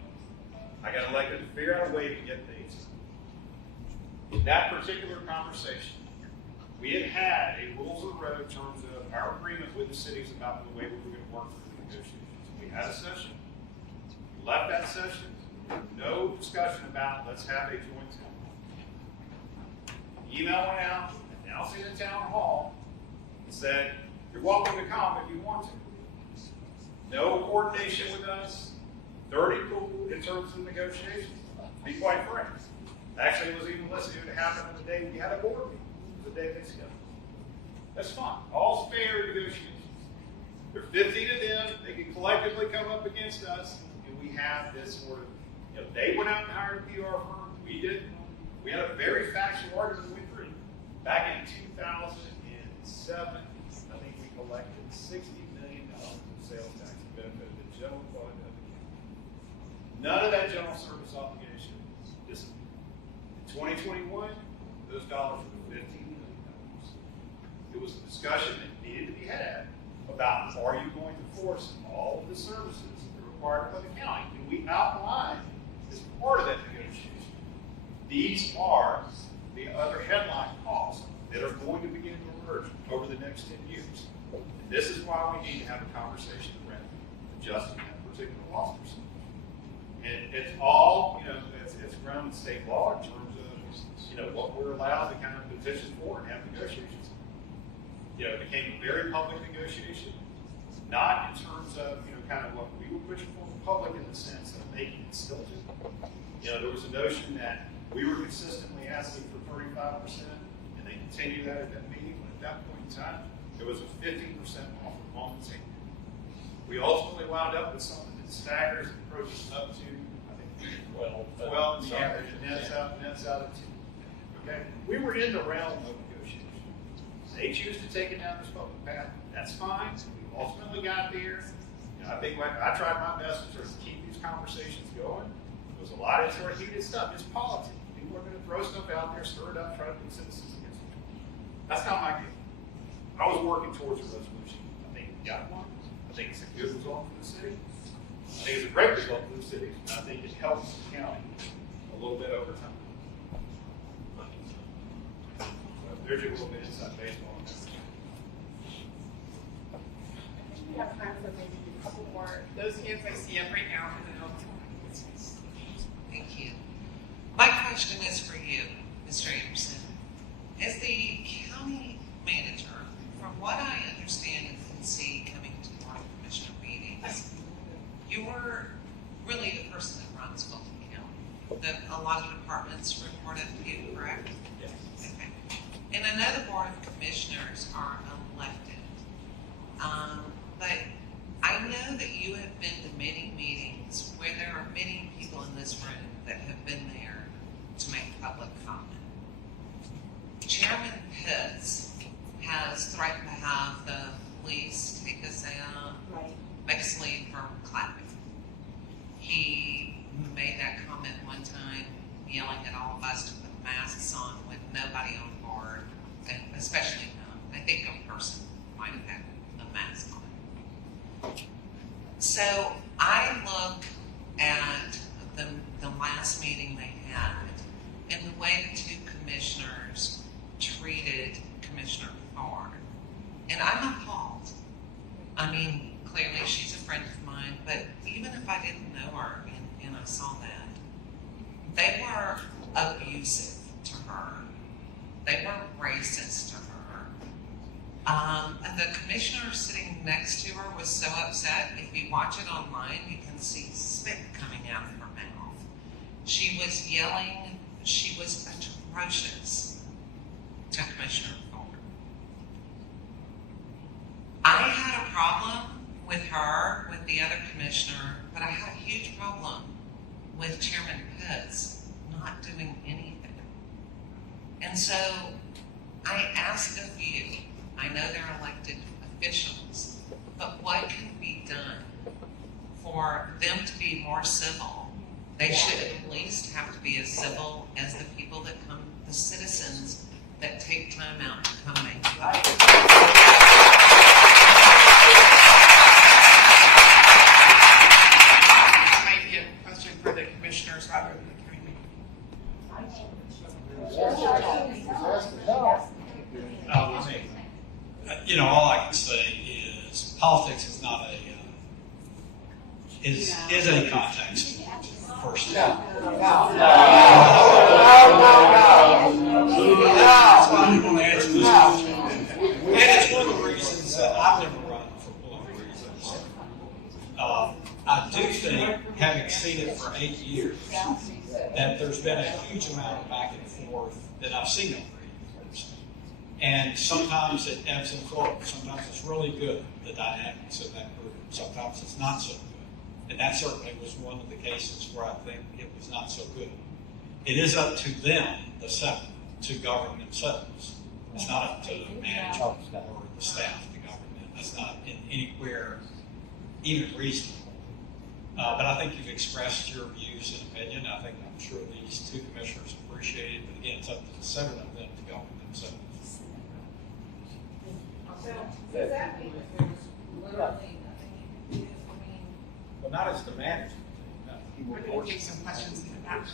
I got elected to figure out a way to get things. In that particular conversation, we had a rules of the road in terms of our agreement with the cities about the way we were going to work through the negotiations. We had a session. We left that session. No discussion about let's have a joint town hall. Email went out, announcing the town hall, and said, you're welcome to come if you want to. No coordination with us, 30 cool in terms of negotiations. To be quite frank. Actually, it was even listed to happen on the day we had a board meeting. It was the day they scheduled. That's fine. All's fair negotiations. There are 15 of them. They can collectively come up against us, and we have this sort of, they went out and hired a PR firm. We didn't. We had a very factual argument we threw. Back in 2007, I think we collected $60 million in sales tax benefit of the general fund of the county. None of that general service obligation disappeared. In 2021, those dollars were $15 million. It was a discussion that needed to be had about are you going to force all of the services that are required by the county? And we outlined as part of that negotiation. These are the other headline costs that are going to begin to emerge over the next 10 years. And this is why we need to have a conversation around adjusting that particular loss percentage. And it's all, it's grounded in state law in terms of, what we're allowed to kind of petition for and have negotiations. It became a very public negotiation, not in terms of, kind of what we were pushing for, public in the sense of making it stilted. There was a notion that we were consistently asking for 35%, and they continued that at that meeting, when at that point in time, there was a 15% offer on the table. We ultimately wound up with something that staggers and approaches up to, I think, 12 the average, and nets out at 2. Okay? We were in the realm of negotiation. They choose to take it down this public path. That's fine. We ultimately got there. I think I tried my best to keep these conversations going. There was a lot of sort of heated stuff. It's politics. People are going to throw stuff out there, stir it up, try to put citizens against each other. That's not my game. I was working towards a resolution. I think we got one. I think it's a good result for the city. I think it's a great result for the city. And I think it helps the county a little bit over time. So there's a little bit inside baseball on that. We have time for maybe a couple more. Those hands I see up right now, and then I'll. Thank you. My question is for you, Mr. Anderson. As the county manager, from what I understand and can see coming to board commissioner meetings, you were really the person that runs Fulton County. That a lot of departments report up to you, correct? Yes. Okay. And I know the board of commissioners are elected. But I know that you have been to many meetings where there are many people in this room that have been there to make public comment. Chairman Pitts has threatened to have the police take us out, make us leave for clapping. He made that comment one time, yelling at all of us to put masks on with nobody on board, and especially I think a person might have had a mask on. So I look at the last meeting they had and the way the two commissioners treated Commissioner Thorne. And I'm appalled. I mean, clearly she's a friend of mine, but even if I didn't know her and I saw that, They were abusive to her. They were racist to her. And the commissioner sitting next to her was so upset. If you watch it online, you can see spit coming out of her mouth. She was yelling. She was atrocious to Commissioner Thorne. I had a problem with her, with the other commissioner, but I had a huge problem with Chairman Pitts not doing anything. And so I ask of you, I know they're elected officials, but what can be done for them to be more civil? They should at least have to be as civil as the people that come, the citizens that take time out to come make Might be a question for the commissioners rather than the county. All I can say is politics is not is a context first. That's why I'm going to answer this question. And it's one of the reasons that I've never run for political reasons. I do think, having seen it for 8 years, that there's been a huge amount of back and forth that I've seen over 8 years. And sometimes it ebbs and flows. Sometimes it's really good, the dynamics of that group. Sometimes it's not so good. And that certainly was one of the cases where I think it was not so good. It is up to them, the seven, to govern themselves. It's not up to the management or the staff to govern them. That's not in anywhere even reasonable. But I think you've expressed your views and opinion. I'm sure these two commissioners appreciate it. But again, it's up to the seven of them to govern themselves. Does that mean that there's literally nothing you can do? Well, not as the manager. No. We're going to take some questions in the back.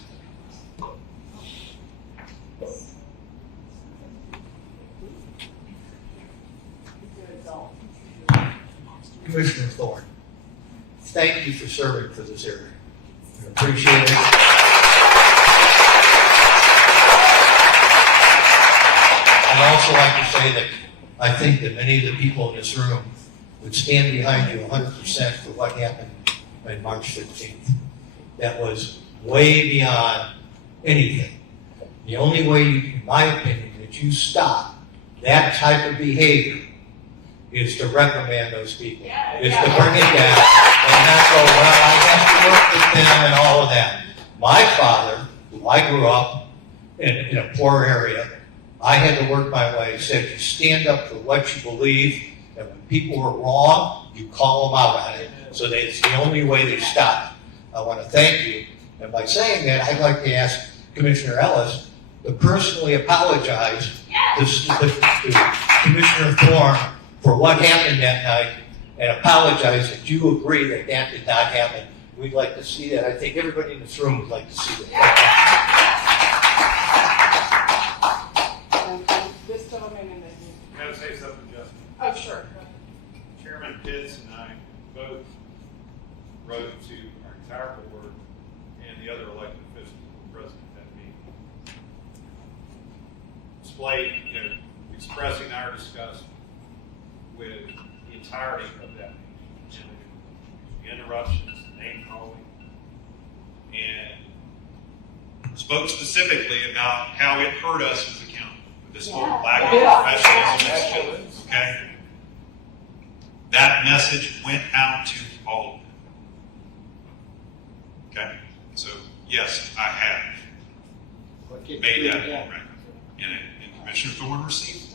Commissioner Thorne, thank you for serving for this area. I appreciate it. I'd also like to say that I think that many of the people in this room would stand behind you 100% for what happened on March 15th. That was way beyond anything. The only way, in my opinion, that you stop that type of behavior is to reprimand those people, is to bring it down and not go, well, I have to work with them and all of that. My father, who I grew up in a poor area, I had to work my way, said you stand up for what you believe, and when people are wrong, you call them out on it. So that's the only way they stop. I want to thank you. And by saying that, I'd like to ask Commissioner Ellis to personally apologize to Commissioner Thorne for what happened that night and apologize that you agree that that did not happen. We'd like to see that. I think everybody in this room would like to see that. This gentleman and then you. Can I say something, Justin? Oh, sure. Chairman Pitts and I both wrote to our entire board and the other elected officials who were present at that meeting. Displayed, expressing our disgust with the entirety of that meeting. The interruptions, the name calling, and spoke specifically about how it hurt us as a county. This whole lack of professionalism. Okay? That message went out to all of them. Okay? So, yes, I have made that record. And Commissioner Thorne received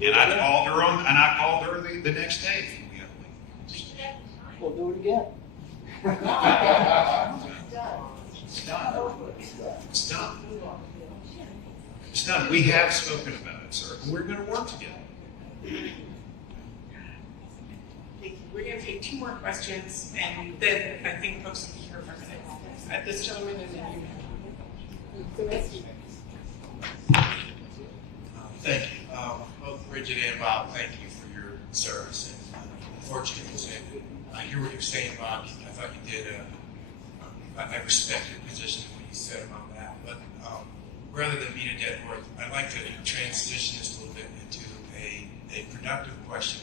it. And I called her the next day. We'll do it again. It's done. It's done. It's done. We have spoken about it, sir. And we're going to work together. We're going to take two more questions, and then I think folks will be here for a minute. This gentleman and then you. Thank you. Both Bridget and Bob, thank you for your service. And unfortunately, I hear what you're saying, Bob. I thought you did. I respect your position when be said about that. But rather than beat a dead horse, I'd like to transition this a little bit into a productive question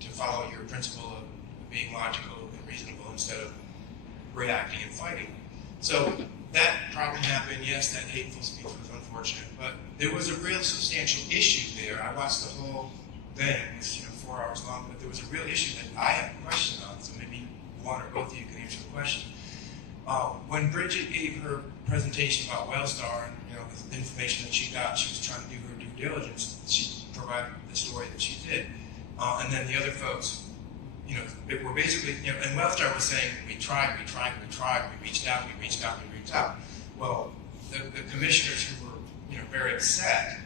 to follow your principle of being logical and reasonable instead of reacting and fighting. So that probably happened. Yes, that hateful speech was unfortunate, but there was a real substantial issue there. I watched the whole thing. It was 4 hours long, but there was a real issue that I have a question on. So maybe one or both of you can answer the question. When Bridget gave her presentation about Wellstar and the information that she got, she was trying to do her due diligence. She provided the story that she did, and then the other folks, they were basically, and Wellstar was saying, we tried, we reached out. Well, the commissioners who were, very upset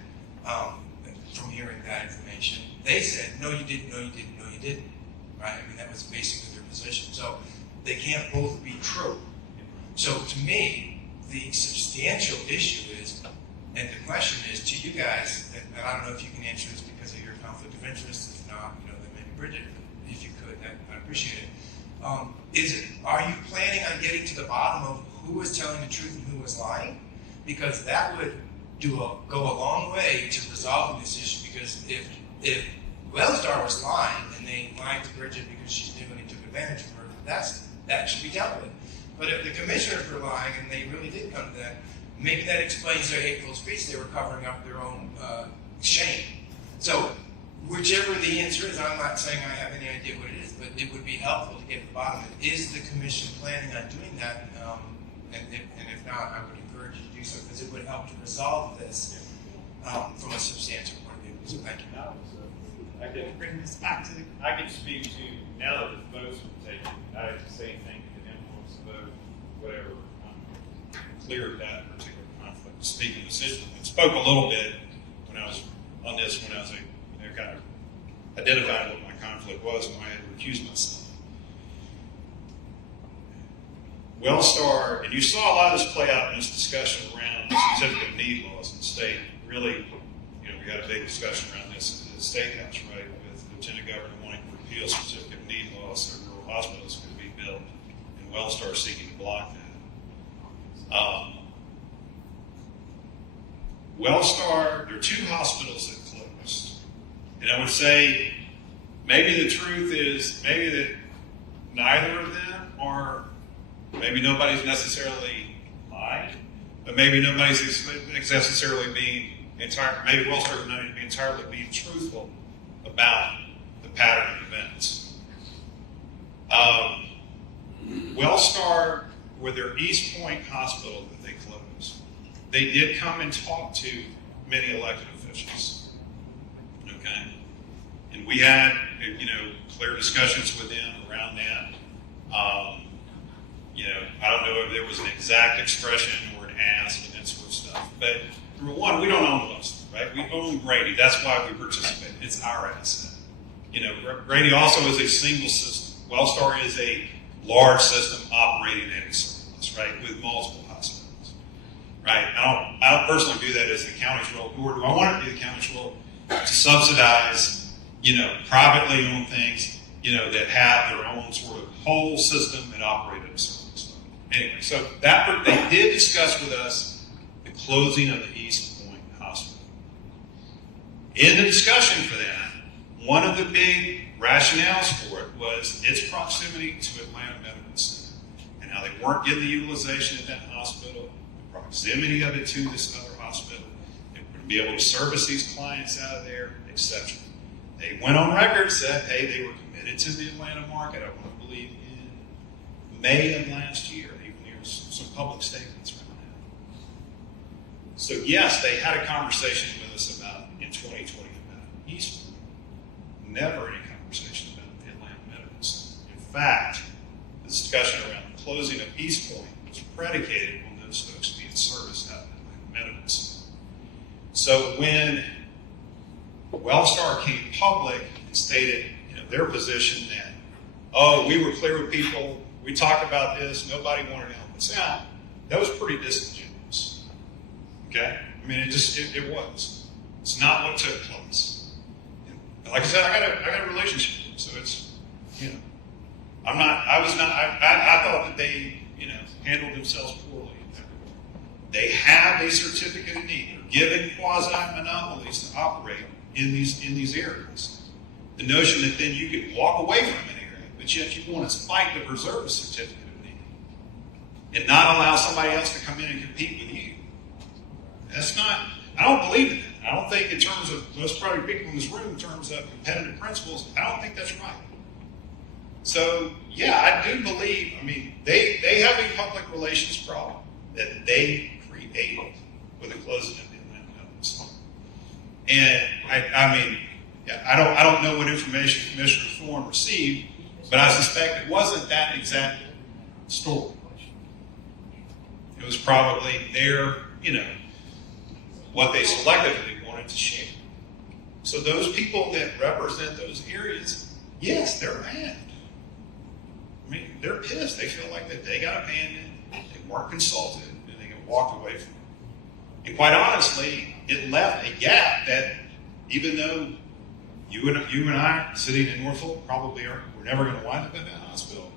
from hearing that information, they said, no, you didn't, right? I mean, that was basically their position. So they can't both be true. So to me, the substantial issue is, and the question is to you guys, and I don't know if you can answer this because of your conflict of interest. If not, then maybe Bridget, if you could, I'd appreciate it. Are you planning on getting to the bottom of who was telling the truth and who was lying? Because that would go a long way to resolving this issue. Because if Wellstar was lying and they lied to Bridget because she's new and they took advantage of her, that should be dealt with. But if the commissioners were lying and they really did come to that, maybe that explains their hateful speech. They were covering up their own shame. So whichever the answer is, I'm not saying I have any idea what it is, but it would be helpful to get to the bottom of it. Is the commission planning on doing that? And if not, I would encourage you to do so because it would help to resolve this from a substantial point of view. So thank you. I can bring this back to the. I can speak to now that the votes were taken. I have to say anything that can influence the vote, whatever. I'm clear of that particular conflict. Speaking decision, I spoke a little bit when I was on this when I was kind of identifying what my conflict was and why I had to recuse myself. Wellstar, and you saw a lot of this play out in this discussion around certificate of need laws in the state. Really, we got a big discussion around this at the State House, right, with Lieutenant Governor wanting to repeal certificate of need laws so rural hospitals could be built, and Wellstar seeking to block that. Wellstar, there are 2 hospitals that closed. And I would say maybe the truth is maybe that neither of them are, maybe nobody's necessarily lying, but maybe nobody's necessarily being maybe Wellstar is not entirely being truthful about the pattern of events. Wellstar, with their East Point Hospital that they closed, they did come and talk to many elected officials. Okay? And we had, clear discussions with them around that. I don't know if there was an exact expression or an ask and that sort of stuff. But number one, we don't own Wellstar, right? We own Grady. That's why we participate. It's our asset. Grady also is a single system. Wellstar is a large system operating at a surplus, right, with multiple hospitals, right? I don't personally view that as the county's role, nor do I want it to be the county's role to subsidize, privately owned things, that have their own sort of whole system and operate at a surplus. Anyway, so that they did discuss with us the closing of the East Point Hospital. In the discussion for that, one of the big rationales for it was its proximity to Atlanta Medical Center and how they weren't getting the utilization at that hospital, the proximity of it to this other hospital, they would be able to service these clients out of there, etc. They went on record, said, hey, they were committed to the Atlanta market, I want to believe in May of last year. Even there was some public statements around that. So yes, they had a conversation with us about, in 2020, about East Point. Never any conversation about the Atlanta Medical Center. In fact, the discussion around the closing of East Point was predicated on those folks being serviced out of the Atlanta Medical Center. So when Wellstar came public and stated their position that, we were clear with people, we talked about this, nobody wanted to help us out, that was pretty disingenuous. Okay? I mean, it was. It's not what took place. Like I said, I got a relationship with them, so it's, I thought that they, handled themselves poorly. They have a certificate of need. They're given quasi-monopolies to operate in these areas. The notion that then you can walk away from an area, but yet you want to fight to preserve a certificate of need and not allow somebody else to come in and compete with you. That's not, I don't believe in it. I don't think in terms of most probably people in this room, in terms of competitive principles, I don't think that's right. So, yeah, I do believe, I mean, they have a public relations problem that they created with the closing of the Atlanta Ellis. And I mean, I don't know what information Commissioner Thorne received, but I suspect it wasn't that exact story. It was probably their, what they selectively wanted to share. So those people that represent those areas, yes, they're mad. I mean, they're pissed. They feel like that they got abandoned, they weren't consulted, and they walked away from it. And quite honestly, it left a gap that even though you and I sitting in Norfolk probably we're never going to wind up in that hospital,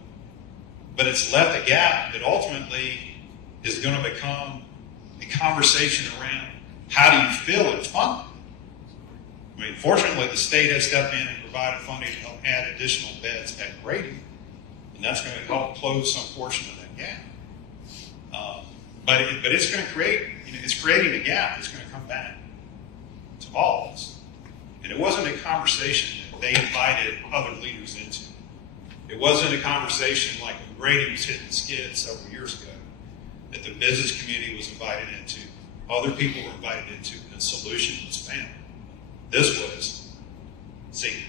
but it's left a gap that ultimately is going to become a conversation around how do you fill it funded. I mean, fortunately, the state has stepped in and provided funding to help add additional beds at Grady, and that's going to help close some portion of that gap. But it's going to create, it's creating a gap that's going to come back to all of us. And it wasn't a conversation that they invited other leaders into. It wasn't a conversation like when Grady was hitting the skid several years ago that the business community was invited into, other people were invited into, and a solution was found. This was secret.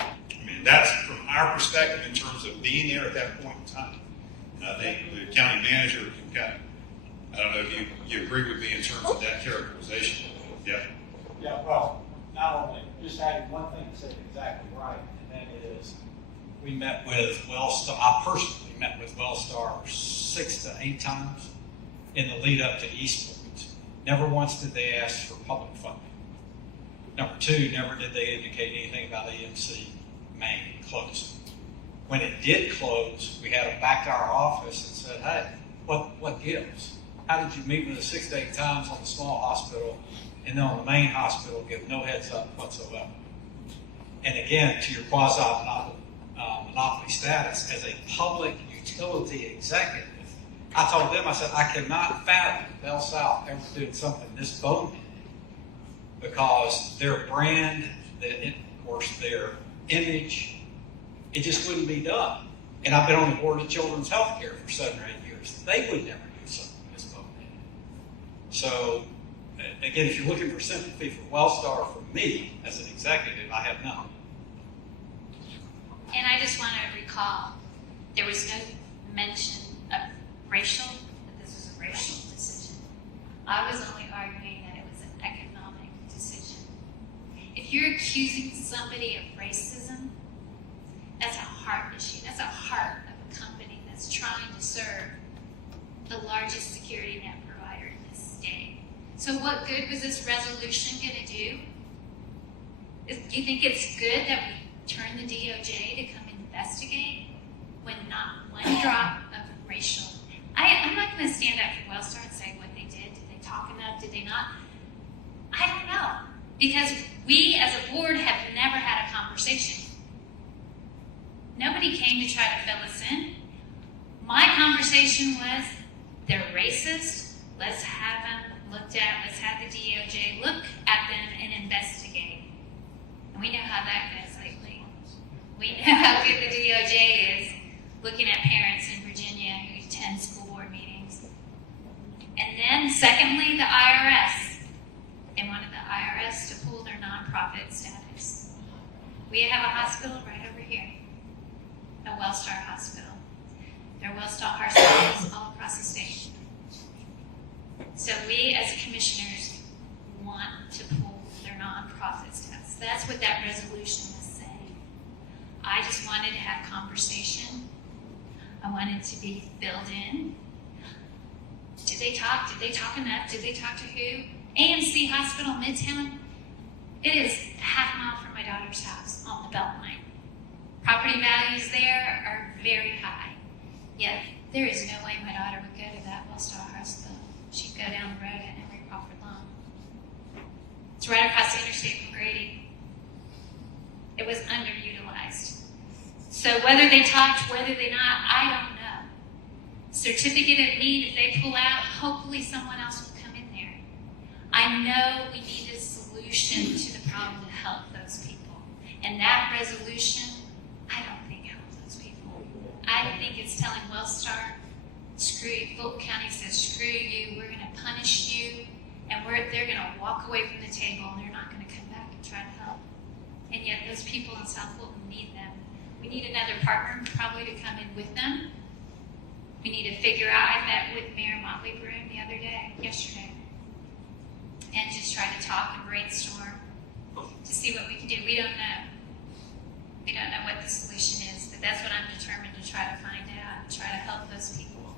I mean, that's from our perspective in terms of being there at that point in time. And I think the county manager can kind of, I don't know if you agree with me in terms of that characterization. Yeah. Yeah, well, not only, just adding one thing to say exactly right, and that is we met with Wellstar, I personally met with Wellstar 6 to 8 times in the lead up to East Point. Never once did they ask for public funding. Number 2, never did they indicate anything about AMC Main closing. When it did close, we had them back to our office and said, hey, what gives? How did you meet with us 6 to 8 times on the small hospital and then on the main hospital give no heads up whatsoever? And again, to your quasi-monopoly status, as a public utility executive, I told them, I said, I cannot fathom Bell South ever doing something this boneheaded because their brand, of course, their image, it just wouldn't be done. And I've been on the board of Children's Healthcare for 7 or 8 years. They would never do something this boneheaded. So, again, if you're looking for sympathy for Wellstar, for me as an executive, I have none. And I just want to recall, there was no mention of racial, that this was a racial decision. I was only arguing that it was an economic decision. If you're accusing somebody of racism, that's a heart issue. That's a heart of a company that's trying to serve the largest security net provider in this state. So what good was this resolution going to do? Do you think it's good that we turn the DOJ to come investigate when not one drop of racial? I'm not going to stand up for Wellstar and say what they did. Did they talk enough? Did they not? I don't know. Because we as a board have never had a conversation. Nobody came to try to fill us in. My conversation was, they're racist. Let's have them looked at. Let's have the DOJ look at them and investigate. And we know how that goes lately. We know how good the DOJ is looking at parents in Virginia who attend school board meetings. And then, secondly, the IRS. They wanted the IRS to pull their nonprofit status. We have a hospital right over here, a Wellstar hospital. There are Wellstar hospitals all across the state. So we as commissioners want to pull their nonprofit status. That's what that resolution was saying. I just wanted to have conversation. I wanted to be filled in. Did they talk? Did they talk enough? Did they talk to who? AMC Hospital Midtown. It is a half mile from my daughter's house on the Beltline. Property values there are very high. Yet there is no way my daughter would go to that Wellstar Hospital. She'd go down the road at Henry Crawford Lawn. It's right across the interstate from Grady. It was underutilized. So whether they talked, whether they not, I don't know. Certificate of need, if they pull out, hopefully someone else will come in there. I know we need a solution to the problem to help those people. And that resolution, I don't think helps those people. I think it's telling Wellstar, screw you. Fulton County says, screw you, we're going to punish you, and they're going to walk away from the table, and they're not going to come back and try to help. And yet those people in South Fulton need them. We need another partner probably to come in with them. We need to figure out, I met with Mayor Motley Broom yesterday, and just try to talk and brainstorm to see what we can do. We don't know. We don't know what the solution is, but that's what I'm determined to try to find out and try to help those people.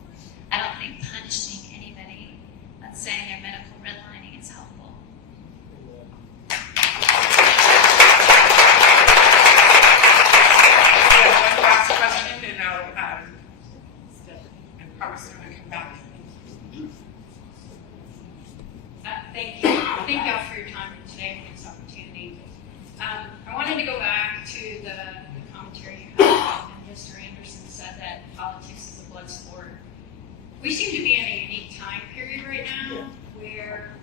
I don't think punishing anybody on saying their medical redlining is helpful. One last question, and I'll I promise I'm going to come back. Thank you. Thank y'all for your time today for this opportunity. I wanted to go back to the commentary you had, and Mr. Anderson said that politics is a blood sport. We seem to be in a unique time period right now where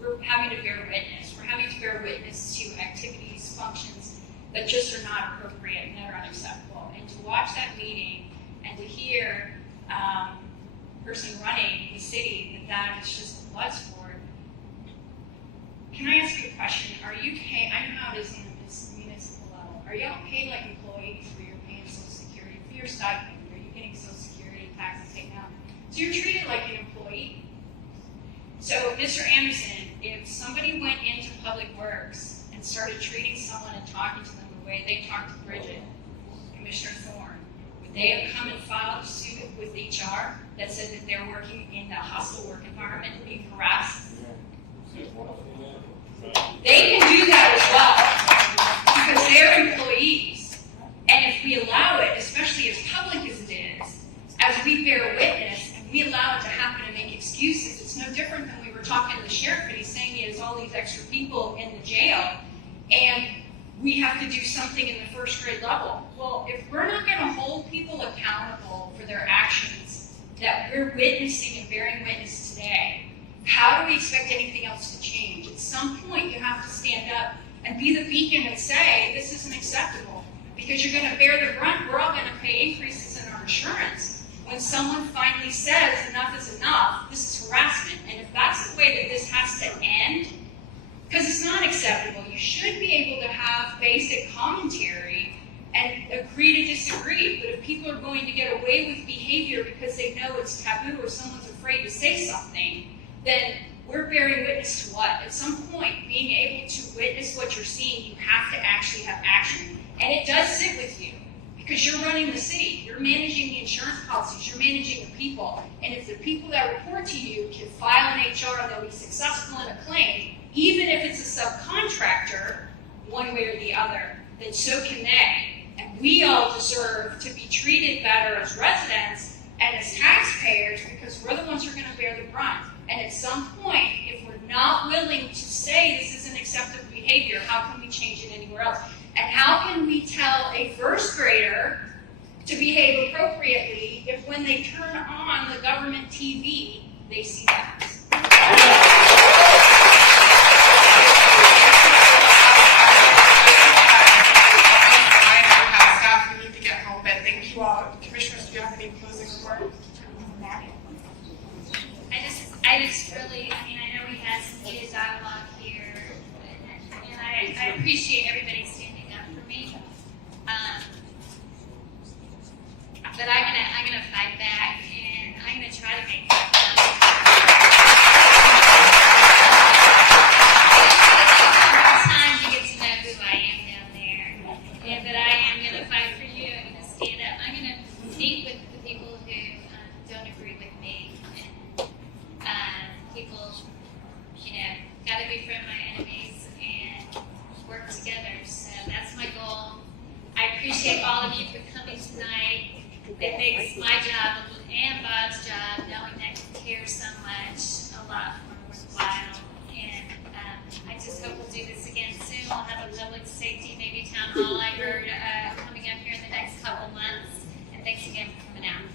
we're having to bear witness. We're having to bear witness to activities, functions that just are not appropriate and that are unacceptable. And to watch that meeting and to hear person running the city that is just a blood sport. Can I ask you a question? Are you paid, I know how it is on this municipal level, are y'all paid like employees where you're paying Social Security? For your stipend, are you getting Social Security taxes taken out? So you're treated like an employee. So Mr. Anderson, if somebody went into Public Works and started treating someone and talking to them the way they talked to Bridget, Commissioner Thorne, would they have come and filed a suit with HR that said that they're working in a hostile work environment and being harassed? They can do that as well because they're employees. And if we allow it, especially as public as it is, as we bear witness and we allow it to happen and make excuses, it's no different than we were talking to the sheriff and he's saying he has all these extra people in the jail and we have to do something in the first grade level. Well, if we're not going to hold people accountable for their actions that we're witnessing and bearing witness today, how do we expect anything else to change? At some point, you have to stand up and be the beacon and say, this isn't acceptable, because you're going to bear the brunt. We're all going to pay increases in our insurance when someone finally says enough is enough, this is harassment. And if that's the way that this has to end, because it's not acceptable, you should be able to have basic commentary and agree to disagree. But if people are going to get away with behavior because they know it's taboo or someone's afraid to say something, then we're bearing witness to what? At some point, being able to witness what you're seeing, you have to actually have action. And it does sit with you, because you're running the city, you're managing the insurance policies, you're managing the people. And if the people that report to you can file an HR and they'll be successful in a claim, even if it's a subcontractor, one way or the other, then so can they. And we all deserve to be treated better as residents and as taxpayers, because we're the ones who are going to bear the brunt. And at some point, if we're not willing to say this isn't acceptable behavior, how can we change it anywhere else? And how can we tell a first grader to behave appropriately if when they turn on the government TV, they see that? I have staff who need to get home, but thank you all. Commissioners, do you have any closing remarks? I just really, I know we had some heated dialogue here, and I appreciate everybody standing up for me. But I'm gonna fight back, and I'm gonna try to make that time to get to know who I am down there. Yeah, but I am gonna fight for you. I'm gonna stand up. I'm gonna meet with the people who don't agree with me. People, gotta befriend my enemies and work together. So that's my goal. I appreciate all of you for coming tonight. It makes my job God's job, knowing that you care so much, a lot more worthwhile. And I just hope we'll do this again soon. We'll have a public safety, maybe town hall I heard coming up here in the next couple months. And thanks again for coming out.